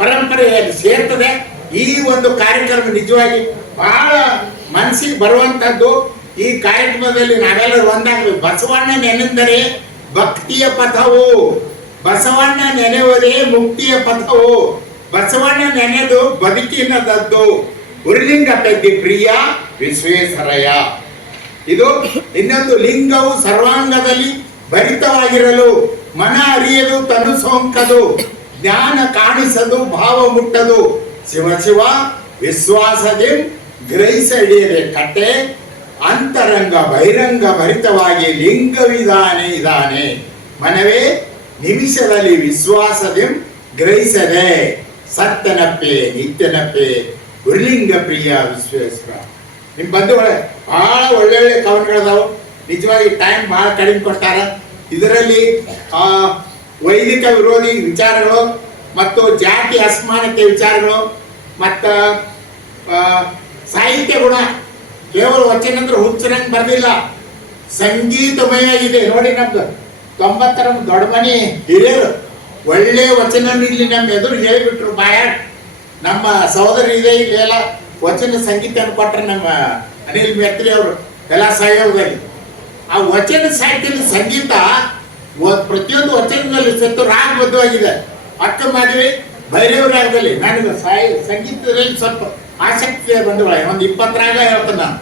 ಪರಂಪರೆ ಸೇರ್ತದೆ. ಈ ಒಂದು ಕಾರ್ಯಕ್ರಮ ನಿಜವಾಗಿ ಬಹಳ ಮನಸ್ಸಿಗೆ ಬರುವಂತದ್ದು. ಈ ಕಾರ್ಯಕ್ರಮದಲ್ಲಿ ನಾವೆಲ್ಲರೂ ಒಂದಾಗಬೇಕು. ಬಸವಣ್ಣ ನೆನೆದರೆ ಭಕ್ತಿಯ ಪಥವು, ಬಸವಣ್ಣ ನೆನೆಯುವುದೇ ಮುಕ್ತಿಯ ಪಥವು, ಬಸವಣ್ಣ ನೆನೆದು ಬದುಕಿನದದ್ದು, ಉರ್ಲಿಂಗ ಪೆದ್ದಿ ಪ್ರಿಯ ವಿಶ್ವೇಶ್ವರಯ್ಯ. ಇದು ಇನ್ನೊಂದು ಲಿಂಗವು ಸರ್ವಾಂಗದಲ್ಲಿ ಭರಿತವಾಗಿರಲು, ಮನ ಅರಿಯದು ತನು ಸೋಂಕದು, ಜ್ಞಾನ ಕಾಣಿಸದು ಭಾವ ಮುಟ್ಟದು, ಶಿವ ಶಿವ ವಿಶ್ವಾಸದಿ ಗ್ರಹಿಸ ಹಿಡಿಯದೆ ಕಟ್ಟೆ, ಅಂತರಂಗ ಬಹಿರಂಗ ಭರಿತವಾಗಿ ಲಿಂಗವಿದಾನೆ ಇದಾನೆ, ಮನವೇ ನಿಮಿಷದಲ್ಲಿ ವಿಶ್ವಾಸದಿ ಗ್ರಹಿಸದೆ, ಸತ್ಯನಪ್ಪೆ ನಿತ್ಯನಪ್ಪೆ ಉರ್ಲಿಂಗ ಪ್ರಿಯ ವಿಶ್ವೇಶ್ವರ. ನಿಮ್ ಬಂಧುಗಳೇ, ಬಹಳ ಒಳ್ಳೊಳ್ಳೆ ಕವನಗಳದಾವು. ನಿಜವಾಗಿ ಟೈಮ್ ಬಹಳ ಕಡಿಮೆ ಕೊಡ್ತಾರ. ಇದರಲ್ಲಿ ವೈದಿಕ ವಿರೋಧಿ ವಿಚಾರಗಳು ಮತ್ತು ಜಾತಿ ಅಸಮಾನತೆ ವಿಚಾರಗಳು ಮತ್ತು ಸಾಹಿತ್ಯ ಗುಣ. ಕೇವಲ ವಚನ ಅಂದ್ರೆ ಹುಚ್ಚನಂಗೆ ಬರ್ದಿಲ್ಲ, ಸಂಗೀತಮಯ ಇದೆ. ನೋಡಿ, ನಮ್ದು 90ರ ದೊಡ್ಡ ಮನೆ ಹಿರಿಯರು ಒಳ್ಳೆ ವಚನ ಇಲ್ಲಿ ನಮ್ಮ ಎದುರು ಹೇಳಿಬಿಟ್ರು ಬಾಯಾಟ್. ನಮ್ಮ ಸಹೋದರಿ ಇದೆ ಇಲ್ಲೆಲ್ಲ ವಚನ ಸಂಗೀತ ಕೊಟ್ರೆ ನಮ್ಮ ಅನಿಲ್ ಮೇತ್ರಿ ಅವರು ಎಲ್ಲ ಸಹಯೋಗದಲ್ಲಿ. ಆ ವಚನ ಸಾಹಿತ್ಯದ ಸಂಗೀತ ಪ್ರತಿಯೊಂದು ವಚನದಲ್ಲಿ ಸತ್ತು ರಾಗಬದ್ಧವಾಗಿದೆ. ಅಕ್ಕ ಮದುವೆ ಭೈರವ ರಾಗದಲ್ಲಿ ನನಗೆ ಸಂಗೀತದಲ್ಲಿ ಸ್ವಲ್ಪ ಆಸಕ್ತಿ ಬಂದವ. ಒಂದು 20 ರಾಗ ಹೇಳ್ತೇನೆ ನಾನು.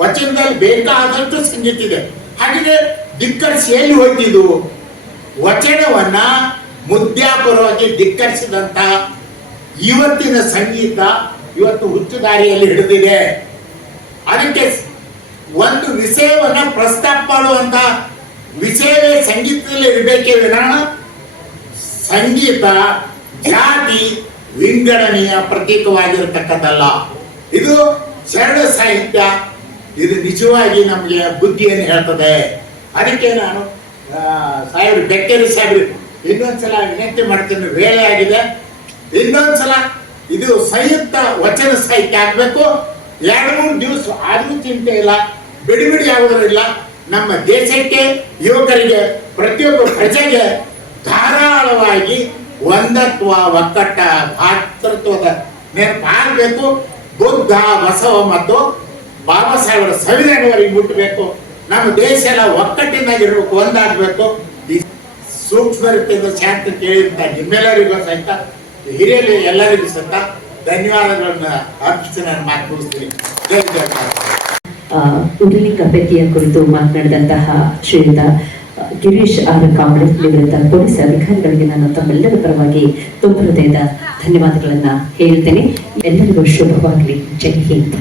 ವಚನದಲ್ಲಿ ಬೇಕಾದಷ್ಟು ಸಂಗೀತ ಇದೆ. ಹಾಗೆ ಧಿಕ್ಕರಿಸಿ ಎಲ್ಲಿ ಹೋಯ್ತಿದ್ದು ವಚನವನ್ನ ಮುದ್ಯಾಪರವಾಗಿ ಧಿಕ್ಕರಿಸಿದಂತ ಇವತ್ತಿನ ಸಂಗೀತ ಇವತ್ತು ಹುಚ್ಚು ದಾರಿಯಲ್ಲಿ ಹಿಡಿದಿದೆ. ಅದಕ್ಕೆ ಒಂದು ವಿಷಯವನ್ನ ಪ್ರಸ್ತಾಪ ಮಾಡುವಂತ ವಿಷಯವೇ ಸಂಗೀತದಲ್ಲಿ ಇರಬೇಕೇ ವಿನಃ ಸಂಗೀತ ಜಾತಿ ವಿಂಗಡಣೆಯ ಪ್ರತೀಕವಾಗಿರತಕ್ಕದ್ದಲ್ಲ. ಇದು ಶರಣ ಸಾಹಿತ್ಯ. ಇದು ನಿಜವಾಗಿ ನಮಗೆ ಬುದ್ಧಿಯನ್ನು ಹೇಳ್ತದೆ. ಅದಕ್ಕೆ ನಾನು ಸಾಹೇಬ್ರು ಬೆಕ್ಕೇರಿ ಸಾಹೇಬ್ರು ಇನ್ನೊಂದ್ಸಲ ವಿನಂತಿ ಮಾಡ್ತೀನಿ, ವೇಳೆ ಆಗಿದೆ. ಇನ್ನೊಂದ್ಸಲ ಇದು ಸಂಯುಕ್ತ ವಚನ ಸಾಹಿತ್ಯ ಆಗ್ಬೇಕು. 2-3 ದಿವಸ ಆದ್ರೂ ಚಿಂತೆ ಇಲ್ಲ, ಬಿಡಿ ಆಗೋದಿಲ್ಲ. ನಮ್ಮ ದೇಶಕ್ಕೆ, ಯುವಕರಿಗೆ, ಪ್ರತಿಯೊಬ್ಬ ಪ್ರಜೆಗೆ ಧಾರಾಳವಾಗಿ ಒಂದತ್ವ, ಒಕ್ಕಟ್ಟ, ಭಾತೃತ್ವದ ನೆನಪಾಗಬೇಕು. ಬುದ್ಧ, ಬಸವ ಮತ್ತು ಬಾಬಾ ಸಾಹೇಬರ ಸಂವಿಧಾನವರೆಗೆ ಮುಟ್ಟಬೇಕು. ನಮ್ಮ ದೇಶ ಎಲ್ಲ ಒಕ್ಕಟ್ಟಿನಾಗಿರ್ಬೇಕು, ಒಂದಾಗಬೇಕು. ಈ ಸೂಕ್ಷ್ಮ ರೀತಿಯಿಂದ ಶಾಂತಿ ಕೇಳಿದಂತ ನಿಮ್ಮೆಲ್ಲರಿಗೂ ಸಹಿತ, ಹಿರಿಯರು ಎಲ್ಲರಿಗೂ ಸಹಿತ ಧನ್ಯವಾದಗಳನ್ನ ಅರ್ಪಿಸಿ ನಾನು ಮಾತು ಮುಗಿಸ್ತೀನಿ. ಜೈ ಜೈ. ಉರ್ಲಿಂಗ ಪೆದ್ದಿಯ ಕುರಿತು ಮಾತನಾಡಿದಂತಹ ಶ್ರೀಯುತ ಗಿರೀಶ್ ಆರ್ ಕಾಂಬ್ಳೆ ನಿವೃತ್ತ ಪೊಲೀಸ್ ಅಧಿಕಾರಿಗಳಿಗೆ ನಾನು ತಮ್ಮೆಲ್ಲರ ಪರವಾಗಿ ತುಂಬ ಹೃದಯದ ಧನ್ಯವಾದಗಳನ್ನ ಹೇಳ್ತೇನೆ. ಎಲ್ಲರಿಗೂ ಶುಭವಾಗಲಿ. ಜೈ ಹಿಂದ್.